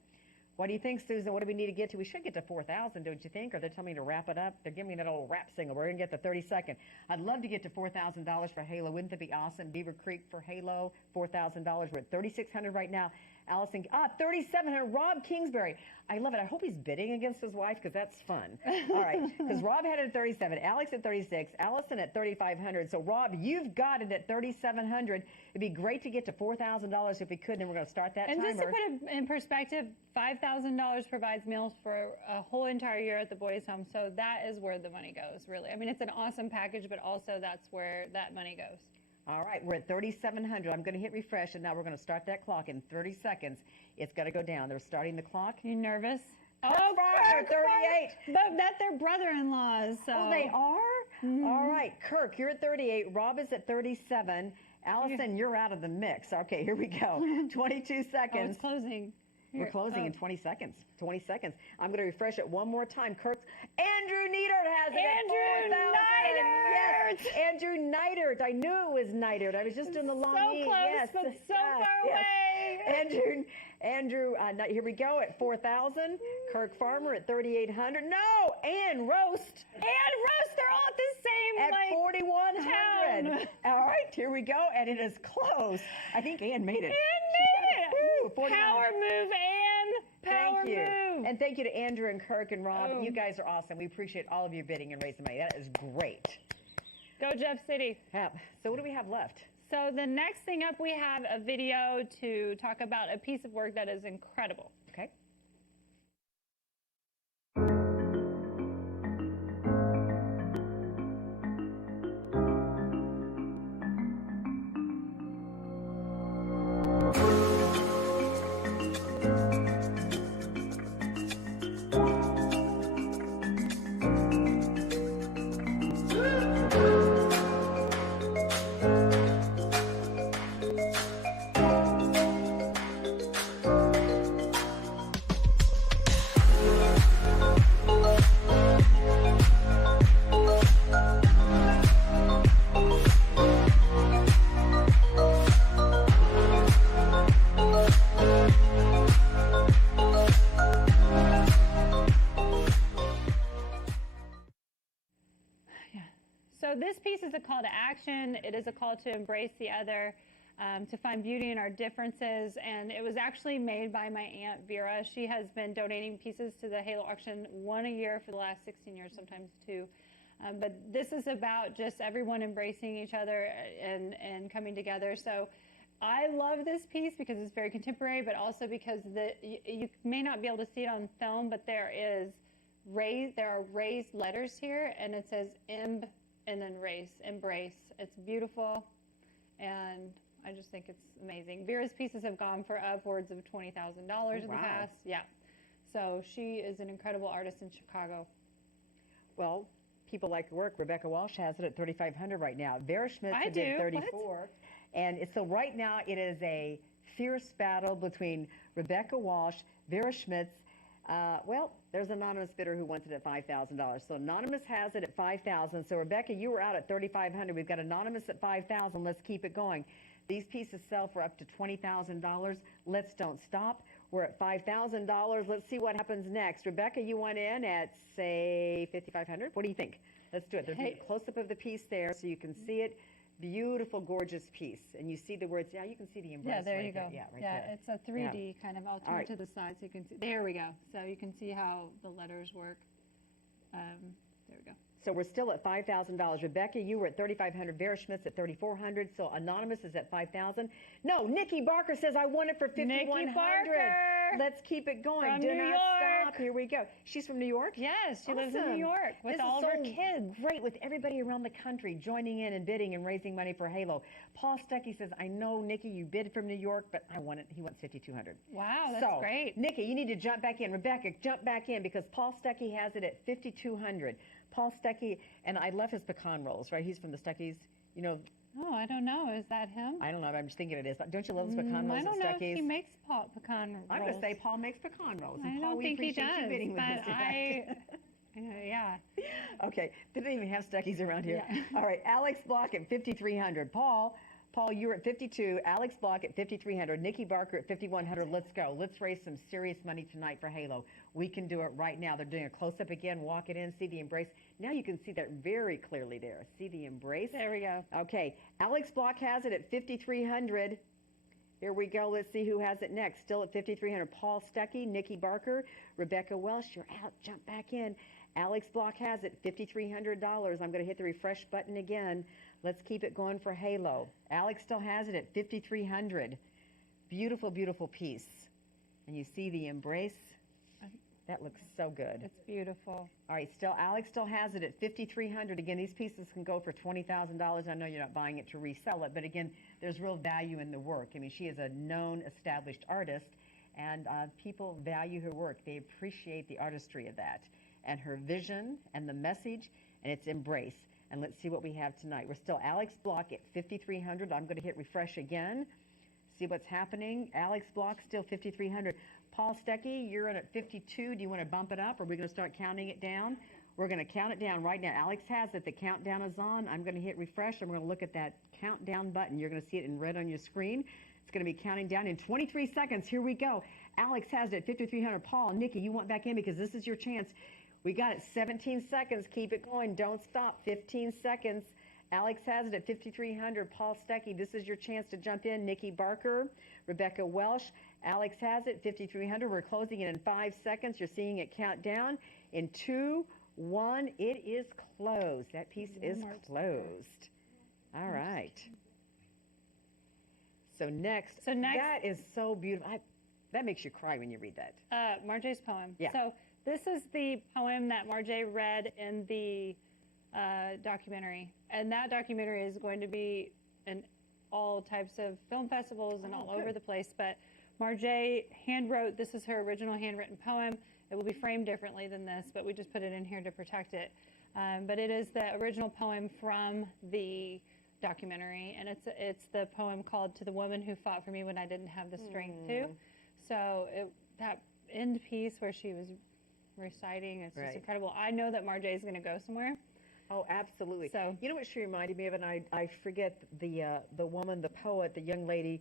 What do you think, Susan? What do we need to get to? We should get to 4,000, don't you think? Or they're telling me to wrap it up. They're giving me that old rap single. We're going to get to 32nd. I'd love to get to $4,000 for Halo. Wouldn't that be awesome? Beaver Creek for Halo, $4,000. We're at $3,600 right now. Allison, $3,700. Rob Kingsbury. I love it. I hope he's bidding against his wife because that's fun. All right, because Rob had it at 37, Alex at 36, Allison at 3,500. So Rob, you've got it at 3,700. It'd be great to get to $4,000 if we could. And we're going to start that timer. And just to put it in perspective, $5,000 provides meals for a whole entire year at the boys' home. So that is where the money goes, really. I mean, it's an awesome package, but also that's where that money goes. All right, we're at 3,700. I'm going to hit refresh, and now we're going to start that clock in 30 seconds. It's got to go down. They're starting the clock. You nervous? Oh, 38. But that's their brother-in-laws. So. Oh, they are? All right, Kirk, you're at 38. Rob is at 37. Allison, you're out of the mix. Okay, here we go. 22 seconds. Oh, it's closing. We're closing in 20 seconds. 20 seconds. I'm going to refresh it one more time. Kirk, Andrew Neidert has it Andrew at 4,000. Yes, Andrew Neidert. I knew it was Neidert. I was just doing the long E. So close, yes. but so far away. Andrew, here we go at 4,000. Kirk Farmer at 3,800. No, Ann Roast. And Roast, they're all at the same, at 4,100. All right, here we go, and it is close. I think Ann made it. Ann made it. 41. Power move, Ann. Power Thank you. move. And thank you to Andrew and Kirk and Rob. You guys are awesome. We appreciate all of you bidding and raising money. That is great. Go Jeff City. Yep. So what do we have left? So the next thing up, we have a video to talk about a piece of work that is incredible. Okay. So this piece is a call to action. It is a call to embrace the other, to find beauty in our differences. And it was actually made by my Aunt Vera. She has been donating pieces to the Halo auction, one a year for the last 16 years, sometimes two. But this is about just everyone embracing each other and coming together. So I love this piece because it's very contemporary, but also because you may not be able to see it on film, but there are raised letters here, and it says emb and then embrace. It's beautiful, and I just think it's amazing. Vera's pieces have gone for upwards of $20,000 in the past. Yeah. So she is an incredible artist in Chicago. Well, people like her work. Rebecca Walsh has it at 3,500 right now. Vera Schmitz is at 34. What? And so right now it is a fierce battle between Rebecca Walsh, Vera Schmitz. Well, there's an anonymous bidder who wants it at $5,000. So anonymous has it at $5,000. So Rebecca, you were out at $3,500. We've got anonymous at $5,000. Let's keep it going. These pieces sell for up to $20,000. Let's don't stop. We're at $5,000. Let's see what happens next. Rebecca, you went in at, say, $5,500. What do you think? Let's do it. There's a close-up of the piece there so you can see it. Beautiful, gorgeous piece. And you see the words. Yeah, you can see the embrace. Yeah, there right you go. Yeah, right there. It's a 3D kind of. I'll turn to the side so you can see. There we go. So you can see how the letters work. There we go. So we're still at $5,000. Rebecca, you were at $3,500. Vera Schmitz at $3,400. So anonymous is at $5,000. No, Nikki Barker says I want it for $5,100. Let's keep it going. From Do New not York. stop. Here we go. She's from New York? Yes, she lives in New York with all of her kids. Great, with everybody around the country joining in and bidding and raising money for Halo. Paul Stuckey says, I know, Nikki, you bid from New York, but I want it. He wants $5,200. Wow, that's great. Nikki, you need to jump back in. Rebecca, jump back in because Paul Stuckey has it at $5,200. Paul Stuckey, and I love his pecan rolls, right? He's from the Stuckeys, you know. Oh, I don't know. Is that him? I don't know, but I'm just thinking it is. But don't you love his pecan rolls I don't at know Stuckeys? if he makes pecan rolls. I'm going to say Paul makes pecan rolls. And I Paul, don't we think he appreciate you does, bidding with but us today. yeah. Okay, they don't even have Stuckeys around here. Yeah. All right, Alex Block at $5,300. Paul, you're at $52. Alex Block at $5,300. Nikki Barker at $5,100. Let's go. Let's raise some serious money tonight for Halo. We can do it right now. They're doing a close-up again. Walk it in. See the embrace. Now you can see that very clearly there. See the embrace? There we go. Okay. Alex Block has it at $5,300. Here we go. Let's see who has it next. Still at $5,300. Paul Stuckey, Nikki Barker, Rebecca Welsh. You're out. Jump back in. Alex Block has it, $5,300. I'm going to hit the refresh button again. Let's keep it going for Halo. Alex still has it at $5,300. Beautiful, beautiful piece. And you see the embrace? That looks so good. It's beautiful. All right, Alex still has it at $5,300. Again, these pieces can go for $20,000. I know you're not buying it to resell it, but again, there's real value in the work. I mean, she is a known, established artist, and people value her work. They appreciate the artistry of that, and her vision, and the message, and its embrace. And let's see what we have tonight. We're still Alex Block at 5,300. I'm going to hit refresh again. See what's happening. Alex Block still 5,300. Paul Stecky, you're in at 52. Do you want to bump it up, or are we going to start counting it down? We're going to count it down right now. Alex has it. The countdown is on. I'm going to hit refresh, and we're going to look at that countdown button. You're going to see it in red on your screen. It's going to be counting down in 23 seconds. Here we go. Alex has it at 5,300. Paul, Nikki, you want back in because this is your chance. We got it. 17 seconds. Keep it going. Don't stop. 15 seconds. Alex has it at 5,300. Paul Stecky, this is your chance to jump in. Nikki Barker, Rebecca Welsh. Alex has it, 5,300. We're closing it in 5 seconds. You're seeing it count down in 2, 1. It is closed. That piece is closed. All right. So next, that is so beautiful. That makes you cry when you read that. Marjay's poem. Yeah. So this is the poem that Marjay read in the documentary. And that documentary is going to be in all types of film festivals and all over the place. But Marjay handwrote, this is her original handwritten poem. It will be framed differently than this, but we just put it in here to protect it. But it is the original poem from the documentary, and it's the poem called "To the Woman Who Fought for Me When I Didn't Have the Strength to." So that end piece where she was reciting, it's just incredible. I know that Marjay is going to go somewhere. Oh, absolutely. So you know what she reminded me of, and I forget the woman, the poet, the young lady,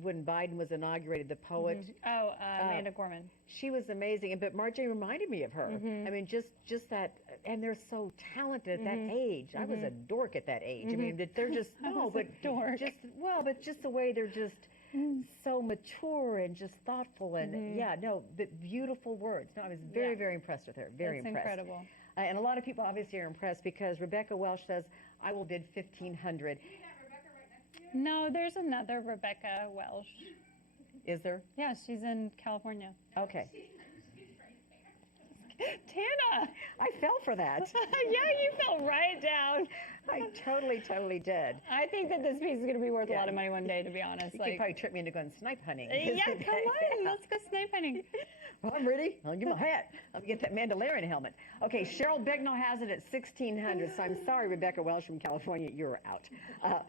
when Biden was inaugurated, the poet. Amanda Gorman. She was amazing, but Marjay reminded me of her. I mean, just that, and they're so talented at that age. I was a dork at that age. I mean, they're just but just the way they're just so mature and just thoughtful and but beautiful words. No, I was very impressed with her. Very impressed. Incredible. And a lot of people obviously are impressed because Rebecca Welsh says, "I will bid 1,500." No, there's another Rebecca Welsh. Is there? Yeah, she's in California. Okay. Tana! I fell for that. Yeah, you fell right down. I totally did. I think that this piece is going to be worth a lot of money one day, to be honest. You could probably trick me into going snipe hunting. Yeah, come on. Let's go snipe hunting. Well, I'm ready. I'll give my hat. I'll get that Mandalorian helmet. Okay, Cheryl Bignell has it at 1,600. So I'm sorry, Rebecca Welsh from California, you're out.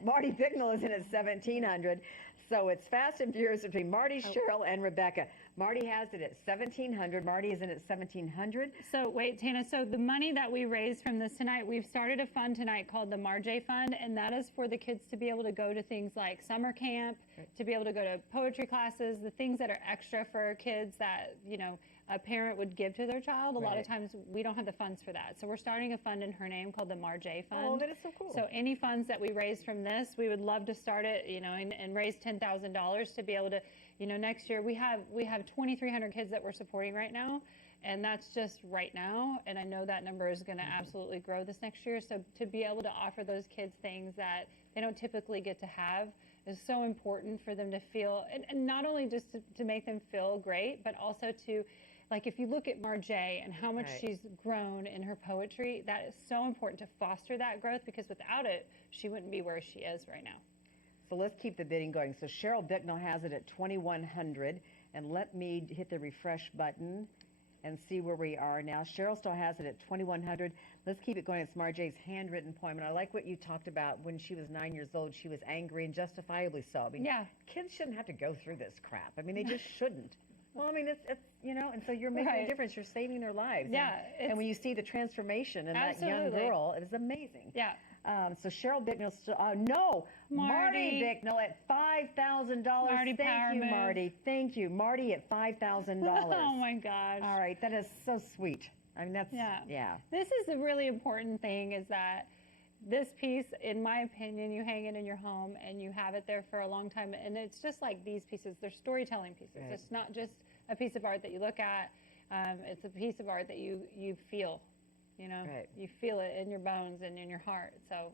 Marty Bignell is in at 1,700. So it's fast and furious between Marty, Cheryl, and Rebecca. Marty has it at 1,700. Marty is in at 1,700. So wait, Tana, so the money that we raised from this tonight, we've started a fund tonight called the Marjay Fund, and that is for the kids to be able to go to things like summer camp, to be able to go to poetry classes, the things that are extra for kids that, you know, a parent would give to their child. A lot of times we don't have the funds for that. So we're starting a fund in her name called the Marjay Fund. Oh, that is so cool. So any funds that we raise from this, we would love to start it, you know, and raise $10,000 to be able to, you know, next year we have 2,300 kids that we're supporting right now. And that's just right now. And I know that number is going to absolutely grow this next year. So to be able to offer those kids things that they don't typically get to have is so important for them to feel, and not only just to make them feel great, but also to, like, if you look at Marjay and how much she's grown in her poetry, that is so important to foster that growth, because without it, she wouldn't be where she is right now. So let's keep the bidding going. So Cheryl Bicknell has it at 2,100, and let me hit the refresh button and see where we are now. Cheryl still has it at 2,100. Let's keep it going. It's Marjay's handwritten poem, and I like what you talked about. When she was 9 years old, she was angry, and justifiably so. I mean, kids shouldn't have to go through this crap. I mean, they just shouldn't. Well, I mean, it's you know, and so you're making a difference. You're saving their lives. Yeah. And when you see the transformation in that young girl, it is amazing. Yeah. So Cheryl Bicknell, Marty Bicknell at $5,000. Thank you, Marty. Thank you, Marty at $5,000. Oh my gosh! All right, that is so sweet. I mean, that's This is a really important thing. Is that this piece, in my opinion, you hang it in your home and you have it there for a long time. And it's just like these pieces; they're storytelling pieces. Right. It's not just a piece of art that you look at. It's a piece of art that you feel. You know, you feel it in your bones and in your heart. So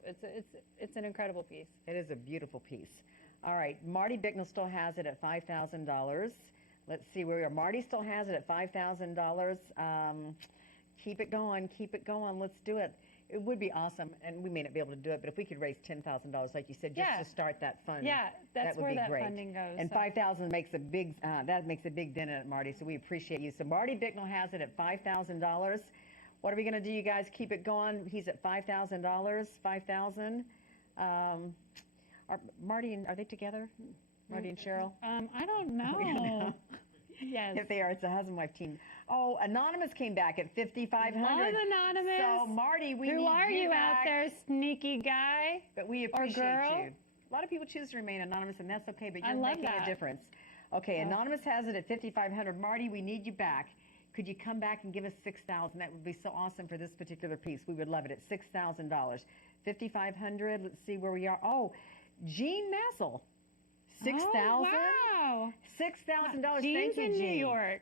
it's an incredible piece. It is a beautiful piece. All right, Marty Bicknell still has it at $5,000. Let's see where we are. Marty still has it at $5,000. Keep it going. Keep it going. Let's do it. It would be awesome, and we may not be able to do it, but if we could raise $10,000, like you said, just to start that fund, that's that would where be that great. funding goes. And $5,000 makes a big dent in it, Marty. So we appreciate you. So Marty Bicknell has it at $5,000. What are we going to do, you guys? Keep it going. He's at $5,000. $5,000. Marty and are they together? Marty and Cheryl? I don't know. Yes. If they are, it's a husband-wife team. Oh, Anonymous came back at 5,500. Love Anonymous. So, Marty, we Who need are you out back. there, sneaky guy? But we appreciate girl? you. A lot of people choose to remain anonymous, and that's okay, but I you're love making that. a difference. Okay, Anonymous has it at 5,500. Marty, we need you back. Could you come back and give us $6,000? That would be so awesome for this particular piece. We would love it at $6,000. 5,500. Let's see where we are. Oh, Jean Massel. 6,000. Oh, wow. $6,000. Jean's Thank you, in Jean. New York.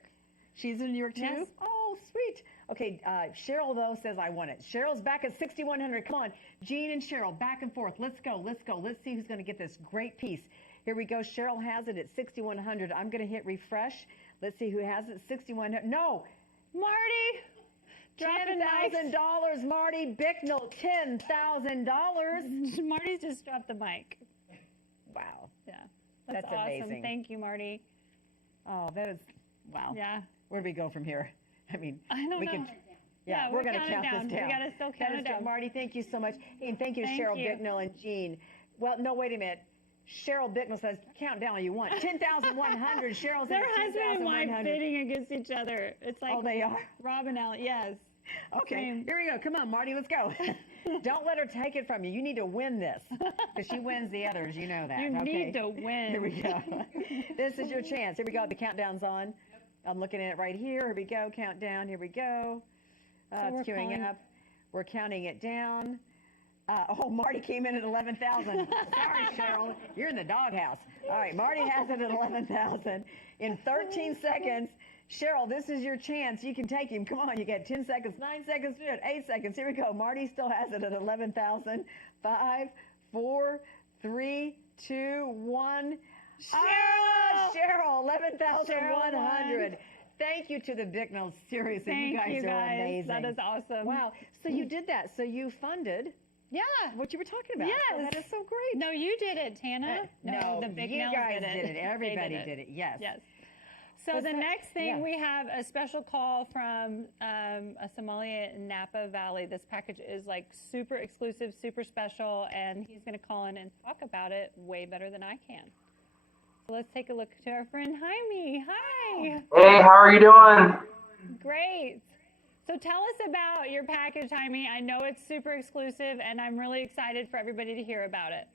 She's in New York too? Yes. Oh, sweet. Okay, Cheryl, though, says I want it. Cheryl's back at 6,100. Come on, Jean and Cheryl, back and forth. Let's go, let's go. Let's see who's going to get this great piece. Here we go. Cheryl has it at 6,100. I'm going to hit refresh. Let's see who has it. 6,100. No. Marty. $10,000, Marty Bicknell. $10,000. Marty's just dropped the mic. Wow. Yeah. That's awesome. Amazing. Thank you, Marty. Oh, that is, wow. Yeah. Where do we go from here? I mean, I don't know. Yeah, we're going to count down. this down. We got to still count it down. Marty, thank you so much. And thank you, Thank Cheryl you. Bicknell and Jean. Well, no, wait a minute. Cheryl Bicknell says, count down all you want. 10,100. Cheryl's Their at husband and wife 10,100. bidding against each other. It's like, Oh, they are? Rob and Ellie, yes. Okay, Same. here we go. Come on, Marty, let's go. Don't let her take it from you. You need to win this because she wins the others. You know that. You okay? need to win. Here we go. This is your chance. Here we go. The countdown's on. I'm looking at it right here. Here we go. Countdown. Here we go. It's queuing up. We're counting it down. Oh, Marty came in at 11,000. Sorry, Cheryl. You're in the doghouse. All right, Marty has it at 11,000. In 13 seconds, Cheryl, this is your chance. You can take him. Come on, you got 10 seconds, 9 seconds, 8 seconds. Here we go. Marty still has it at 11,000. 5, 4, 3, 2, 1. Cheryl, 11,100. Thank you to the Bicknells. Seriously, Thank you guys are amazing. That is awesome. Wow. So you did that. So you funded what you were talking about. Yes. So that is so great. No, you did it, Tana. No, the you Bicknells guys did it. Everybody did it. Yes. Yes. So the next thing, we have a special call from a sommelier in Napa Valley. This package is like super exclusive, super special, and he's going to call in and talk about it way better than I can. So let's take a look to our friend Jaime. Hi. Hey, how are you doing? Great. So tell us about your package, Jaime. I know it's super exclusive, and I'm really excited for everybody to hear about it.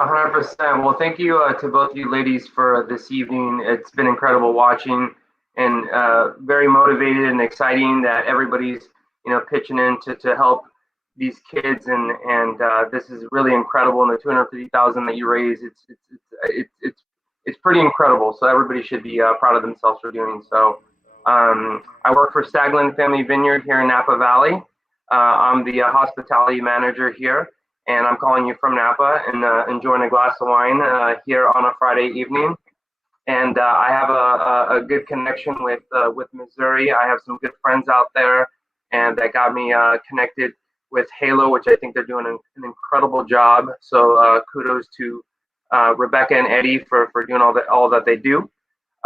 100%. Well, thank you to both of you ladies for this evening. It's been incredible watching and very motivated and exciting that everybody's, pitching in to help these kids. And this is really incredible. And the $250,000 that you raise, it's pretty incredible. So everybody should be proud of themselves for doing so. I work for Staglin Family Vineyard here in Napa Valley. I'm the hospitality manager here, and I'm calling you from Napa and enjoying a glass of wine here on a Friday evening. And I have a good connection with Missouri. I have some good friends out there, and that got me connected with Halo, which I think they're doing an incredible job. So kudos to Rebecca and Eddie for doing all that they do.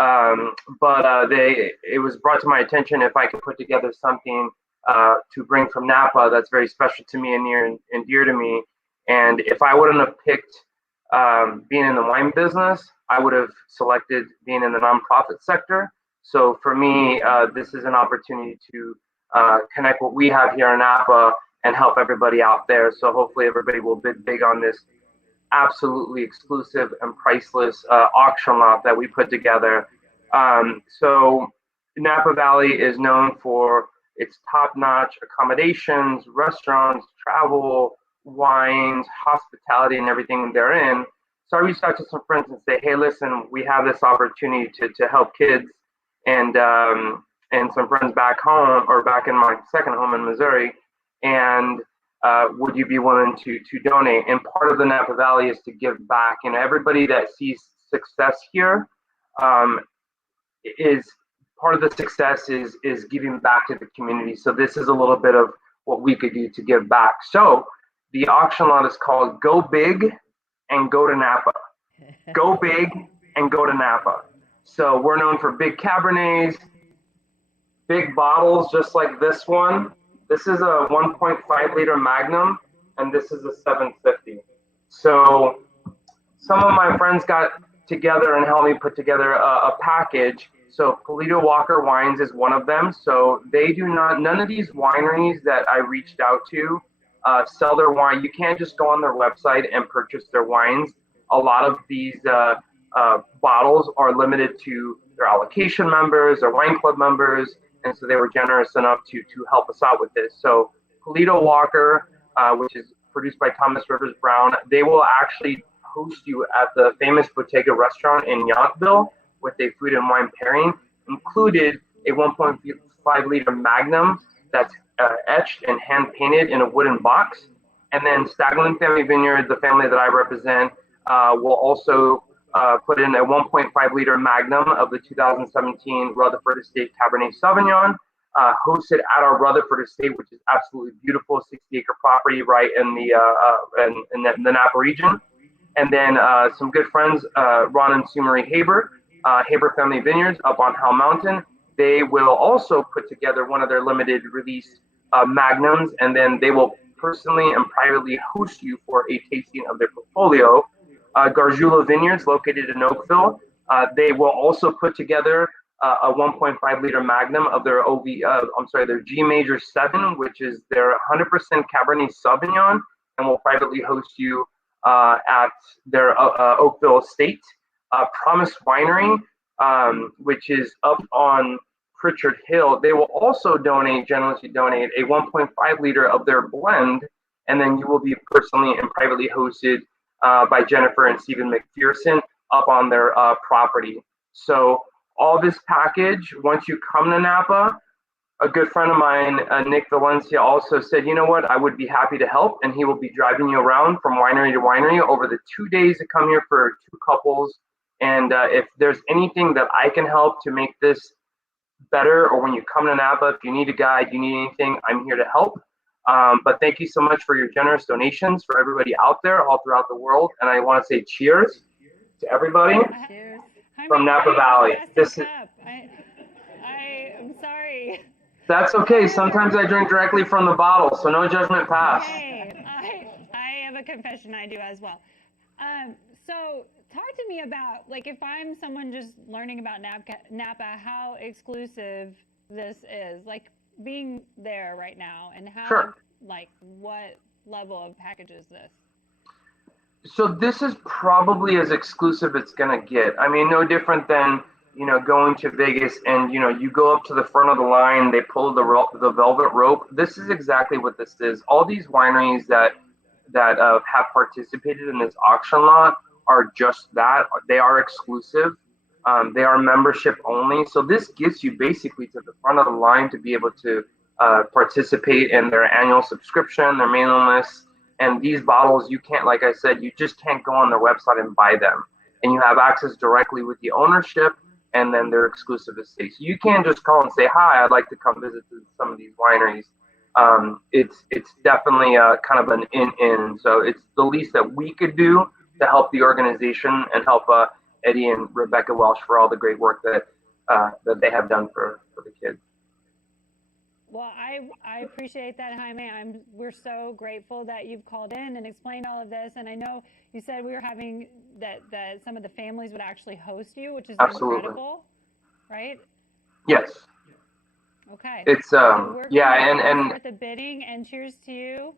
It was brought to my attention if I could put together something to bring from Napa that's very special to me and near and dear to me. And if I wouldn't have picked being in the wine business, I would have selected being in the nonprofit sector. So for me, this is an opportunity to connect what we have here in Napa and help everybody out there. So hopefully everybody will bid big on this absolutely exclusive and priceless auction lot that we put together. So Napa Valley is known for its top-notch accommodations, restaurants, travel, wines, hospitality, and everything therein. So I reached out to some friends and say, hey, listen, we have this opportunity to help kids and some friends back home or back in my second home in Missouri. And would you be willing to donate? And part of the Napa Valley is to give back. And everybody that sees success here is part of the success is giving back to the community. So this is a little bit of what we could do to give back. So the auction lot is called Go Big and Go to Napa. Go big and go to Napa. So we're known for big Cabernets, big bottles just like this one, This is a 1.5 liter Magnum, and this is a 750. So some of my friends got together and helped me put together a package. So Polito Walker Wines is one of them. So they do not, none of these wineries that I reached out to sell their wine. You can't just go on their website and purchase their wines. A lot of these bottles are limited to their allocation members or wine club members. And so they were generous enough to help us out with this. So Polito Walker, which is produced by Thomas Rivers Brown, they will actually host you at the famous Bottega restaurant in Yountville with a food and wine pairing, included a 1.5 liter Magnum that's etched and hand painted in a wooden box. And then Staglin Family Vineyard, the family that I represent, will also put in a 1.5 liter Magnum of the 2017 Rutherford Estate Cabernet Sauvignon, hosted at our Rutherford Estate, which is absolutely beautiful, 60-acre property right in the Napa region. And then some good friends, Ron and Sue Marie Haber, Haber Family Vineyards up on Hell Mountain. They will also put together one of their limited release Magnums, and then they will personally and privately host you for a tasting of their portfolio. Gargiulo Vineyards, located in Oakville, they will also put together a 1.5 liter Magnum of their their G Major 7, which is their 100% Cabernet Sauvignon, and will privately host you at their Oakville estate. Promise Winery, which is up on Pritchard Hill, they will also generously donate a 1.5 liter of their blend, and then you will be personally and privately hosted by Jennifer and Stephen McPherson up on their property. So all this package, once you come to Napa, a good friend of mine, Nick Valencia, also said, you know what, I would be happy to help, and he will be driving you around from winery to winery over the 2 days to come here for 2 couples. And if there's anything that I can help to make this better, or when you come to Napa, if you need a guide, you need anything, I'm here to help. But thank you so much for your generous donations for everybody out there all throughout the world. And I want to say cheers to everybody from Napa Valley. This is. I'm sorry. That's okay. Sometimes I drink directly from the bottle, so no judgment passed. Hey, I have a confession I do as well. So talk to me about, like, if I'm someone just learning about Napa, how exclusive this is, like being there right now, and how, like, what level of package is this? So this is probably as exclusive it's gonna get. I mean, no different than, you know, going to Vegas and, you know, you go up to the front of the line, they pull the velvet rope. This is exactly what this is. All these wineries that have participated in this auction lot are just that. They are exclusive. They are membership only. So this gets you basically to the front of the line to be able to participate in their annual subscription, their mailing list. And these bottles, you can't, like I said, you just can't go on their website and buy them. And you have access directly with the ownership and then their exclusive estate. So you can't just call and say, hi, I'd like to come visit some of these wineries. It's definitely kind of an in. So it's the least that we could do to help the organization and help Eddie and Rebecca Welsh for all the great work that they have done for the kids. Well, I appreciate that, Jaime. We're so grateful that you've called in and explained all of this. And I know you said we were having that some of the families would actually host you, which is incredible, right? Yes. Okay. It's so yeah, and start the bidding, and cheers to you.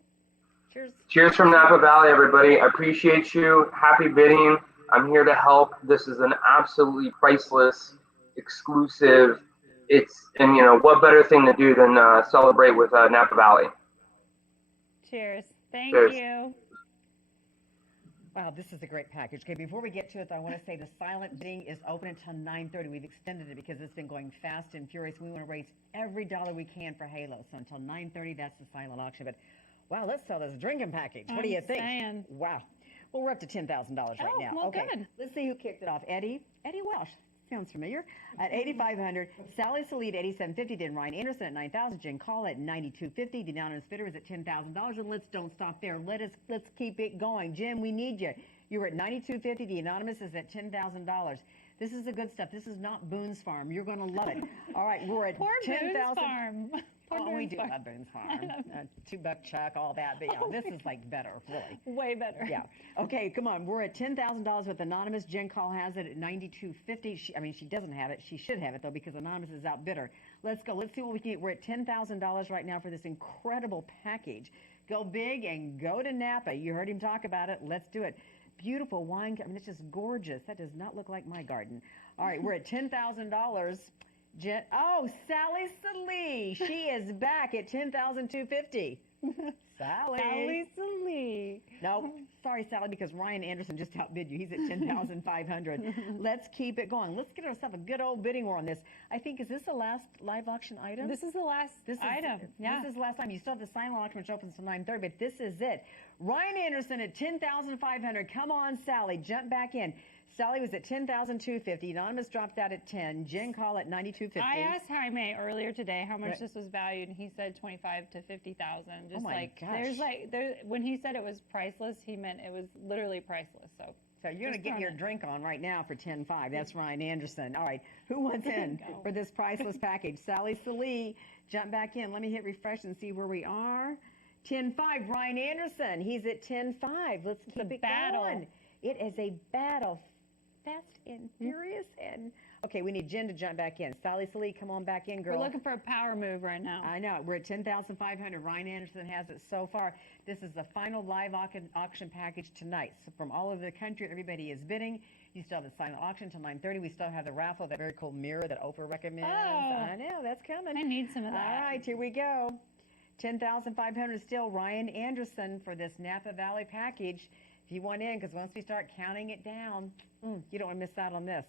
Cheers. Cheers from Napa Valley, everybody. I appreciate you. Happy bidding. I'm here to help. This is an absolutely priceless, exclusive. And you know, what better thing to do than celebrate with Napa Valley. Cheers. Thank Cheers. you. Wow, this is a great package. Okay, before we get to it, though, I want to say the silent bidding is open until 9:30. We've extended it because it's been going fast and furious. We want to raise every dollar we can for Halo. So until 9:30, that's the silent auction. But wow, let's sell this drinking package. What do you think? Saying. Wow. Well, we're up to $10,000 right now. Well, okay, good. Let's see who kicked it off. Eddie Welsh. Sounds familiar. At $8,500, Sally Salid $8,750, then Ryan Anderson at $9,000, Jen Call at $9,250. The anonymous bidder is at $10,000, and let's don't stop there. Let's keep it going. Jim, we need you. You were at $9,250. The anonymous is at $10,000. This is the good stuff. This is not Boone's Farm. You're going to love it. All right, we're at Poor $10,000. Boone's Farm. Oh, we do Farm. love Boone's Farm. $2 Chuck, all that. But yeah, this is like better, really. Way better. Yeah. Okay, come on. We're at $10,000 with Anonymous. Jen Call has it at $92.50. She doesn't have it. She should have it, though, because Anonymous is outbid her. Let's go. Let's see what we can get. We're at $10,000 right now for this incredible package. Go big and go to Napa. You heard him talk about it. Let's do it. Beautiful wine. It's just gorgeous. That does not look like my garden. All right, we're at $10,000. Sally Salee. She is back at $10,250. Sally Salee. No, sorry, Sally, because Ryan Anderson just outbid you. He's at $10,500. Let's keep it going. Let's get ourselves a good old bidding war on this. I think, is this the last live auction item? This is the last item. Yeah. This is the last time. You still have the silent auction, which opens until 9:30, but this is it. Ryan Anderson at $10,500. Come on, Sally, jump back in. Sally was at $10,250. Anonymous dropped out at $10,000. Jen Call at $92.50. I asked Jaime earlier today how much this was valued, and he said $25,000 to $50,000. Just when he said it was priceless, he meant it was literally priceless. So you're going to get your drink on right now for $10,500. That's Ryan Anderson. All right, who wants in for this priceless package? Sally Salee, jump back in. Let me hit refresh and see where we are. $10,500. Ryan Anderson, he's at $10,500. Let's keep it going. It is a battle. Fast and furious. And okay, we need Jen to jump back in. Sally Salee, come on back in, girl. We're looking for a power move right now. I know. We're at $10,500. Ryan Anderson has it so far. This is the final live auction package tonight. So from all over the country, everybody is bidding. You still have the silent auction until 9:30. We still have the raffle, that very cool mirror that Oprah recommends. Oh. I know, that's coming. I need some of that. All right, here we go. $10,500 still. Ryan Anderson for this Napa Valley package. If you want in, because once we start counting it down, you don't want to miss out on this.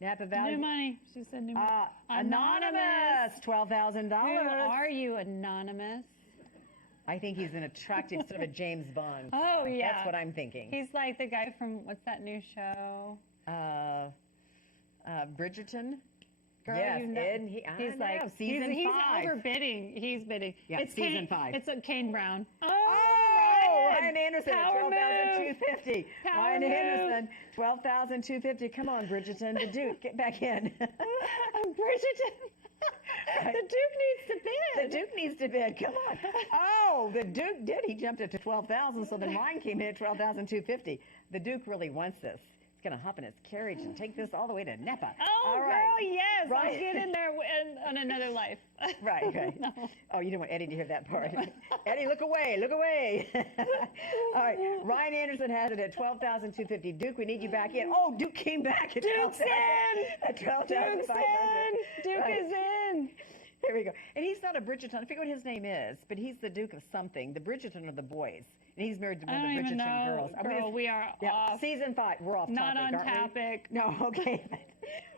Napa Valley. New money. She said new money. Anonymous. $12,000. Who are you, Anonymous? I think he's an attractive sort of a James Bond. Oh, yeah. That's what I'm thinking. He's like the guy from, what's that new show? Bridgerton. Girl, yes, you know, Ed. He's like season 5. He's overbidding. He's bidding. Yeah, it's season 5. It's a Kane Brown. Ryan Anderson at $12,250. Ryan Anderson, $12,250. Come on, Bridgerton, the Duke, get back in. Bridgerton. The Duke needs to bid. The Duke needs to bid. Come on. Oh, the Duke did. He jumped up to $12,000. So then Ryan came in at $12,250. The Duke really wants this. It's going to hop in his carriage and take this all the way to Napa. Oh, all right. girl, yes. Right. I'll get in there on another life. Right, okay. No. Oh, you didn't want Eddie to hear that part. Eddie, look away, look away. All right, Ryan Anderson has it at $12,250. Duke, we need you back in. Oh, Duke came back at Duke's in. At $12,500. Duke is in. Here we go. And he's not a Bridgerton. I forget what his name is, but he's the Duke of something. The Bridgerton are the boys. And he's married to one of the Bridgerton girls. Girl, we are off. Season 5. We're off Not topic, on topic. No, okay.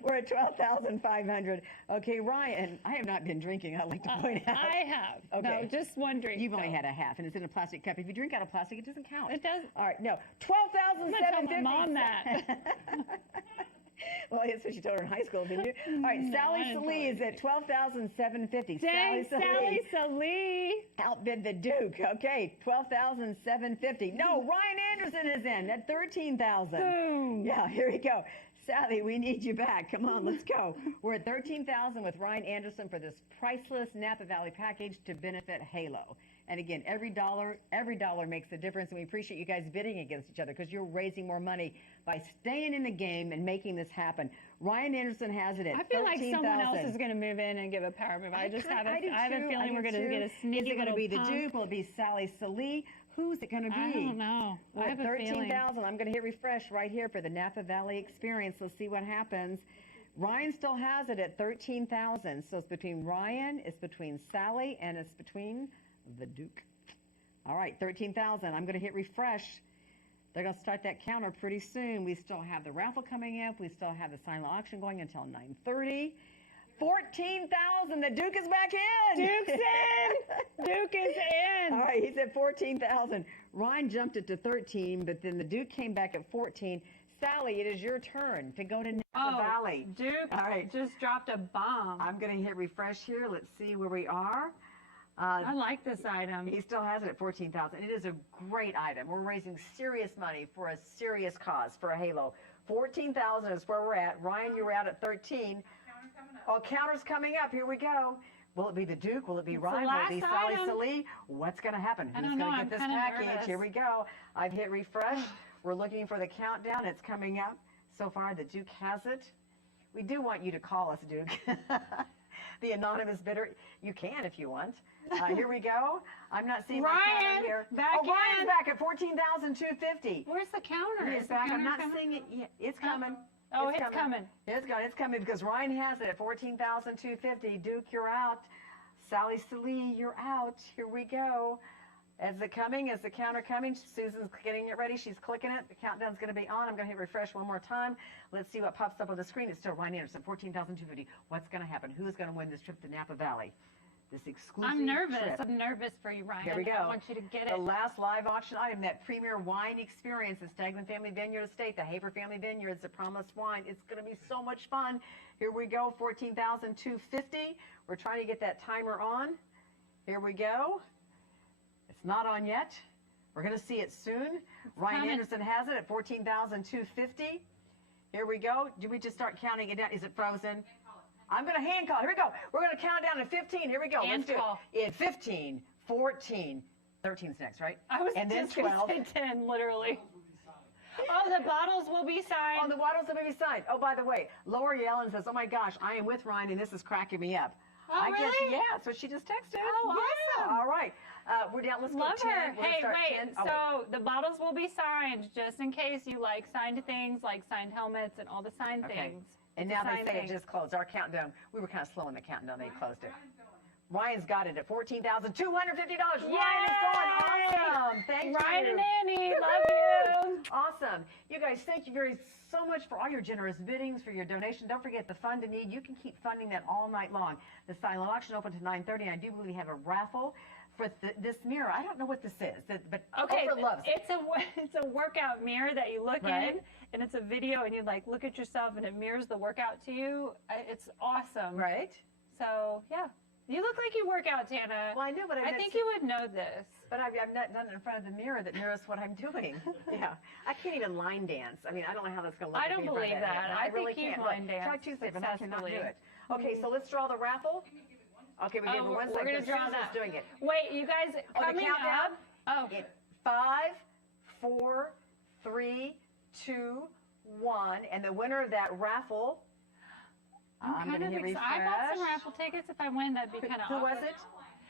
We're at $12,500. Okay, Ryan, I have not been drinking, I'd like to point out. I have. Okay. No, just one drink. You've only had a half, and it's in a plastic cup. If you drink out of plastic, it doesn't count. It does. All right, no. I'm gonna tell my mom that. Well, that's what you told her in high school, didn't you? All right, No, Sally I didn't Salee is at $12,750. Dang, Sally Salee. Outbid the Duke. Okay, $12,750. No, Ryan Anderson is in at $13,000. Boom. Yeah, here we go. Sally, we need you back. Come on, let's go. We're at $13,000 with Ryan Anderson for this priceless Napa Valley package to benefit Halo. And again, every dollar makes a difference, and we appreciate you guys bidding against each other because you're raising more money by staying in the game and making this happen. Ryan Anderson has it at $13,000. I feel like someone else is going to move in and give a power move. I have a feeling we're going to get a sneaky Is it going to be the pump. Duke? Will it be Sally Salee? Who's it going to be? I don't know. We're I have at a feeling. $13,000. I'm going to hit refresh right here for the Napa Valley experience. Let's see what happens. Ryan still has it at $13,000. So it's between Ryan, it's between Sally, and it's between the Duke. All right, $13,000. I'm going to hit refresh. They're going to start that counter pretty soon. We still have the raffle coming up. We still have the silent auction going until 9:30. $14,000. The Duke is back in. Duke's in. Duke is in. All right, he's at $14,000. Ryan jumped it to 13, but then the Duke came back at 14. Sally, it is your turn to go to Napa Valley. Duke just dropped a bomb. I'm going to hit refresh here. Let's see where we are. I like this item. He still has it at $14,000. It is a great item. We're raising serious money for a serious cause, for a Halo. $14,000 is where we're at. Ryan, you were out at 13. Oh, counter's coming up. Here we go. Will it be the Duke? Will it be It's Ryan? the Will it be last Sally item. Salee? What's going to happen? I Who's don't going know, to I'm get this kinda package? nervous. Here we go. I've hit refresh. We're looking for the countdown. It's coming up. So far, the Duke has it. We do want you to call us, Duke. The anonymous bidder. You can if you want. Here we go. I'm not seeing my Ryan, counter here. back Ryan's in. back at 14,250. Where's the counter? He's Is the back. I'm counter not coming? seeing it yet. It's coming. Oh, it's coming. It's coming because Ryan has it at 14,250. Duke, you're out. Sally Salee, you're out. Here we go. Is it coming? Is the counter coming? Susan's getting it ready. She's clicking it. The countdown's going to be on. I'm going to hit refresh one more time. Let's see what pops up on the screen. It's still Ryan Anderson, 14,250. What's going to happen? Who's going to win this trip to Napa Valley? This exclusive I'm nervous. trip. I'm nervous for you, Ryan. Here we go. I want you to get it. The last live auction item, that premier wine experience, the Stagman Family Vineyard Estate, the Haver Family Vineyards, the Promised Wine. It's going to be so much fun. Here we go, 14,250. We're trying to get that timer on. Here we go. It's not on yet. We're going to see it soon. Ryan coming. Anderson has it at 14,250. Here we go. Do we just start counting it down? Is it frozen? I'm going to hand call. Here we go. We're going to count down to 15. Here we go. Hand Let's do call. it. In 15, 14, 13's next, right? I was and then just going 12. to say 10, literally. Oh, the bottles will be signed. Oh, the bottles will be signed. Oh, by the way, Laura Yellen says, oh my gosh, I am with Ryan and this is cracking me up. Oh, I guess, really? yeah, that's what she just texted. Oh, yeah. awesome. All right. We're down. Let's Love go 10. her. We're gonna Hey, start wait. 10. Oh, So the bottles will be signed just in case you like signed things, like signed helmets and all the signed Okay. things. And It's now a they signed say thing. it just closed. Our countdown, we were kind of slow in the countdown. They closed it. Ryan's got it at $14,250. Ryan is going. Awesome. Thank you. Ryan and Annie, love you. Awesome. You guys, thank you so much for all your generous biddings, for your donation. Don't forget the Fund a Need. You can keep funding that all night long. The silent auction open to 9:30. And I do believe we have a raffle for this mirror. I don't know what this is, but Okay, Oprah loves it. it's a workout mirror that you look Right. in, and it's a video, and you like look at yourself, and it mirrors the workout to you. It's awesome. Right. So yeah, you look like you work out, Tana. Well, I know, but I think you would know this. But I've not done it in front of the mirror that mirrors what I'm doing. Yeah. I can't even line dance. I mean, I don't know how that's going to look. I don't believe that. I really think you can't. line Look, dance Try Tuesday, but I cannot do successfully. it. Okay, so let's draw the raffle. Okay, we give her 1 we're second. gonna draw Susan's that. doing it. Wait, you guys Oh, the coming countdown? up? Oh, In 5, 4, 3, 2, 1, and the winner of that raffle. I'm kind gonna of hit excited. I bought some refresh. raffle tickets. If I win, that'd be kind of. Who was it?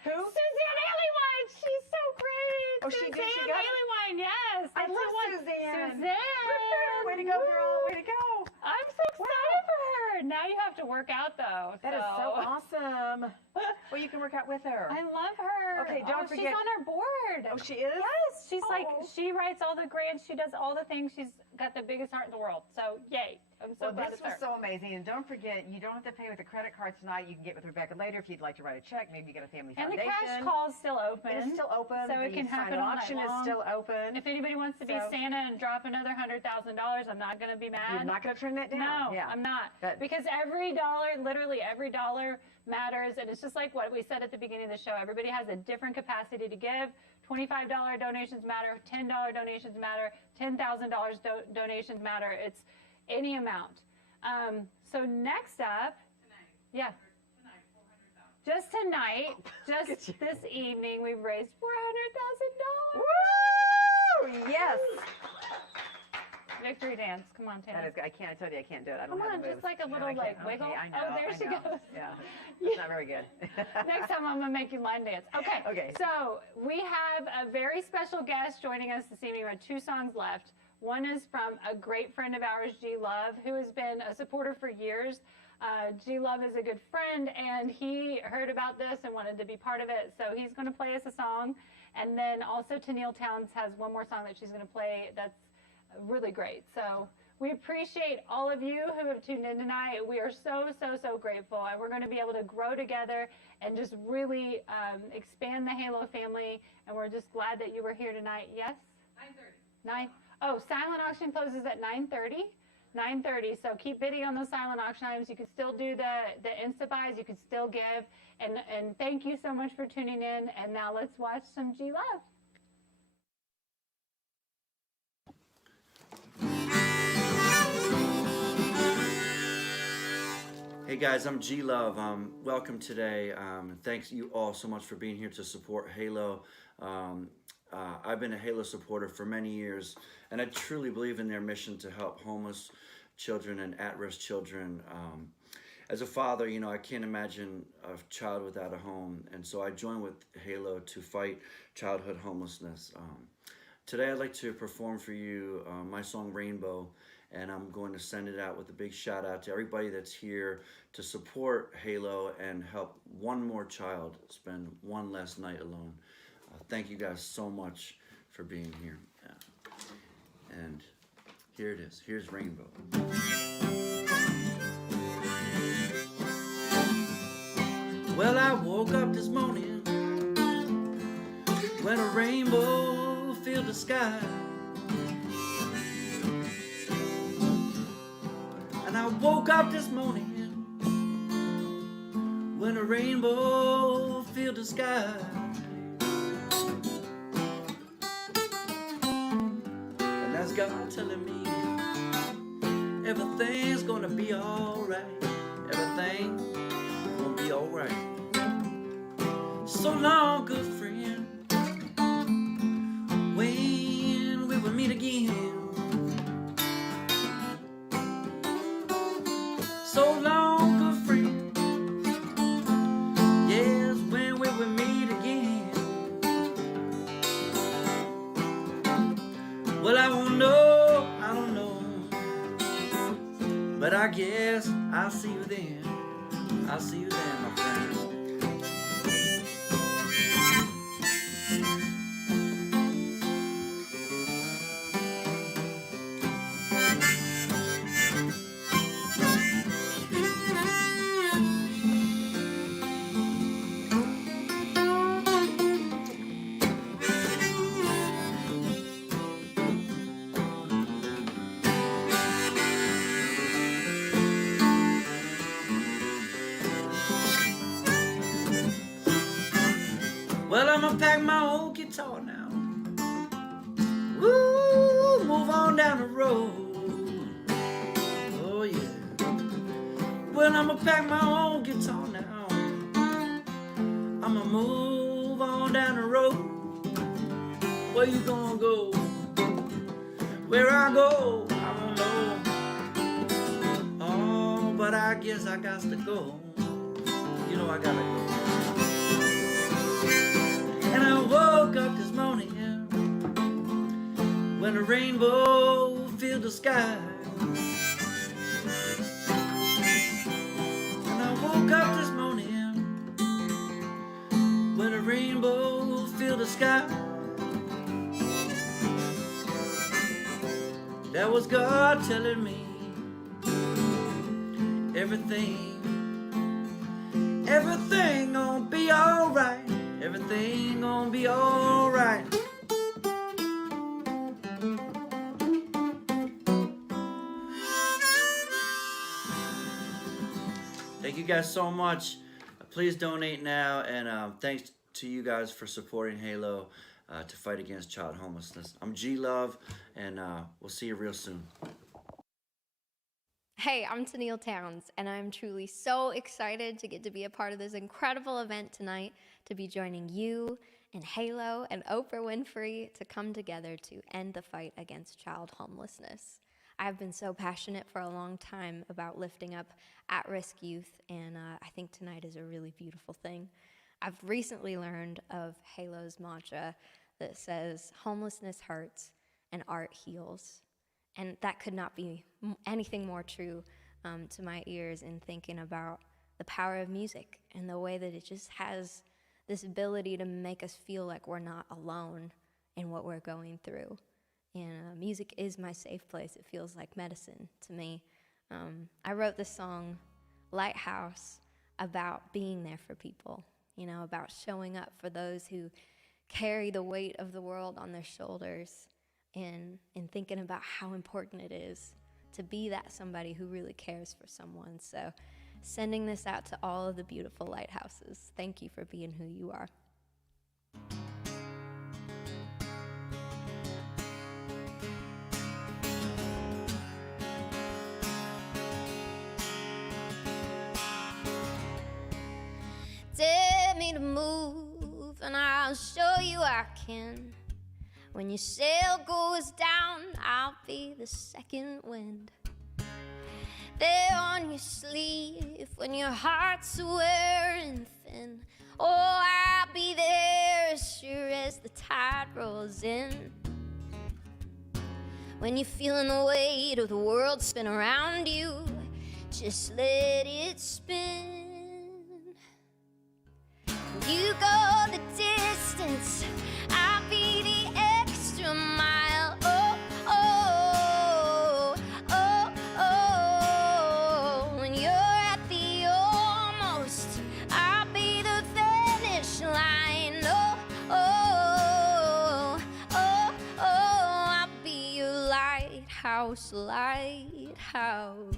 Who? Suzanne Haley-Wine. She's so great. Oh, she did. She Suzanne got it? Haley-Wine. Yes. I That's love the one. Suzanne. Suzanne. Way to go, girl. Way to go. I'm so excited for her. Now you have to work out though. That is so awesome. Well, you can work out with her. I love her. Okay, don't forget. She's on our board. Oh, she is? Yes. She's like, she writes all the grants. She does all the things. She's got the biggest heart in the world. So, yay. I'm so Well, glad this it's was her. so amazing. And don't forget, you don't have to pay with a credit card tonight. You can get with Rebecca later if you'd like to write a check. Maybe you get a family And the foundation. cash call is still open. It's still open. So it The can happen silent all night auction long. is still open. If anybody wants to be So- Santa and drop another $100,000, I'm not going to be mad. You're not going to turn that down. No, Yeah. I'm not. That- Because every dollar, literally every dollar matters. And it's just like what we said at the beginning of the show. Everybody has a different capacity to give. $25 donations matter. $10 donations matter. $10,000 donations matter. It's any amount. So next up, yeah. Just tonight, just this evening, we've raised $400,000. Woo! Yes. Victory dance. Come on, Tana. That is, I tell you, I can't do it. I don't Come have on, the just moves. like a No, little I can't. like wiggle. Okay, I know, Oh, there I she know. goes. Yeah, it's not very good. Next time I'm gonna make you line dance. Okay. Okay. So we have a very special guest joining us this evening. We have 2 songs left. One is from a great friend of ours, G Love, who has been a supporter for years. G Love is a good friend, and he heard about this and wanted to be part of it. So he's going to play us a song, and then also Tennille Towns has one more song that she's going to play that's really great. So we appreciate all of you who have tuned in tonight. We are so, so, so grateful, and we're going to be able to grow together and just really expand the Halo family, and we're just glad that you were here tonight. Yes? 9:30. Oh, silent auction closes at 9:30. 9:30. So keep bidding on those silent auction items. You can still do the Insta buys. You can still give. And thank you so much for tuning in. And now let's watch some G Love. Hey guys, I'm G Love. Welcome today. Thanks you all so much for being here to support Halo. I've been a Halo supporter for many years, and I truly believe in their mission to help homeless children and at-risk children. As a father, you know, I can't imagine a child without a home, and so I joined with Halo to fight childhood homelessness. Today I'd like to perform for you my song Rainbow, and I'm going to send it out with a big shout out to everybody that's here to support Halo and help one more child spend one less night alone. Thank you guys so much for being here. And here it is. Here's Rainbow. Well, I woke up this morning when a rainbow filled the sky. And I woke up this morning when a rainbow filled the sky. And that's God telling me everything's gonna be alright. Everything gonna be alright. So long, good friend, when we will meet again. So long, good friend, yes, when we will meet again. Well, I won't know, I don't know, but I guess I'll see you then. I'll see you then, my friend. Well, I'ma pack my old guitar now. Woo, move on down the road. Oh yeah. Well, I'ma pack my old guitar now. I'ma move on down the road. Where you gonna go? Where I go, I don't know. Oh, but I guess I got to go. You know I gotta go. And I woke up this morning when a rainbow filled the sky. And I woke up this morning when a rainbow filled the sky. That was God telling me everything gonna be alright. Everything gonna be alright. Thank you guys so much. Please donate now, and thanks to you guys for supporting Halo to fight against child homelessness. I'm G Love, and we'll see you real soon. Hey, I'm Tennille Towns, and I'm truly so excited to get to be a part of this incredible event tonight, to be joining you and Halo and Oprah Winfrey to come together to end the fight against child homelessness. I've been so passionate for a long time about lifting up at-risk youth, and I think tonight is a really beautiful thing. I've recently learned of Halo's mantra that says, homelessness hurts and art heals. And that could not be anything more true to my ears in thinking about the power of music and the way that it just has this ability to make us feel like we're not alone in what we're going through. And music is my safe place. It feels like medicine to me. I wrote this song, Lighthouse, about being there for people, you know, about showing up for those who carry the weight of the world on their shoulders, and thinking about how important it is to be that somebody who really cares for someone. So sending this out to all of the beautiful lighthouses. Thank you for being who you are. I can. When your sail goes down, I'll be the second wind. There on your sleeve when your heart's wearing thin. Oh, I'll be there as sure as the tide rolls in. When you're feeling the weight of the world spin around you, just let it spin. You go the distance, I'll be the extra mile. Oh, oh, oh, oh. When you're at the almost, I'll be the finish line. Oh, oh, oh, oh. I'll be your lighthouse, lighthouse.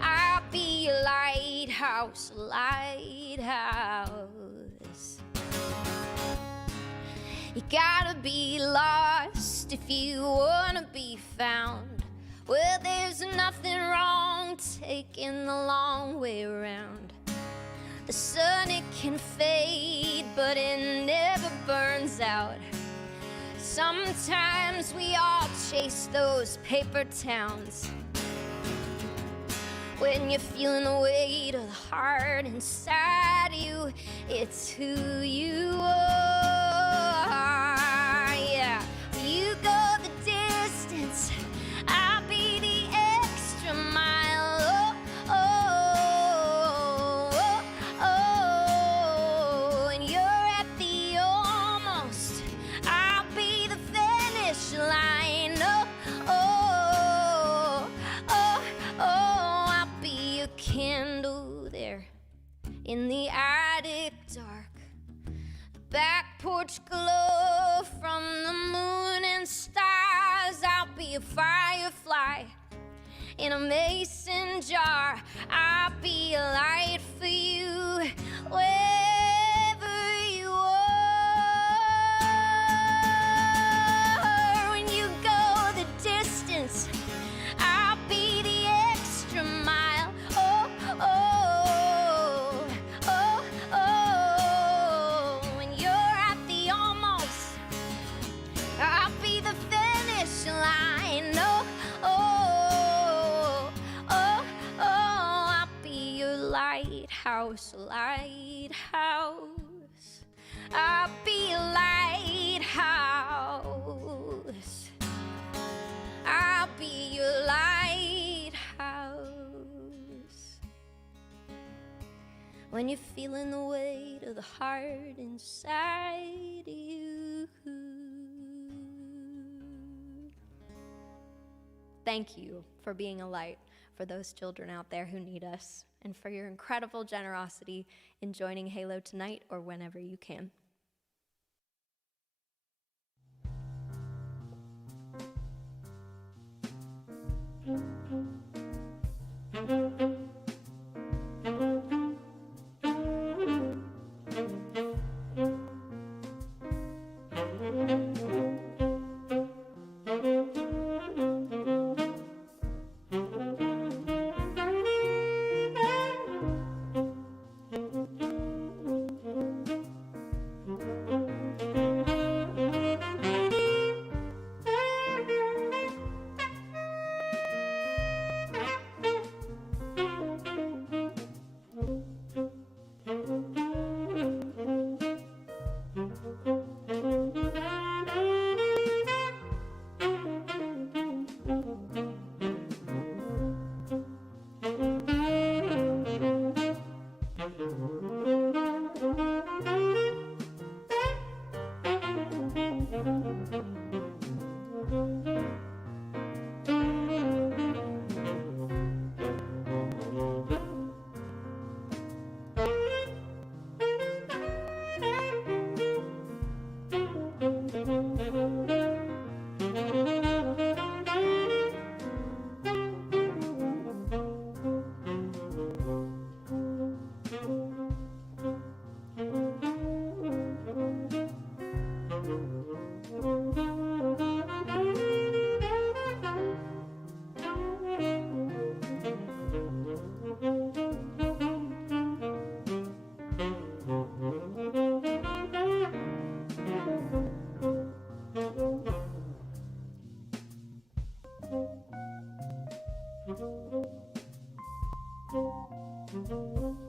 I'll be your lighthouse, lighthouse. You gotta be lost if you wanna be found. Well, there's nothing wrong taking the long way around. The sun, it can fade, but it never burns out. Sometimes we all chase those paper towns. When you're feeling the weight of the heart inside you, it's who you are, yeah. You go the distance, I'll be the extra mile. Oh, oh, oh, oh. When you're at the almost, I'll be the finish line. Oh, oh, oh, oh. I'll be a candle there in the attic dark. The back porch glow from the moon and stars. I'll be a firefly in a mason jar. I'll be a light for you wherever you are. When you go the distance, I'll be the extra mile. Oh, oh, oh, oh. When you're at the almost, I'll be the finish line. Oh, oh, oh, oh. I'll be your lighthouse, lighthouse. I'll be a lighthouse. I'll be your lighthouse. When you're feeling the weight of the heart inside you. Thank you for being a light for those children out there who need us, and for your incredible generosity in joining Halo tonight or whenever you can. Thank you.